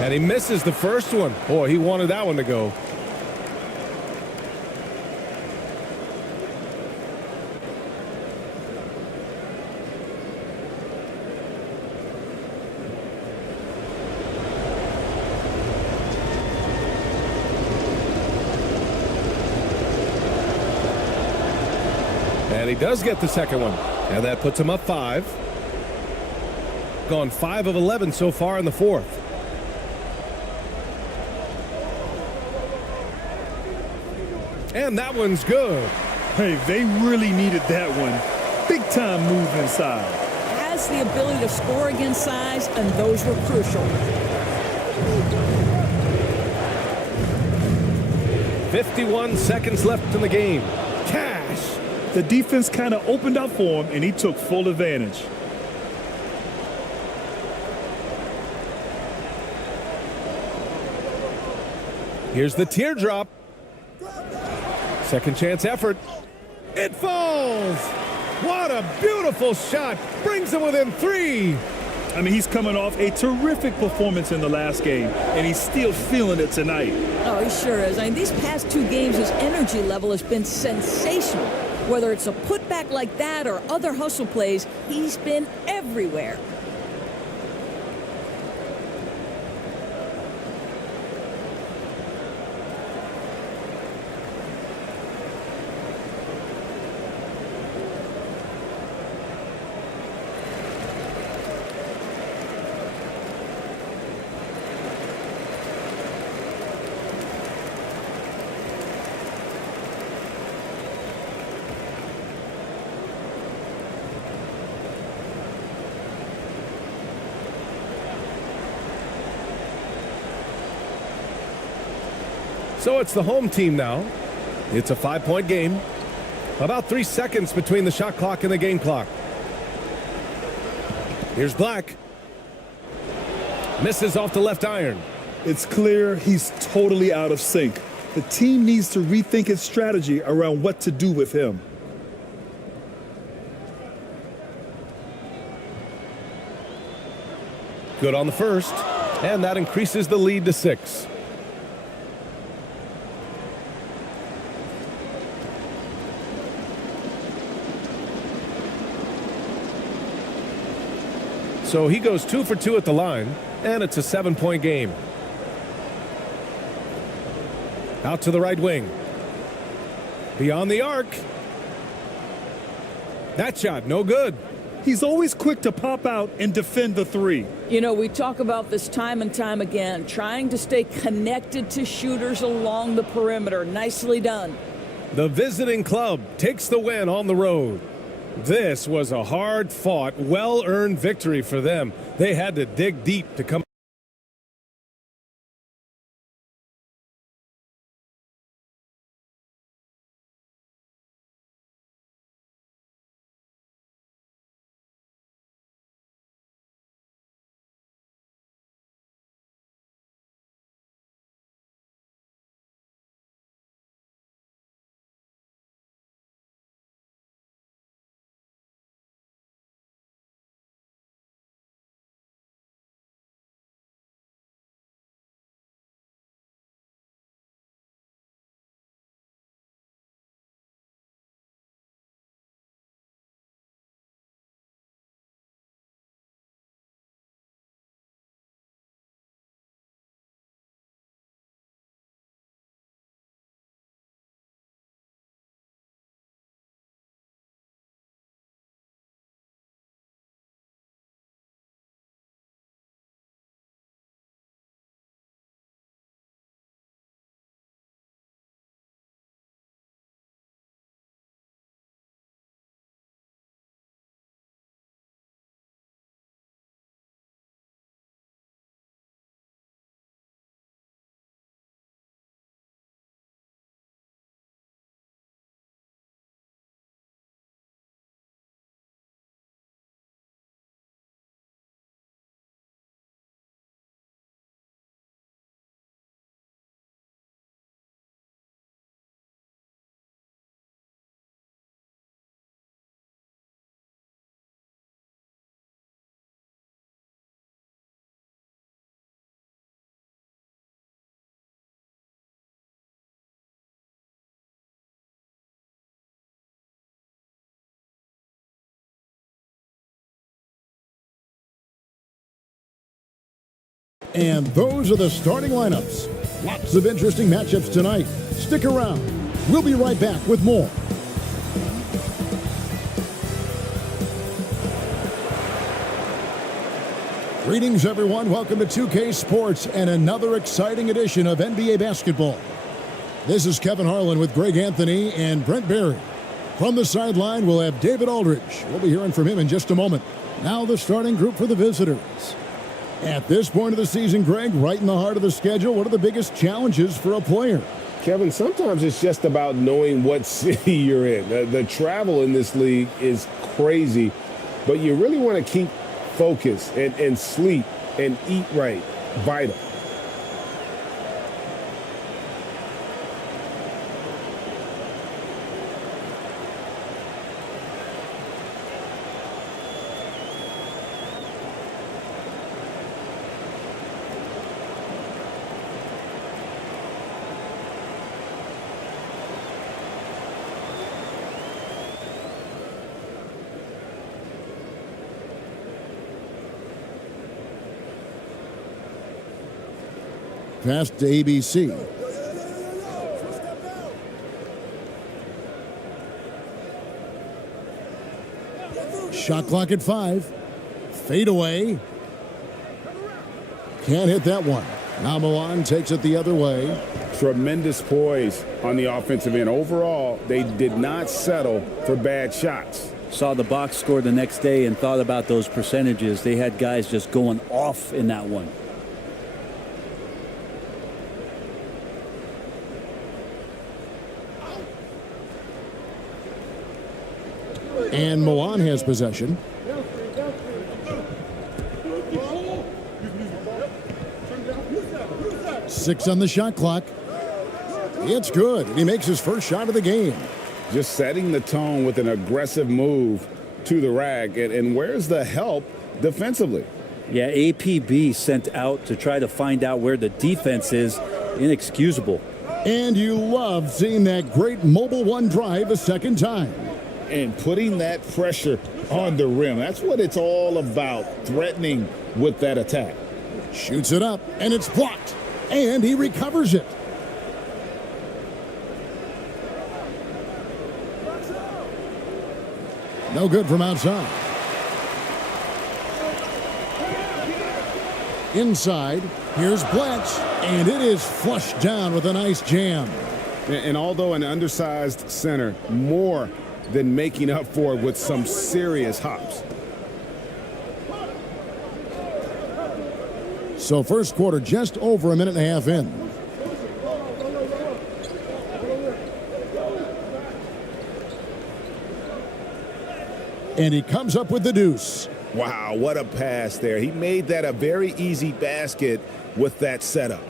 And he misses the first one. Boy, he wanted that one to go. And he does get the second one. And that puts him up 5. Gone 5 of 11 so far in the fourth. And that one's good. Hey, they really needed that one. Big time move inside. Has the ability to score against size, and those were crucial. 51 seconds left in the game. Cash. The defense kind of opened up for him, and he took full advantage. Here's the teardrop. Second chance effort. It falls. What a beautiful shot. Brings him within 3. I mean, he's coming off a terrific performance in the last game, and he's still feeling it tonight. Oh, he sure is. I mean, these past 2 games, his energy level has been sensational. Whether it's a putback like that or other hustle plays, he's been everywhere. So it's the home team now. It's a 5-point game. About 3 seconds between the shot clock and the game clock. Here's Black. Misses off the left iron. It's clear he's totally out of sync. The team needs to rethink its strategy around what to do with him. Good on the first. And that increases the lead to 6. So he goes 2 for 2 at the line, and it's a 7-point game. Out to the right wing. Beyond the arc. That shot, no good. He's always quick to pop out and defend the 3. You know, we talk about this time and time again, trying to stay connected to shooters along the perimeter. Nicely done. The visiting club takes the win on the road. This was a hard-fought, well-earned victory for them. They had to dig deep to come And those are the starting lineups. Lots of interesting matchups tonight. Stick around. We'll be right back with more. Greetings, everyone. Welcome to 2K Sports and another exciting edition of NBA basketball. This is Kevin Harlan with Greg Anthony and Brent Barry. From the sideline, we'll have David Aldridge. We'll be hearing from him in just a moment. Now the starting group for the visitors. At this point of the season, Greg, right in the heart of the schedule, what are the biggest challenges for a player? Kevin, sometimes it's just about knowing what city you're in. The travel in this league is crazy, but you really want to keep focus and sleep and eat right. Vital. Pass to ABC. Shot clock at 5. Fade away. Can't hit that one. Now Milan takes it the other way. Tremendous poise on the offensive end. Overall, they did not settle for bad shots. Saw the box score the next day and thought about those percentages. They had guys just going off in that one. And Milan has possession. Six on the shot clock. It's good. He makes his first shot of the game. Just setting the tone with an aggressive move to the rack. And where's the help defensively? Yeah, APB sent out to try to find out where the defense is. Inexcusable. And you love seeing that great mobile one drive a second time. And putting that pressure on the rim. That's what it's all about, threatening with that attack. Shoots it up, and it's blocked. And he recovers it. No good from outside. Inside, here's Bletch, and it is flushed down with a nice jam. And although an undersized center, more than making up for it with some serious hops. So first quarter just over a minute and a half in. And he comes up with the deuce. Wow, what a pass there. He made that a very easy basket with that setup.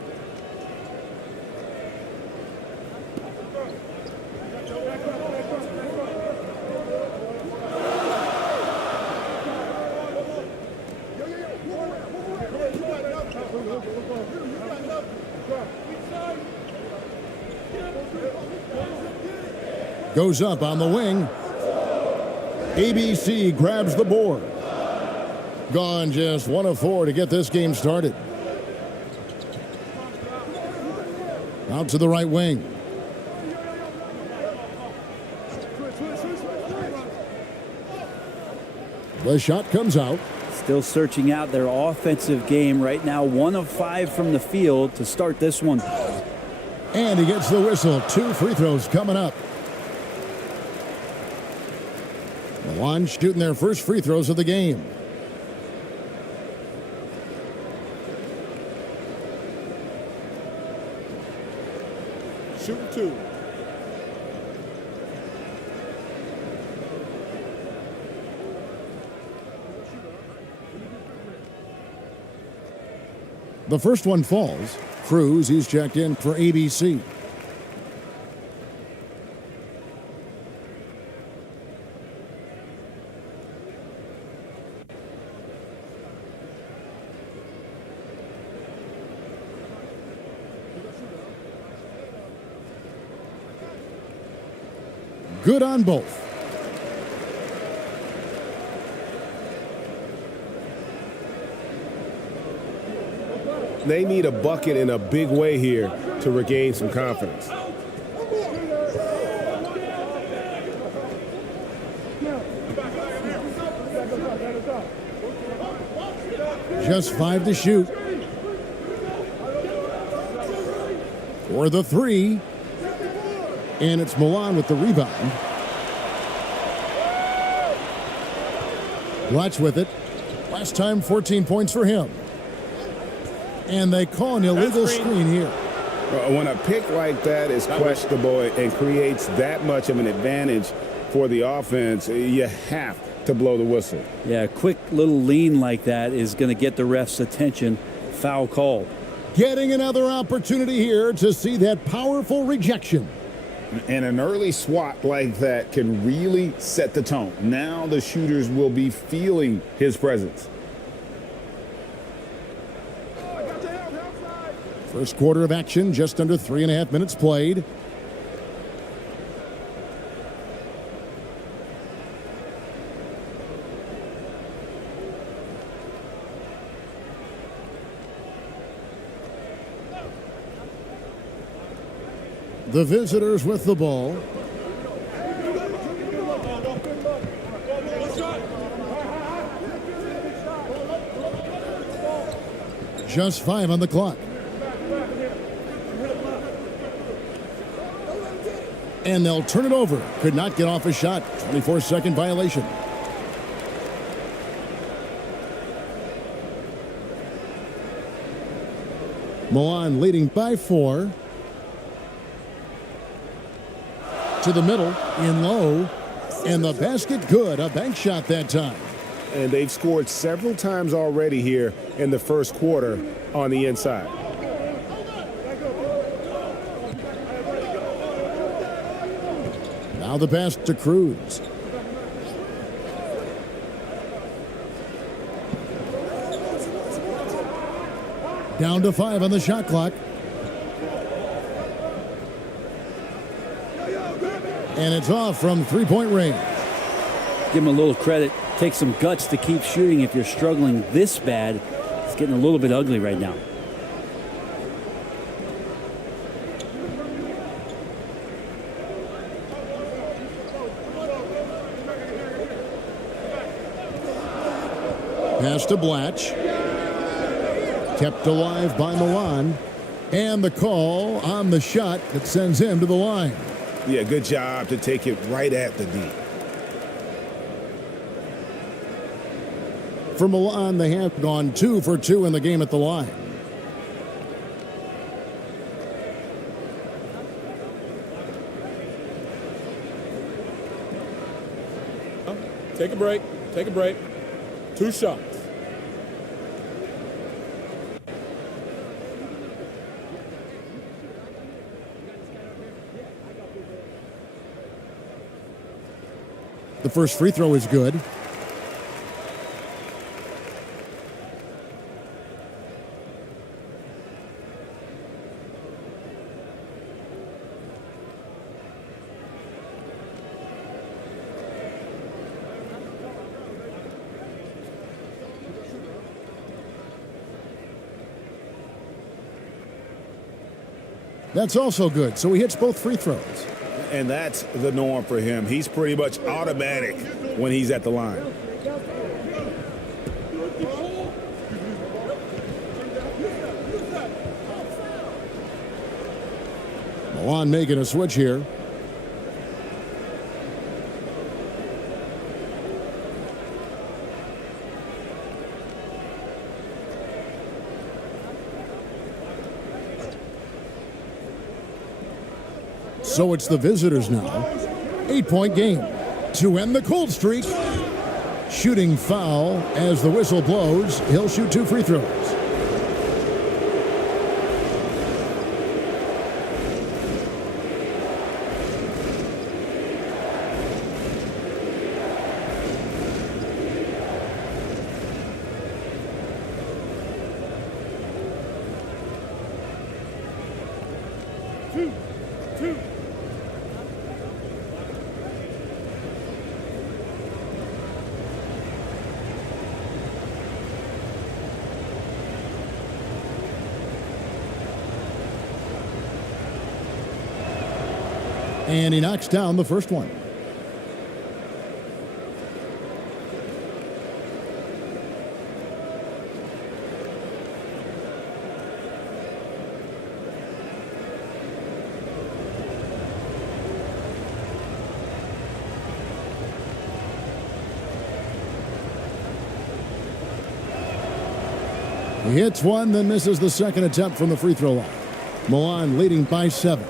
Goes up on the wing. ABC grabs the board. Gone just 1 of 4 to get this game started. Out to the right wing. The shot comes out. Still searching out their offensive game right now. 1 of 5 from the field to start this one. And he gets the whistle. 2 free throws coming up. Milan shooting their first free throws of the game. Shoot 2. The first one falls. Cruz, he's checked in for ABC. Good on both. They need a bucket in a big way here to regain some confidence. Just 5 to shoot. For the 3. And it's Milan with the rebound. Watch with it. Last time, 14 points for him. And they call an illegal screen here. When a pick like that is questionable and creates that much of an advantage for the offense, you have to blow the whistle. Yeah, a quick little lean like that is going to get the ref's attention. Foul call. Getting another opportunity here to see that powerful rejection. And an early swat like that can really set the tone. Now the shooters will be feeling his presence. First quarter of action, just under 3.5 minutes played. The visitors with the ball. Just 5 on the clock. And they'll turn it over. Could not get off a shot. 24-second violation. Milan leading by 4. To the middle, in low, and the basket good. A bank shot that time. And they've scored several times already here in the first quarter on the inside. Now the pass to Cruz. Down to 5 on the shot clock. And it's off from 3-point range. Give him a little credit. Take some guts to keep shooting if you're struggling this bad. It's getting a little bit ugly right now. Pass to Blatch. Kept alive by Milan. And the call on the shot that sends him to the line. Yeah, good job to take it right at the D. For Milan, they have gone 2 for 2 in the game at the line. Take a break. Take a break. 2 shots. The first free throw is good. That's also good. So he hits both free throws. And that's the norm for him. He's pretty much automatic when he's at the line. Milan making a switch here. So it's the visitors now. 8-point game to end the cold streak. Shooting foul as the whistle blows. He'll shoot 2 free throws. And he knocks down the first one. He hits one, then misses the second attempt from the free throw line. Milan leading by 7.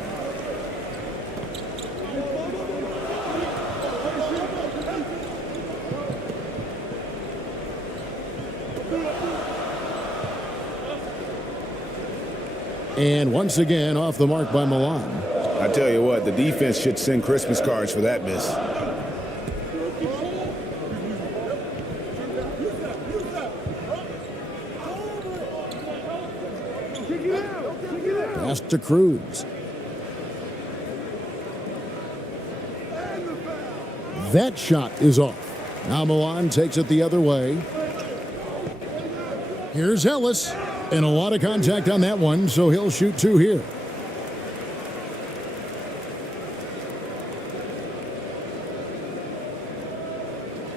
And once again off the mark by Milan. I tell you what, the defense should send Christmas cards for that miss. Pass to Cruz. That shot is off. Now Milan takes it the other way. Here's Ellis. And a lot of contact on that one, so he'll shoot 2 here.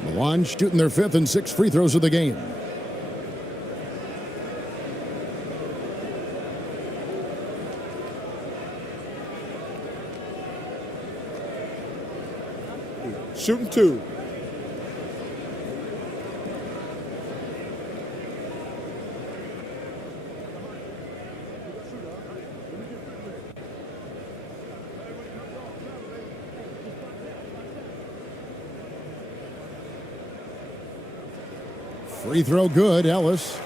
Milan shooting their 5th and 6th free throws of the game. Shooting 2. Free throw good, Ellis.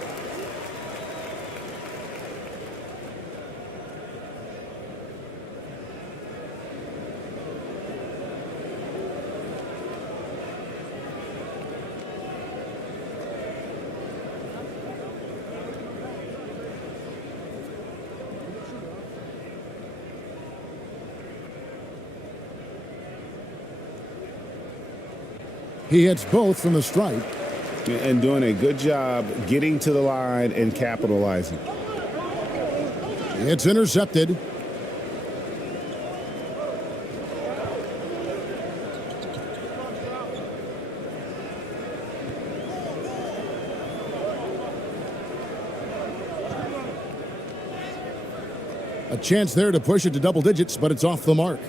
He hits both from the stripe. And doing a good job getting to the line and capitalizing. It's intercepted. A chance there to push it to double digits, but it's off the mark.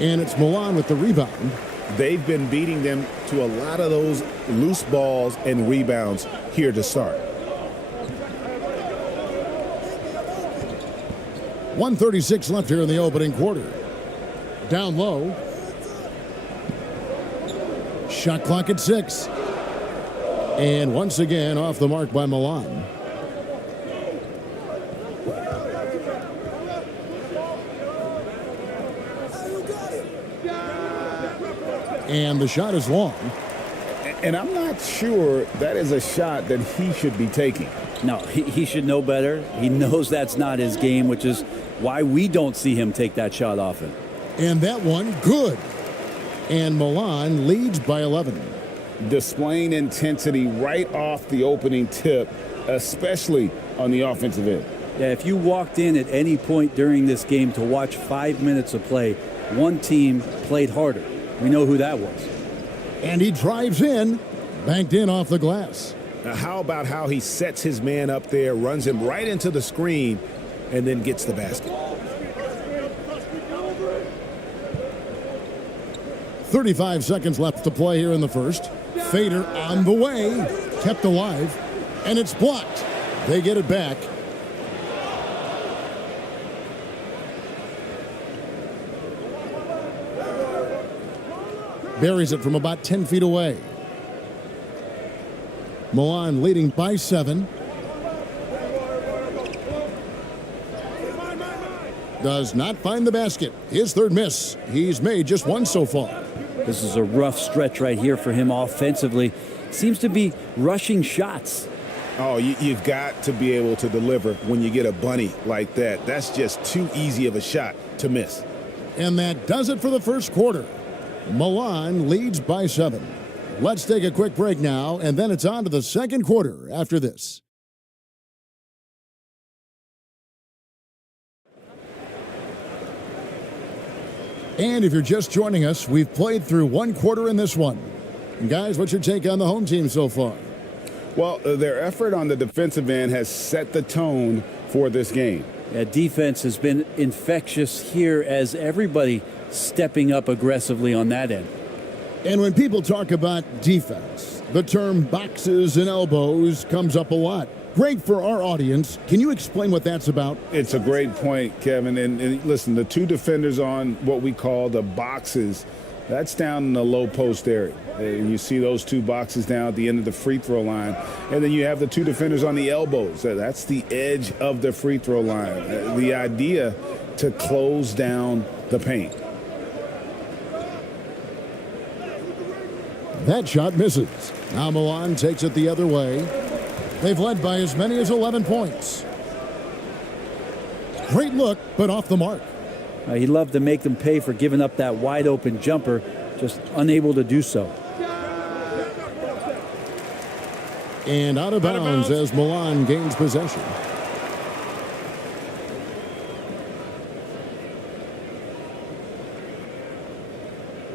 And it's Milan with the rebound. They've been beating them to a lot of those loose balls and rebounds here to start. 1:36 left here in the opening quarter. Down low. Shot clock at 6. And once again off the mark by Milan. And the shot is long. And I'm not sure that is a shot that he should be taking. No, he should know better. He knows that's not his game, which is why we don't see him take that shot often. And that one, good. And Milan leads by 11. Displaying intensity right off the opening tip, especially on the offensive end. Yeah, if you walked in at any point during this game to watch 5 minutes of play, one team played harder. We know who that was. And he drives in, banked in off the glass. Now, how about how he sets his man up there, runs him right into the screen, and then gets the basket? 35 seconds left to play here in the first. Fader on the way, kept alive, and it's blocked. They get it back. Buries it from about 10 feet away. Milan leading by 7. Does not find the basket. His third miss. He's made just one so far. This is a rough stretch right here for him offensively. Seems to be rushing shots. Oh, you've got to be able to deliver when you get a bunny like that. That's just too easy of a shot to miss. And that does it for the first quarter. Milan leads by 7. Let's take a quick break now, and then it's on to the second quarter after this. And if you're just joining us, we've played through one quarter in this one. And guys, what's your take on the home team so far? Well, their effort on the defensive end has set the tone for this game. Yeah, defense has been infectious here as everybody stepping up aggressively on that end. And when people talk about defense, the term boxes and elbows comes up a lot. Great for our audience. Can you explain what that's about? It's a great point, Kevin. And listen, the two defenders on what we call the boxes, that's down in the low post area. And you see those two boxes down at the end of the free throw line. And then you have the two defenders on the elbows. That's the edge of the free throw line. The idea to close down the paint. That shot misses. Now Milan takes it the other way. They've led by as many as 11 points. Great look, but off the mark. He'd love to make them pay for giving up that wide open jumper, just unable to do so. And out of bounds as Milan gains possession.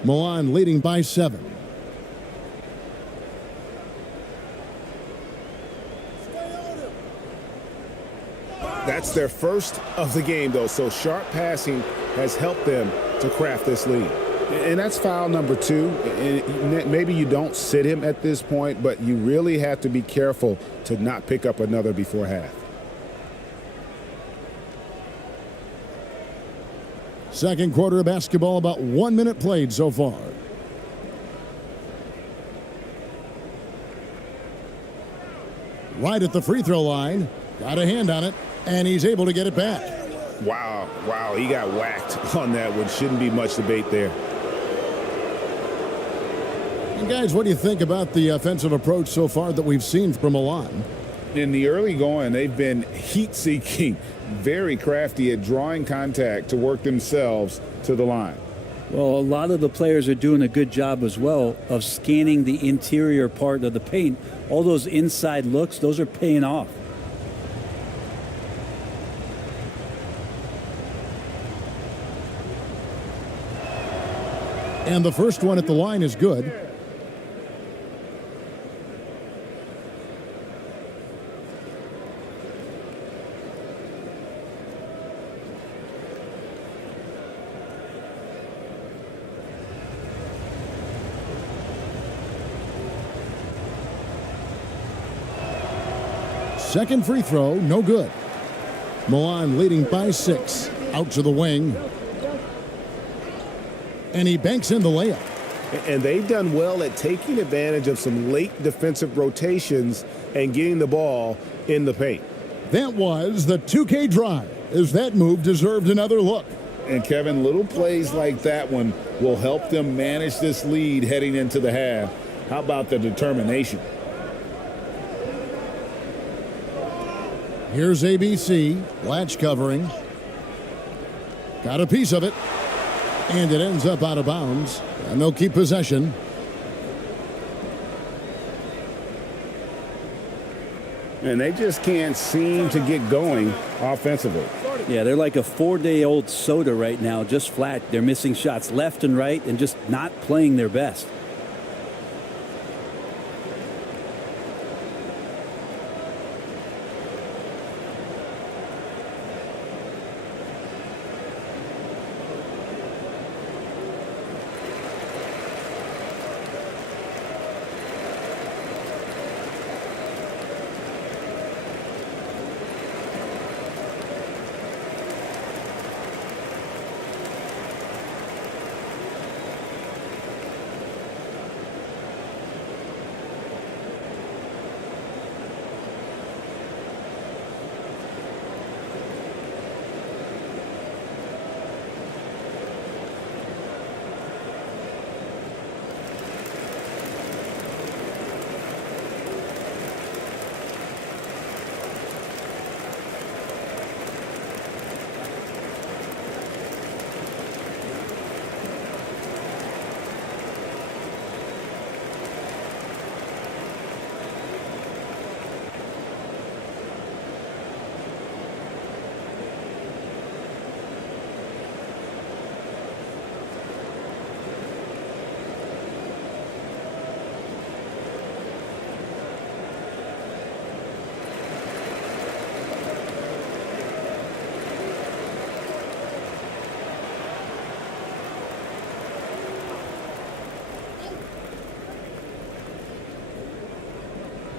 Milan leading by 7. That's their first of the game, though, so sharp passing has helped them to craft this lead. And that's foul number 2. And maybe you don't sit him at this point, but you really have to be careful to not pick up another before half. Second quarter of basketball, about 1 minute played so far. Right at the free throw line. Got a hand on it, and he's able to get it back. Wow, he got whacked on that one. Shouldn't be much debate there. And guys, what do you think about the offensive approach so far that we've seen from Milan? In the early going, they've been heat-seeking, very crafty at drawing contact to work themselves to the line. Well, a lot of the players are doing a good job as well of scanning the interior part of the paint. All those inside looks, those are paying off. And the first one at the line is good. Second free throw, no good. Milan leading by 6. Out to the wing. And he banks in the layup. And they've done well at taking advantage of some late defensive rotations and getting the ball in the paint. That was the 2K drive, as that move deserved another look. And Kevin, little plays like that one will help them manage this lead heading into the half. How about the determination? Here's ABC, latch covering. Got a piece of it. And it ends up out of bounds. And they'll keep possession. And they just can't seem to get going offensively. Yeah, they're like a 4-day-old soda right now, just flat. They're missing shots left and right and just not playing their best.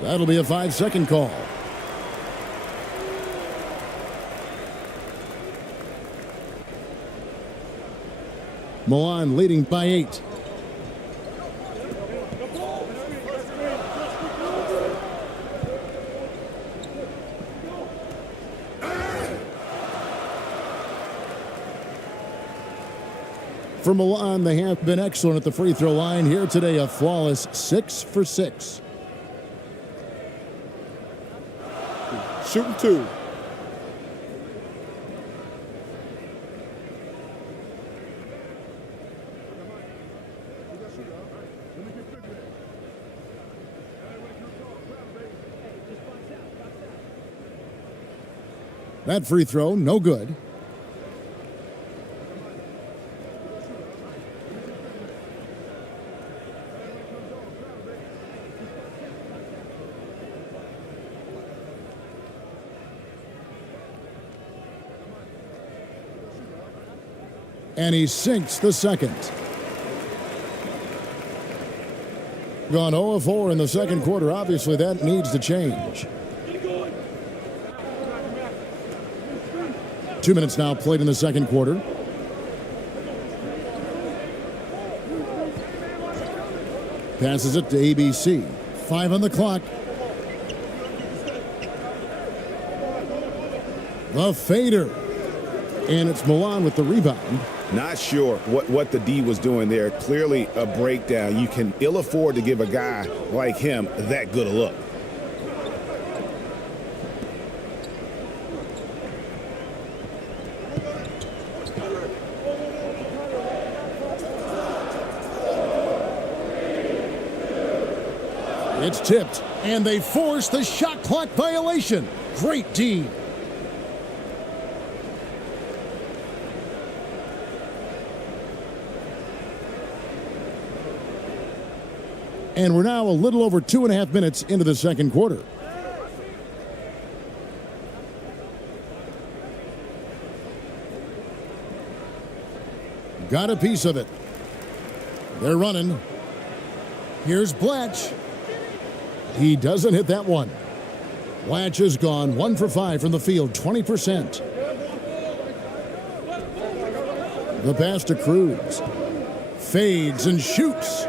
That'll be a 5-second call. Milan leading by 8. For Milan, they have been excellent at the free throw line. Here today, a flawless 6 for 6. Shooting 2. That free throw, no good. And he sinks the second. Gone 0-4 in the second quarter. Obviously, that needs to change. 2 minutes now played in the second quarter. Passes it to ABC. 5 on the clock. The fader. And it's Milan with the rebound. Not sure what the D was doing there. Clearly a breakdown. You can ill afford to give a guy like him that good a look. It's tipped, and they force the shot clock violation. Great D. And we're now a little over 2.5 minutes into the second quarter. Got a piece of it. They're running. Here's Blatch. He doesn't hit that one. Blatch is gone 1 for 5 from the field, 20%. The pass to Cruz. Fades and shoots.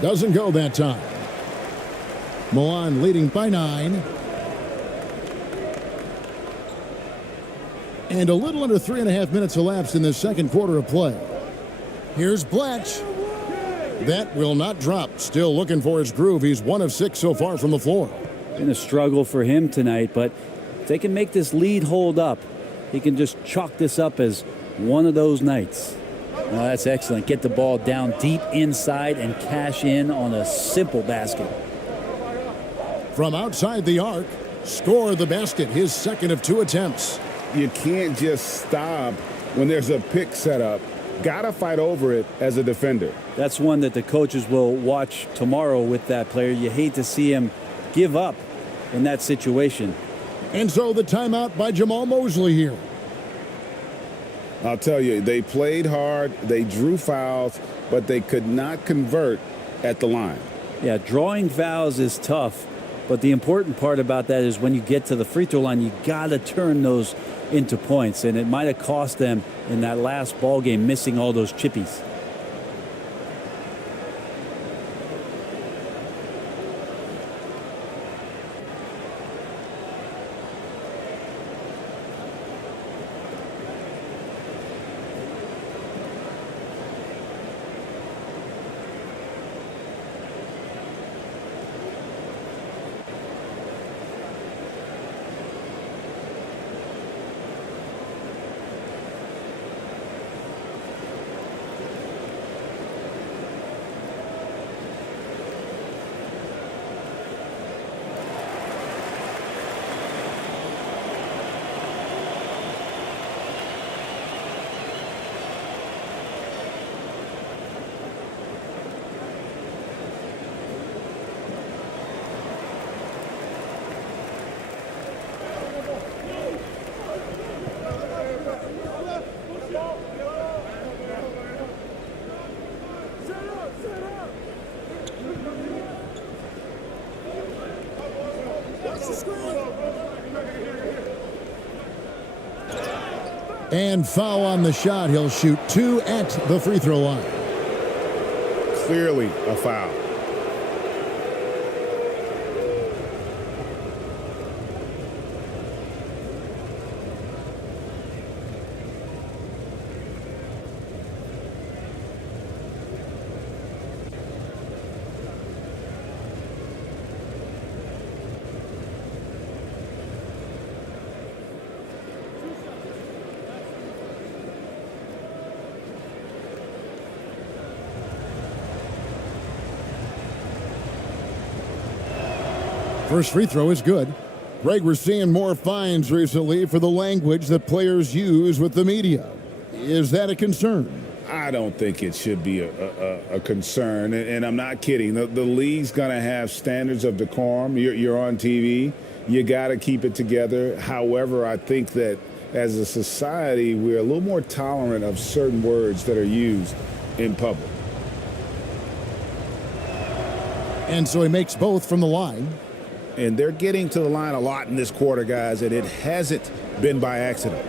Doesn't go that time. Milan leading by 9. And a little under 3.5 minutes elapsed in the second quarter of play. Here's Blatch. That will not drop. Still looking for his groove. He's 1 of 6 so far from the floor. Been a struggle for him tonight, but if they can make this lead hold up, he can just chalk this up as one of those nights. Oh, that's excellent. Get the ball down deep inside and cash in on a simple basket. From outside the arc, score the basket, his second of 2 attempts. You can't just stop when there's a pick set up. Gotta fight over it as a defender. That's one that the coaches will watch tomorrow with that player. You hate to see him give up in that situation. And so the timeout by Jamal Mosley here. I'll tell you, they played hard, they drew fouls, but they could not convert at the line. Yeah, drawing fouls is tough, but the important part about that is when you get to the free throw line, you got to turn those into points, and it might have cost them in that last ball game, missing all those chippies. And foul on the shot. He'll shoot 2 at the free throw line. Clearly a foul. First free throw is good. Greg, we're seeing more fines recently for the language that players use with the media. Is that a concern? I don't think it should be a concern, and I'm not kidding. The league's going to have standards of decorum. You're on TV. You got to keep it together. However, I think that as a society, we're a little more tolerant of certain words that are used in public. And so he makes both from the line. And they're getting to the line a lot in this quarter, guys, and it hasn't been by accident.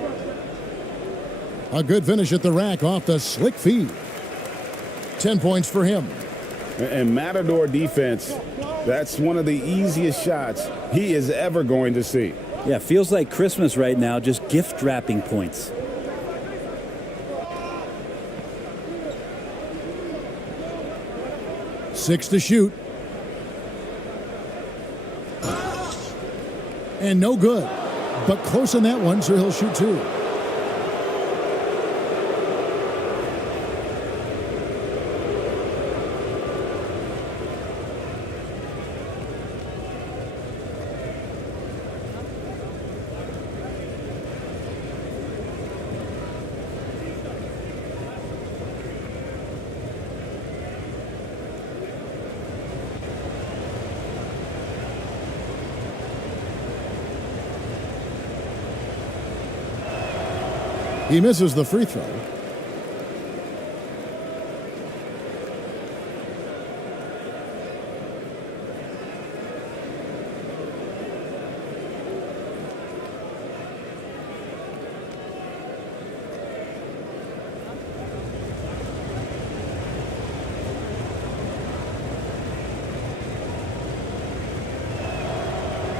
A good finish at the rack off the slick feed. 10 points for him. And Matador defense, that's one of the easiest shots he is ever going to see. Yeah, feels like Christmas right now, just gift wrapping points. Six to shoot. And no good. But close on that one, so he'll shoot 2. He misses the free throw.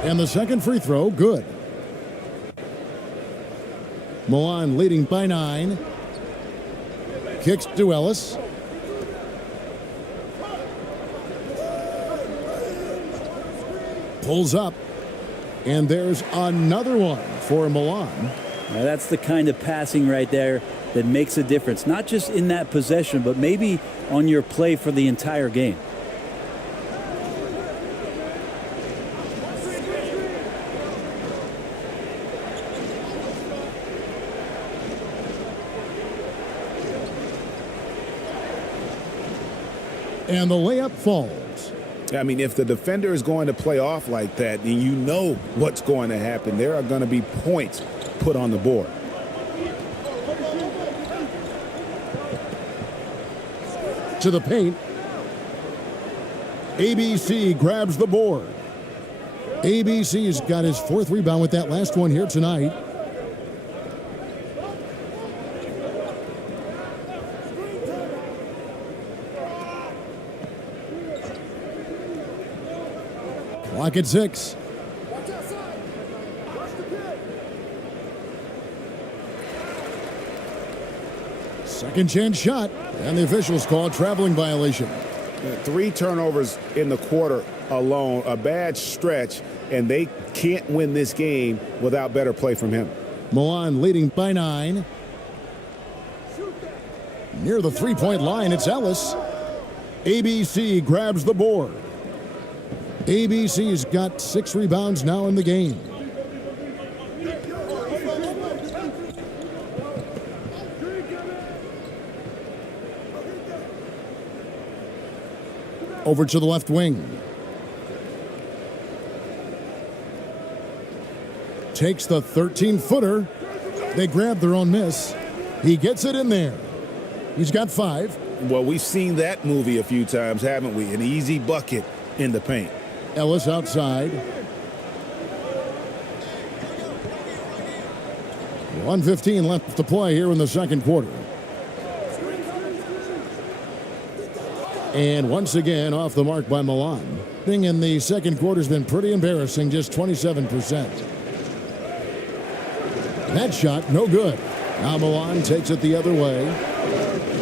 And the second free throw, good. Milan leading by 9. Kicks to Ellis. Pulls up. And there's another one for Milan. Now that's the kind of passing right there that makes a difference. Not just in that possession, but maybe on your play for the entire game. And the layup falls. I mean, if the defender is going to play off like that, then you know what's going to happen. There are going to be points put on the board. To the paint. ABC grabs the board. ABC's got his 4th rebound with that last one here tonight. Clock at 6. Second chance shot, and the officials call a traveling violation. 3 turnovers in the quarter alone, a bad stretch, and they can't win this game without better play from him. Milan leading by 9. Near the three-point line, it's Ellis. ABC grabs the board. ABC's got 6 rebounds now in the game. Over to the left wing. Takes the 13-footer. They grab their own miss. He gets it in there. He's got 5. Well, we've seen that movie a few times, haven't we? An easy bucket in the paint. Ellis outside. 1:15 left to play here in the second quarter. And once again, off the mark by Milan. In the second quarter has been pretty embarrassing, just 27%. That shot, no good. Now Milan takes it the other way.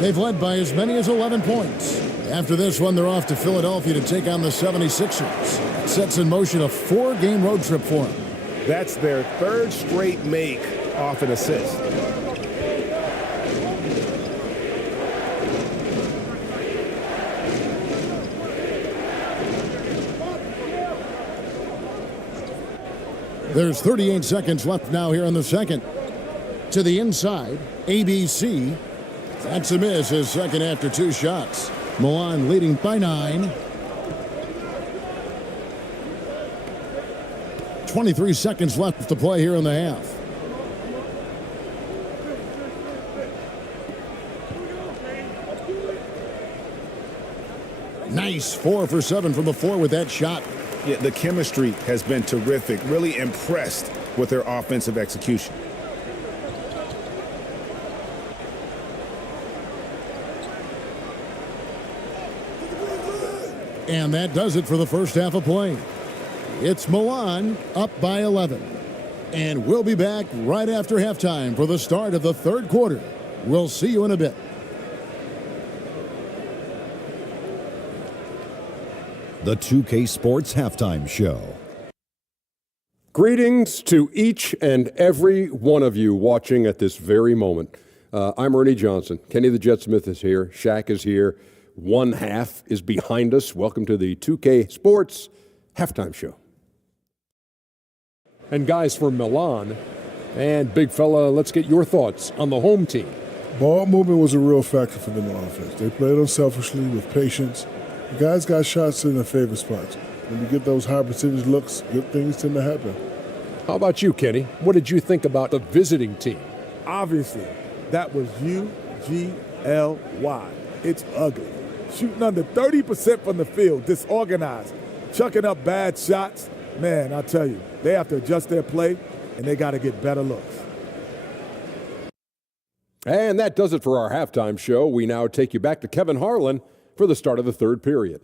They've led by as many as 11 points. After this one, they're off to Philadelphia to take on the 76ers. It sets in motion a 4-game road trip for them. That's their third straight make off an assist. There's 38 seconds left now here in the second. To the inside, ABC. That's a miss, his second after 2 shots. Milan leading by 9. 23 seconds left to play here in the half. Nice 4 for 7 from the floor with that shot. Yeah, the chemistry has been terrific. Really impressed with their offensive execution. And that does it for the first half of play. It's Milan up by 11. And we'll be back right after halftime for the start of the third quarter. We'll see you in a bit. The 2K Sports Halftime Show. Greetings to each and every one of you watching at this very moment. I'm Ernie Johnson. Kenny the Jet Smith is here. Shaq is here. One half is behind us. Welcome to the 2K Sports Halftime Show. And guys from Milan and big fella, let's get your thoughts on the home team. Ball movement was a real factor for them on offense. They played unselfishly with patience. The guys got shots in their favorite spots. When you get those high percentage looks, good things tend to happen. How about you, Kenny? What did you think about the visiting team? Obviously, that was UGLY. It's ugly. Shooting under 30% from the field, disorganized, chucking up bad shots. Man, I tell you, they have to adjust their play, and they got to get better looks. And that does it for our halftime show. We now take you back to Kevin Harlan for the start of the third period.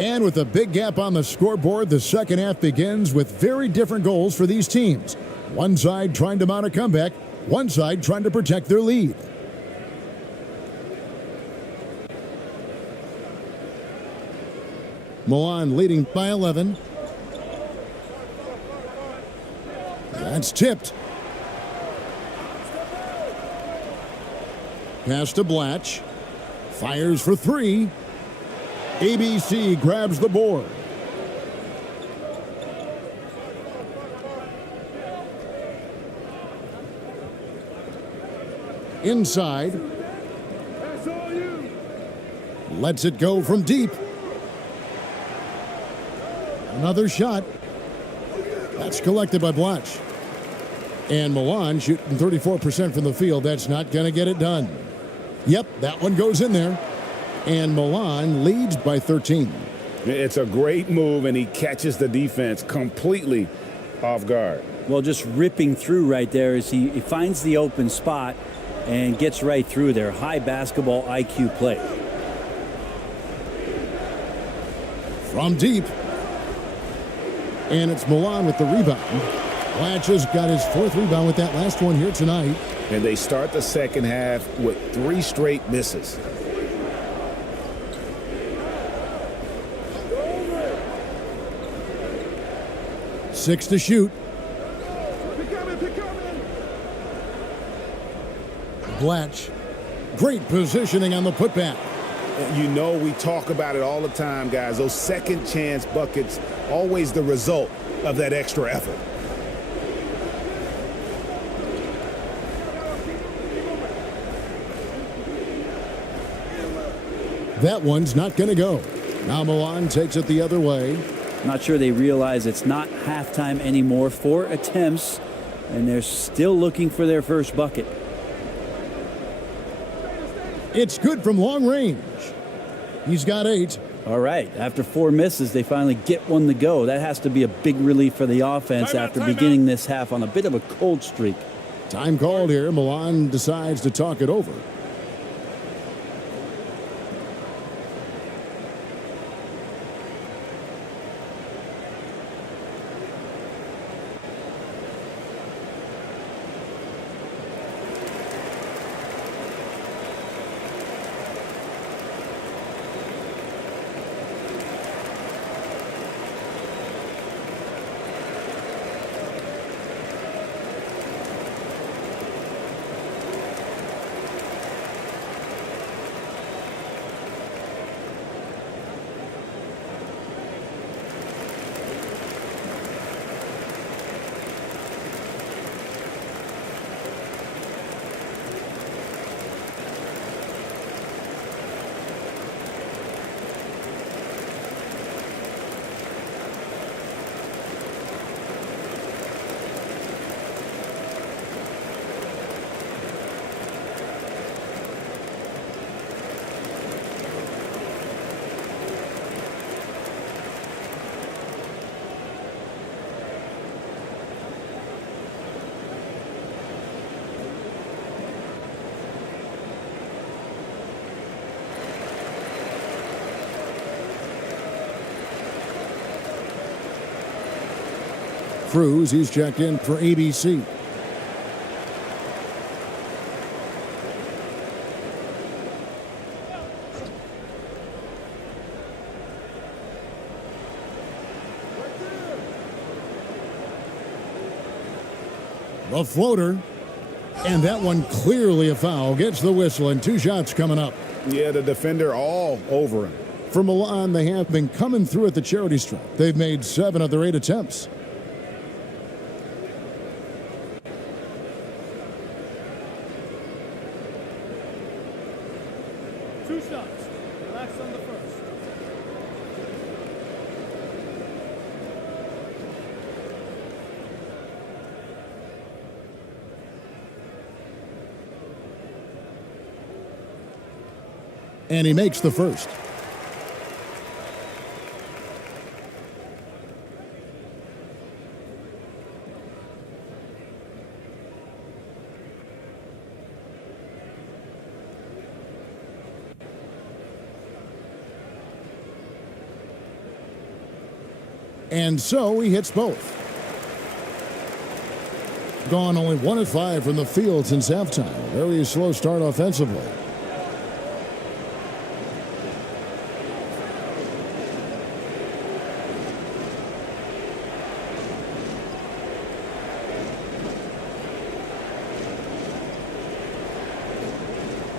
And with a big gap on the scoreboard, the second half begins with very different goals for these teams. One side trying to mount a comeback, one side trying to protect their lead. Milan leading by 11. That's tipped. Pass to Blatch. Fires for 3. ABC grabs the board. Inside. Lets it go from deep. Another shot. That's collected by Blatch. And Milan shooting 34% from the field. That's not going to get it done. Yep, that one goes in there. And Milan leads by 13. It's a great move, and he catches the defense completely off guard. Well, just ripping through right there as he finds the open spot and gets right through there. High basketball IQ play. From deep. And it's Milan with the rebound. Blatch has got his 4th rebound with that last one here tonight. And they start the second half with 3 straight misses. Six to shoot. Blatch. Great positioning on the putback. You know, we talk about it all the time, guys. Those second chance buckets, always the result of that extra effort. That one's not going to go. Now Milan takes it the other way. Not sure they realize it's not halftime anymore. 4 attempts, and they're still looking for their first bucket. It's good from long range. He's got 8. All right, after 4 misses, they finally get one to go. That has to be a big relief for the offense after beginning this half on a bit of a cold streak. Time called here. Milan decides to talk it over. Cruz, he's checked in for ABC. The floater, and that one clearly a foul. Gets the whistle, and 2 shots coming up. Yeah, the defender all over him. For Milan, they have been coming through at the charity stripe. They've made 7 of their 8 attempts. And he makes the first. And so he hits both. Gone only 1 of 5 from the field since halftime. Very slow start offensively.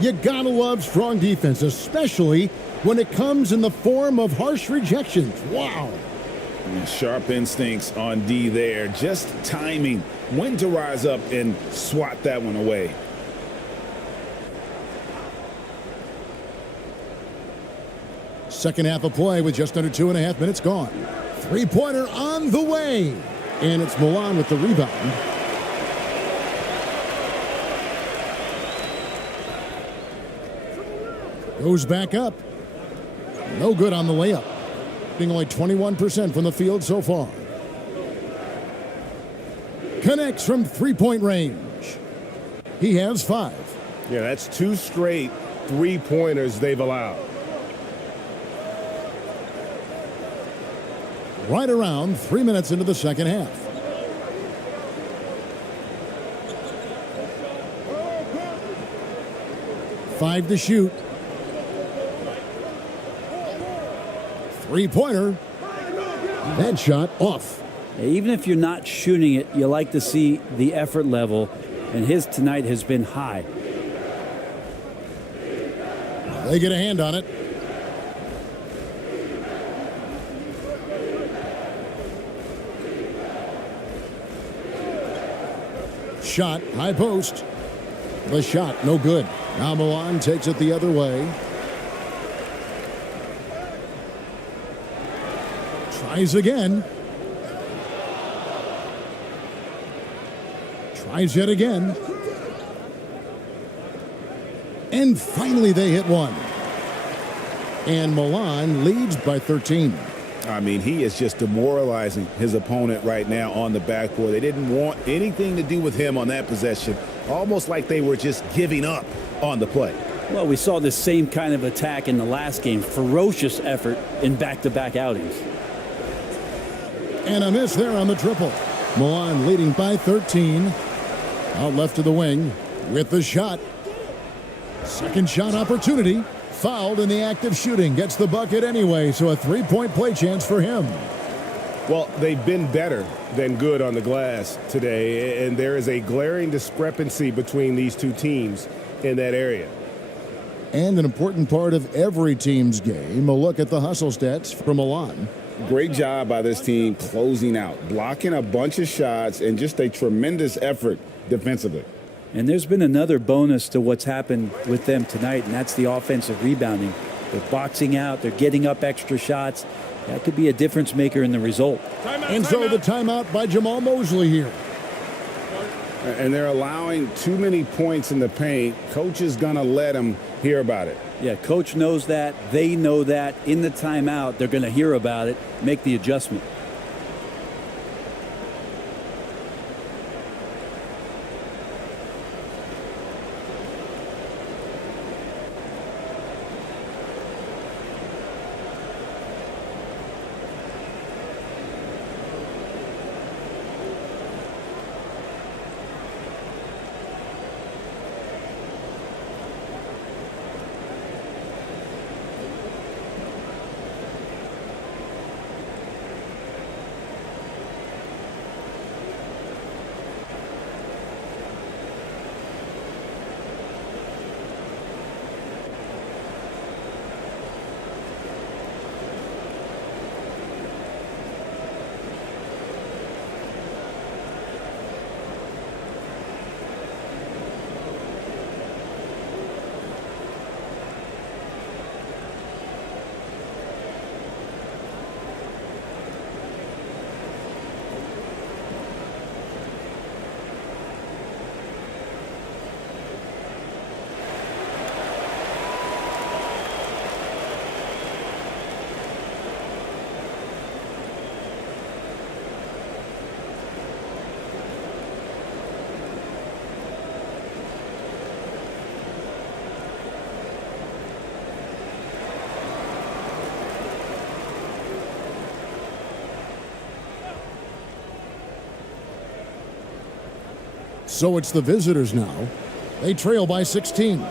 You gotta love strong defense, especially when it comes in the form of harsh rejections. Wow. Sharp instincts on D there. Just timing when to rise up and swat that one away. Second half of play with just under 2.5 minutes gone. 3-pointer on the way. And it's Milan with the rebound. Goes back up. No good on the layup. Being only 21% from the field so far. Connects from 3-point range. He has 5. Yeah, that's 2 straight 3-pointers they've allowed. Right around 3 minutes into the second half. Five to shoot. 3-pointer. That shot off. Even if you're not shooting it, you like to see the effort level, and his tonight has been high. They get a hand on it. Shot, high post. The shot, no good. Now Milan takes it the other way. Tries again. Tries yet again. And finally they hit one. And Milan leads by 13. I mean, he is just demoralizing his opponent right now on the backboard. They didn't want anything to do with him on that possession, almost like they were just giving up on the play. Well, we saw the same kind of attack in the last game. Ferocious effort in back-to-back outings. And a miss there on the triple. Milan leading by 13. Out left to the wing with the shot. Second shot opportunity. Fouled in the act of shooting. Gets the bucket anyway, so a three-point play chance for him. Well, they've been better than good on the glass today, and there is a glaring discrepancy between these two teams in that area. And an important part of every team's game, a look at the hustle stats from Milan. Great job by this team closing out, blocking a bunch of shots, and just a tremendous effort defensively. And there's been another bonus to what's happened with them tonight, and that's the offensive rebounding. They're boxing out. They're getting up extra shots. That could be a difference maker in the result. And so the timeout by Jamal Mosley here. And they're allowing too many points in the paint. Coach is going to let them hear about it. Yeah, coach knows that. They know that. In the timeout, they're going to hear about it, make the adjustment. So it's the visitors now. They trail by 16.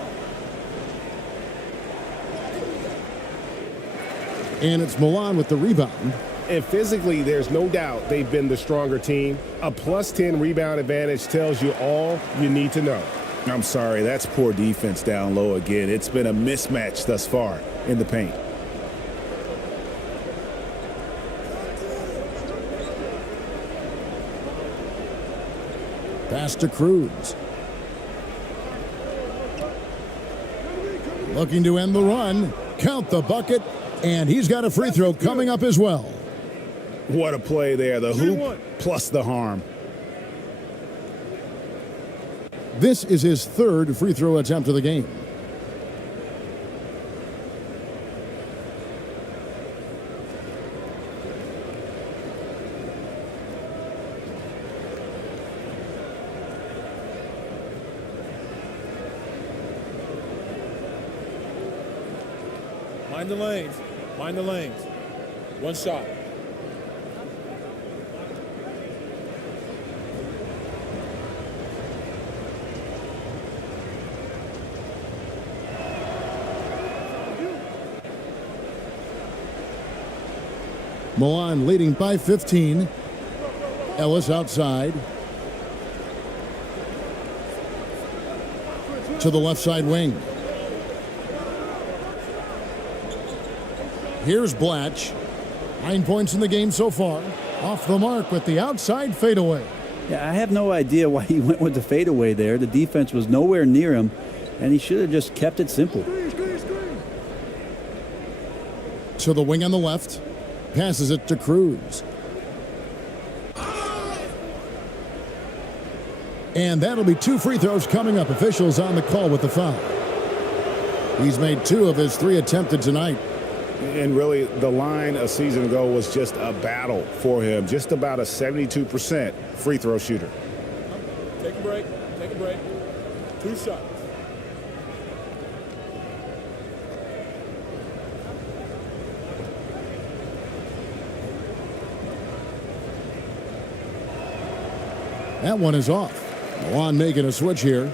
And it's Milan with the rebound. And physically, there's no doubt they've been the stronger team. A plus 10 rebound advantage tells you all you need to know. I'm sorry, that's poor defense down low again. It's been a mismatch thus far in the paint. Pass to Cruz. Looking to end the run. Count the bucket. And he's got a free throw coming up as well. What a play there. The hoop plus the harm. This is his third free throw attempt of the game. Mind the lanes. Mind the lanes. One shot. Milan leading by 15. Ellis outside. To the left side wing. Here's Blatch. 9 points in the game so far. Off the mark with the outside fadeaway. Yeah, I have no idea why he went with the fadeaway there. The defense was nowhere near him, and he should have just kept it simple. To the wing on the left. Passes it to Cruz. And that'll be 2 free throws coming up. Officials on the call with the foul. He's made 2 of his 3 attempted tonight. And really, the line a season ago was just a battle for him. Just about a 72% free throw shooter. Take a break. Take a break. 2 shots. That one is off. Milan making a switch here.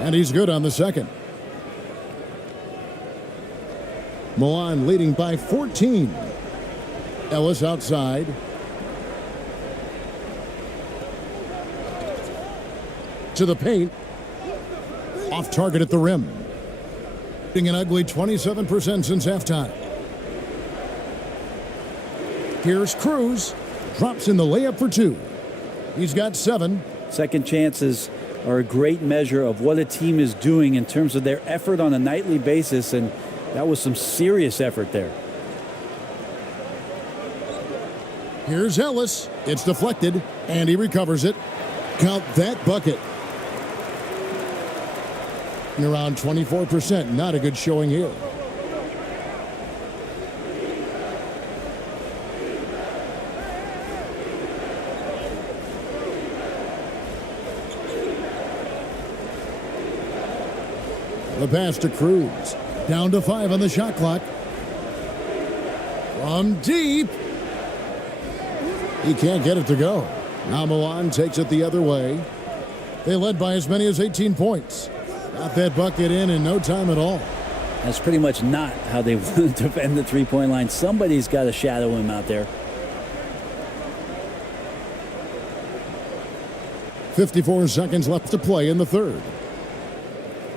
And he's good on the second. Milan leading by 14. Ellis outside. To the paint. Off target at the rim. Getting an ugly 27% since halftime. Here's Cruz. Drops in the layup for 2. He's got 7. Second chances are a great measure of what a team is doing in terms of their effort on a nightly basis, and that was some serious effort there. Here's Ellis. It's deflected, and he recovers it. Count that bucket. And around 24%. Not a good showing here. The pass to Cruz. Down to 5 on the shot clock. From deep. He can't get it to go. Now Milan takes it the other way. They led by as many as 18 points. Got that bucket in no time at all. That's pretty much not how they want to defend the three-point line. Somebody's got to shadow him out there. 54 seconds left to play in the third.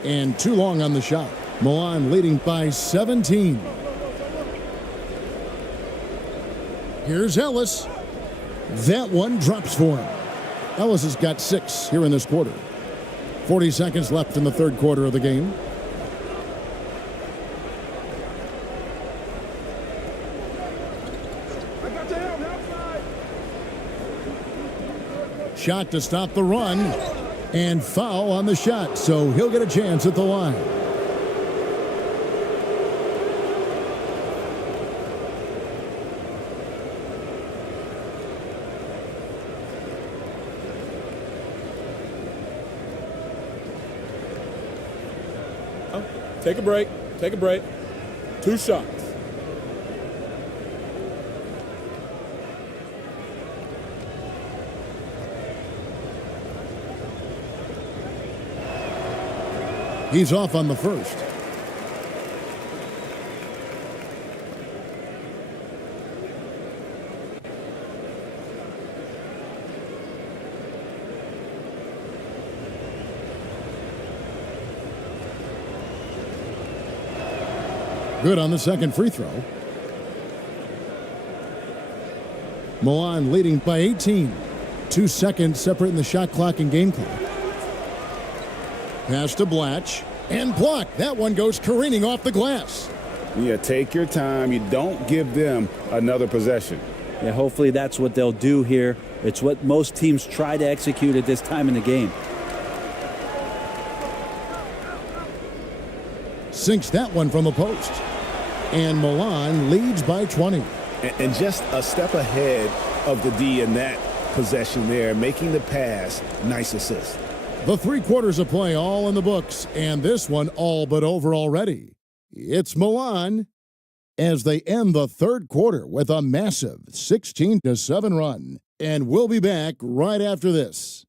And too long on the shot. Milan leading by 17. Here's Ellis. That one drops for him. Ellis has got 6 here in this quarter. 40 seconds left in the third quarter of the game. Shot to stop the run. And foul on the shot, so he'll get a chance at the line. Take a break. Take a break. 2 shots. He's off on the first. Good on the second free throw. Milan leading by 18. 2 seconds separating the shot clock and game clock. Pass to Blatch. And blocked. That one goes careening off the glass. Yeah, take your time. You don't give them another possession. Yeah, hopefully that's what they'll do here. It's what most teams try to execute at this time in the game. Sinks that one from the post. And Milan leads by 20. And just a step ahead of the D in that possession there, making the pass. Nice assist. The 3 quarters of play all in the books, and this one all but over already. It's Milan as they end the third quarter with a massive 16-7 run. And we'll be back right after this.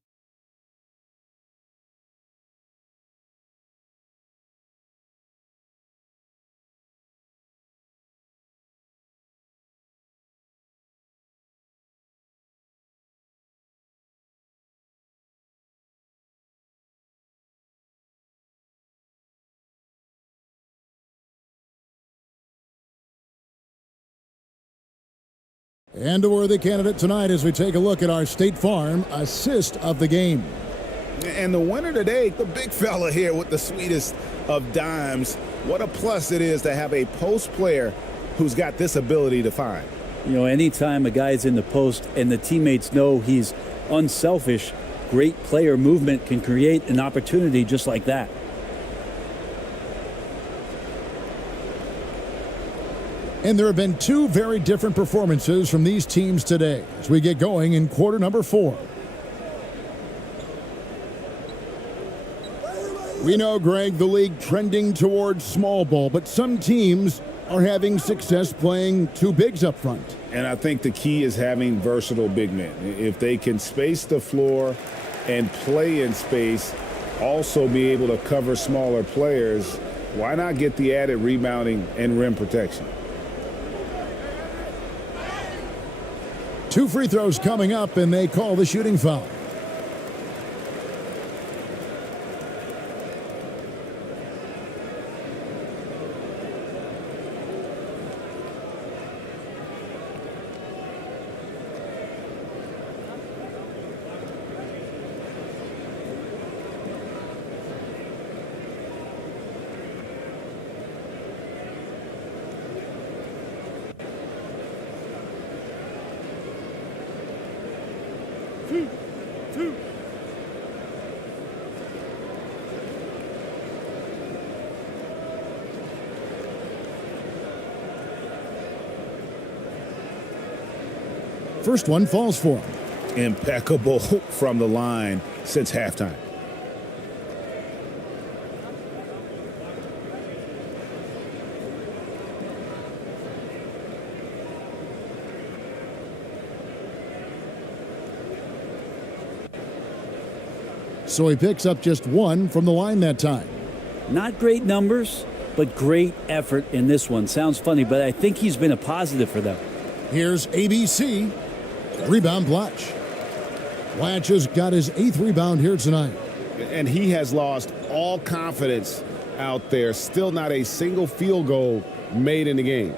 And a worthy candidate tonight as we take a look at our State Farm assist of the game. And the winner today, the big fella here with the sweetest of dimes. What a plus it is to have a post player who's got this ability to find. You know, anytime a guy's in the post and the teammates know he's unselfish, great player movement can create an opportunity just like that. And there have been two very different performances from these teams today as we get going in quarter number 4. We know, Greg, the league trending towards small ball, but some teams are having success playing two bigs up front. And I think the key is having versatile big men. If they can space the floor and play in space, also be able to cover smaller players, why not get the added rebounding and rim protection? 2 free throws coming up, and they call the shooting foul. First one falls for him. Impeccable from the line since halftime. So he picks up just one from the line that time. Not great numbers, but great effort in this one. Sounds funny, but I think he's been a positive for them. Here's ABC. Rebound, Blatch. Blatch has got his 8th rebound here tonight. And he has lost all confidence out there. Still not a single field goal made in the game.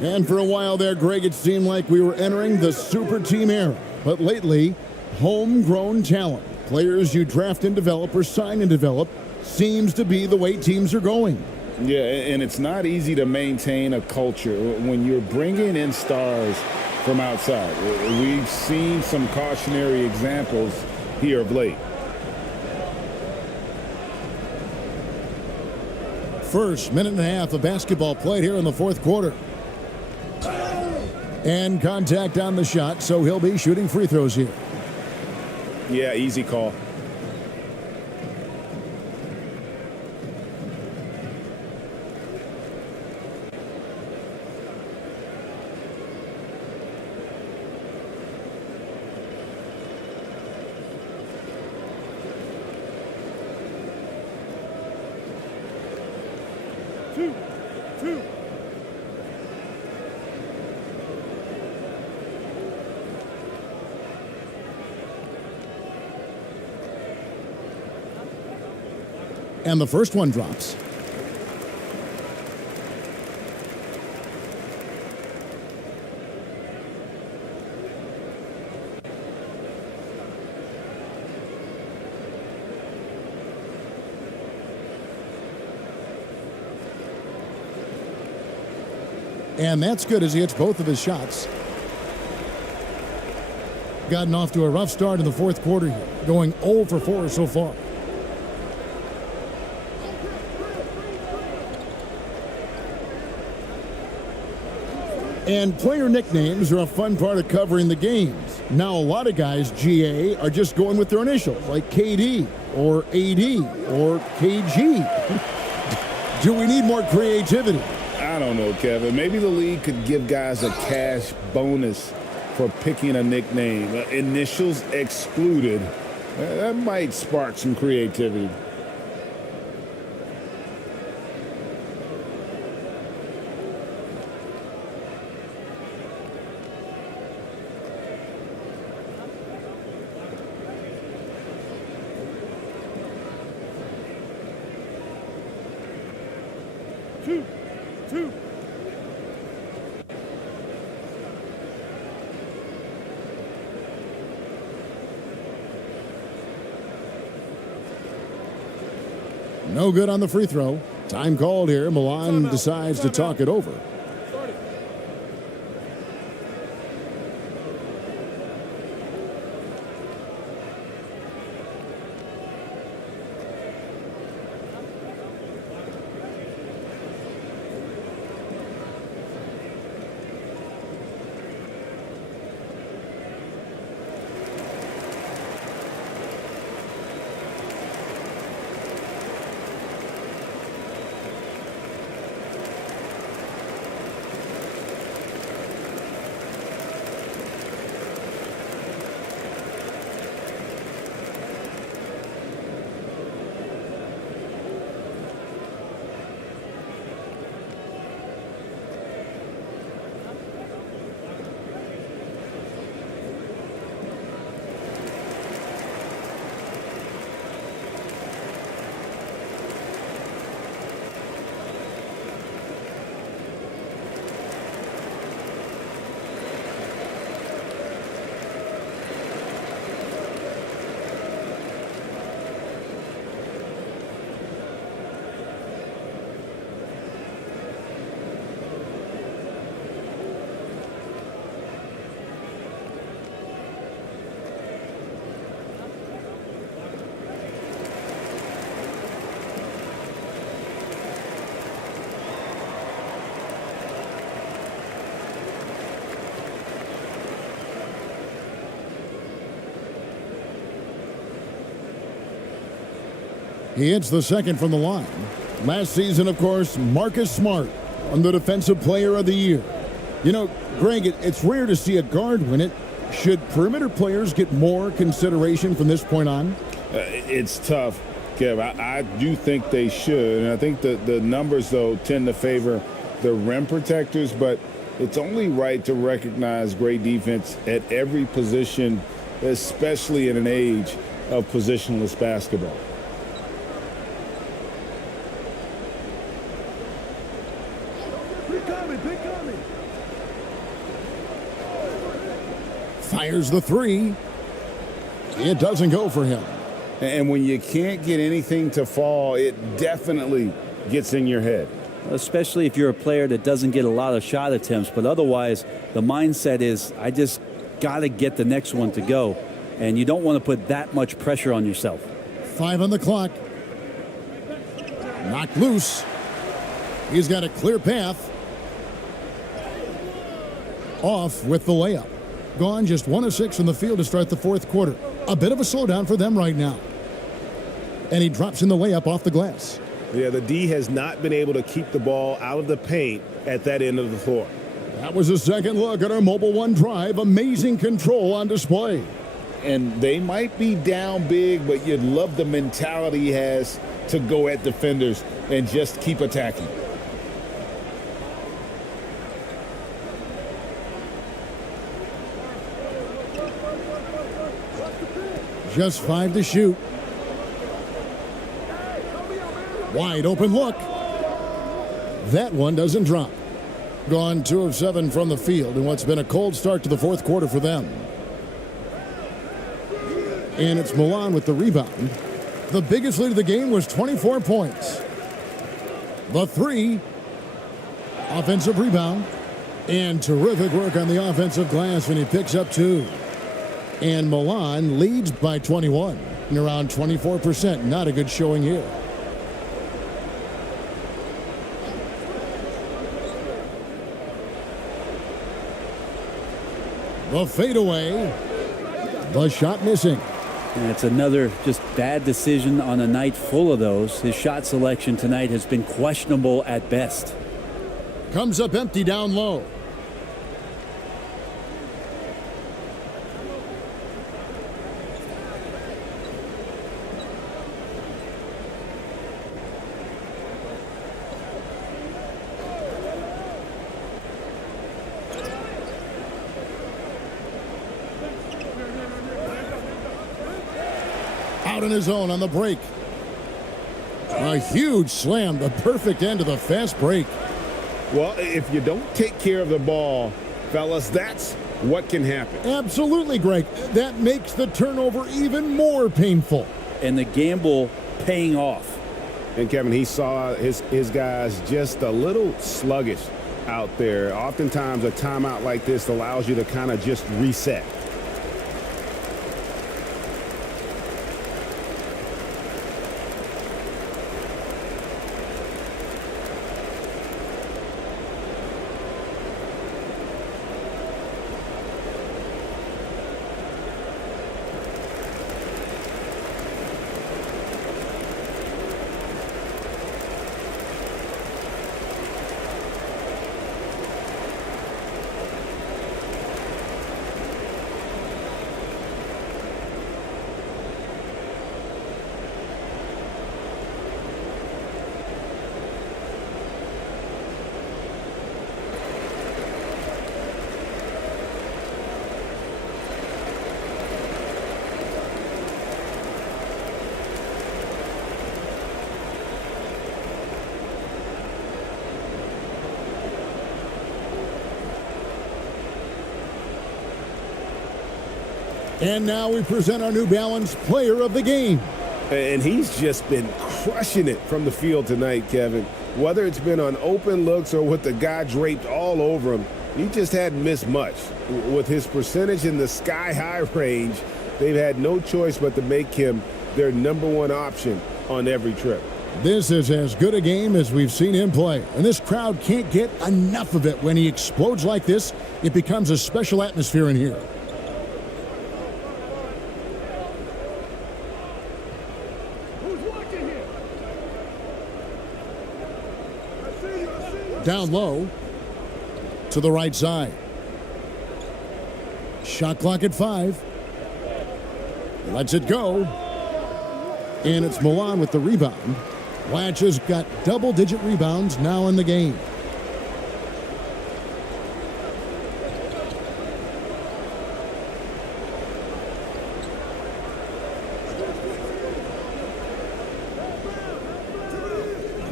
And for a while there, Greg, it seemed like we were entering the super team era. But lately, homegrown talent, players you draft and develop or sign and develop, seems to be the way teams are going. Yeah, and it's not easy to maintain a culture when you're bringing in stars from outside. We've seen some cautionary examples here of late. First minute and a half of basketball played here in the fourth quarter. And contact on the shot, so he'll be shooting free throws here. Yeah, easy call. And the first one drops. And that's good as he hits both of his shots. Gotten off to a rough start in the fourth quarter here, going 0 for 4 so far. And player nicknames are a fun part of covering the games. Now, a lot of guys, GA, are just going with their initials, like KD or AD or KG. Do we need more creativity? I don't know, Kevin. Maybe the league could give guys a cash bonus for picking a nickname. Initials excluded. That might spark some creativity. Two. No good on the free throw. Time called here. Milan decides to talk it over. He hits the second from the line. Last season, of course, Marcus Smart won the Defensive Player of the Year. You know, Greg, it's rare to see a guard win it. Should perimeter players get more consideration from this point on? It's tough, Kev. I do think they should. And I think the numbers, though, tend to favor the rim protectors. But it's only right to recognize great defense at every position, especially in an age of positionless basketball. Fires the three. It doesn't go for him. And when you can't get anything to fall, it definitely gets in your head. Especially if you're a player that doesn't get a lot of shot attempts. But otherwise, the mindset is, I just got to get the next one to go. And you don't want to put that much pressure on yourself. 5 on the clock. Knocked loose. He's got a clear path. Off with the layup. Gone just 1 of 6 from the field to start the fourth quarter. A bit of a slowdown for them right now. And he drops in the layup off the glass. Yeah, the D has not been able to keep the ball out of the paint at that end of the floor. That was a second look at our Mobile One drive. Amazing control on display. And they might be down big, but you'd love the mentality he has to go at defenders and just keep attacking. Just 5 to shoot. Wide open look. That one doesn't drop. Gone 2 of 7 from the field in what's been a cold start to the fourth quarter for them. And it's Milan with the rebound. The biggest lead of the game was 24 points. The 3. Offensive rebound. And terrific work on the offensive glass, and he picks up 2. And Milan leads by 21. And around 24%. Not a good showing here. The fadeaway. The shot missing. And it's another just bad decision on a night full of those. His shot selection tonight has been questionable at best. Comes up empty down low. Out on his own on the break. A huge slam, the perfect end of the fast break. Well, if you don't take care of the ball, fellas, that's what can happen. Absolutely, Greg. That makes the turnover even more painful. And the gamble paying off. And Kevin, he saw his guys just a little sluggish out there. Oftentimes a timeout like this allows you to kind of just reset. And now we present our New Balance Player of the Game. And he's just been crushing it from the field tonight, Kevin. Whether it's been on open looks or with the guy draped all over him, he just hadn't missed much. With his percentage in the sky-high range, they've had no choice but to make him their #1 option on every trip. This is as good a game as we've seen him play, and this crowd can't get enough of it. When he explodes like this, it becomes a special atmosphere in here. Down low to the right side. Shot clock at 5. Lets it go. And it's Milan with the rebound. Blatch has got double-digit rebounds now in the game.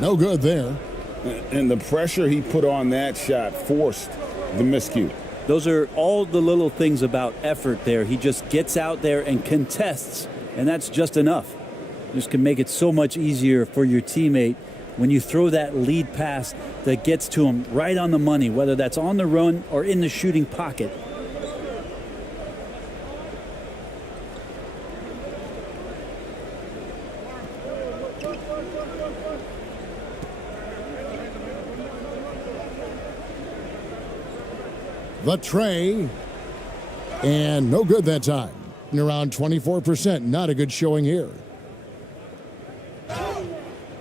No good there. And the pressure he put on that shot forced the miscue. Those are all the little things about effort there. He just gets out there and contests, and that's just enough. This can make it so much easier for your teammate when you throw that lead pass that gets to him right on the money, whether that's on the run or in the shooting pocket. The tray, and no good that time. And around 24%, not a good showing here.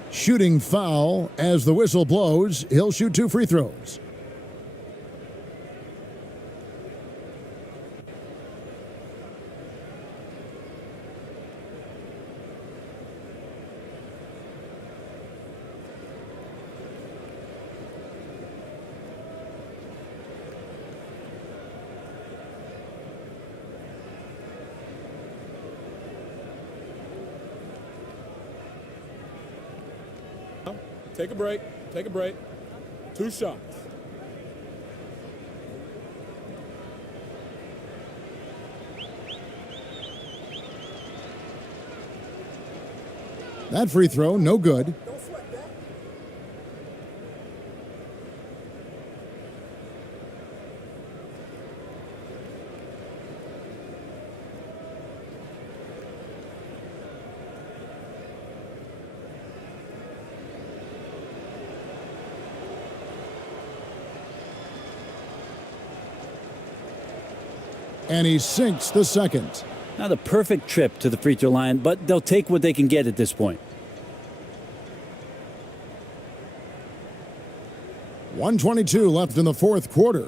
Shooting foul as the whistle blows. He'll shoot 2 free throws. Take a break. Take a break. 2 shots. That free throw, no good. And he sinks the second. Not a perfect trip to the free throw line, but they'll take what they can get at this point. 1:22 left in the fourth quarter.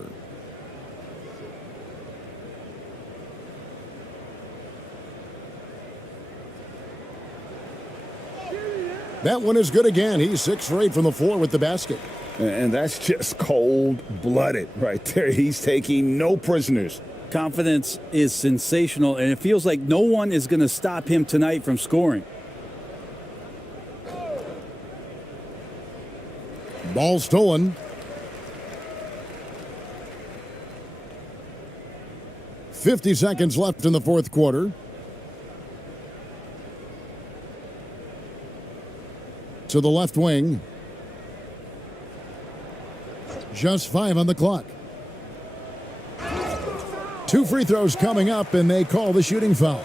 That one is good again. He's 6 for 8 from the floor with the basket. And that's just cold-blooded right there. He's taking no prisoners. Confidence is sensational, and it feels like no one is going to stop him tonight from scoring. Ball stolen. 50 seconds left in the fourth quarter. to the left wing. Just 5 on the clock. 2 free throws coming up, and they call the shooting foul.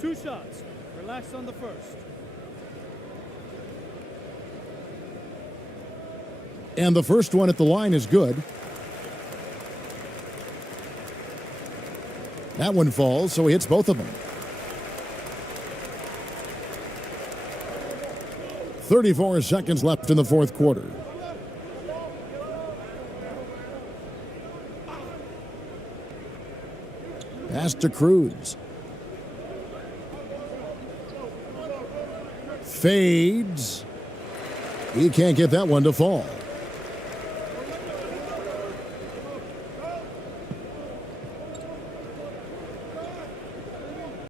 Two shots. Relax on the first. And the first one at the line is good. That one falls, so he hits both of them. 34 seconds left in the fourth quarter. Pass to Cruz. Fades. He can't get that one to fall.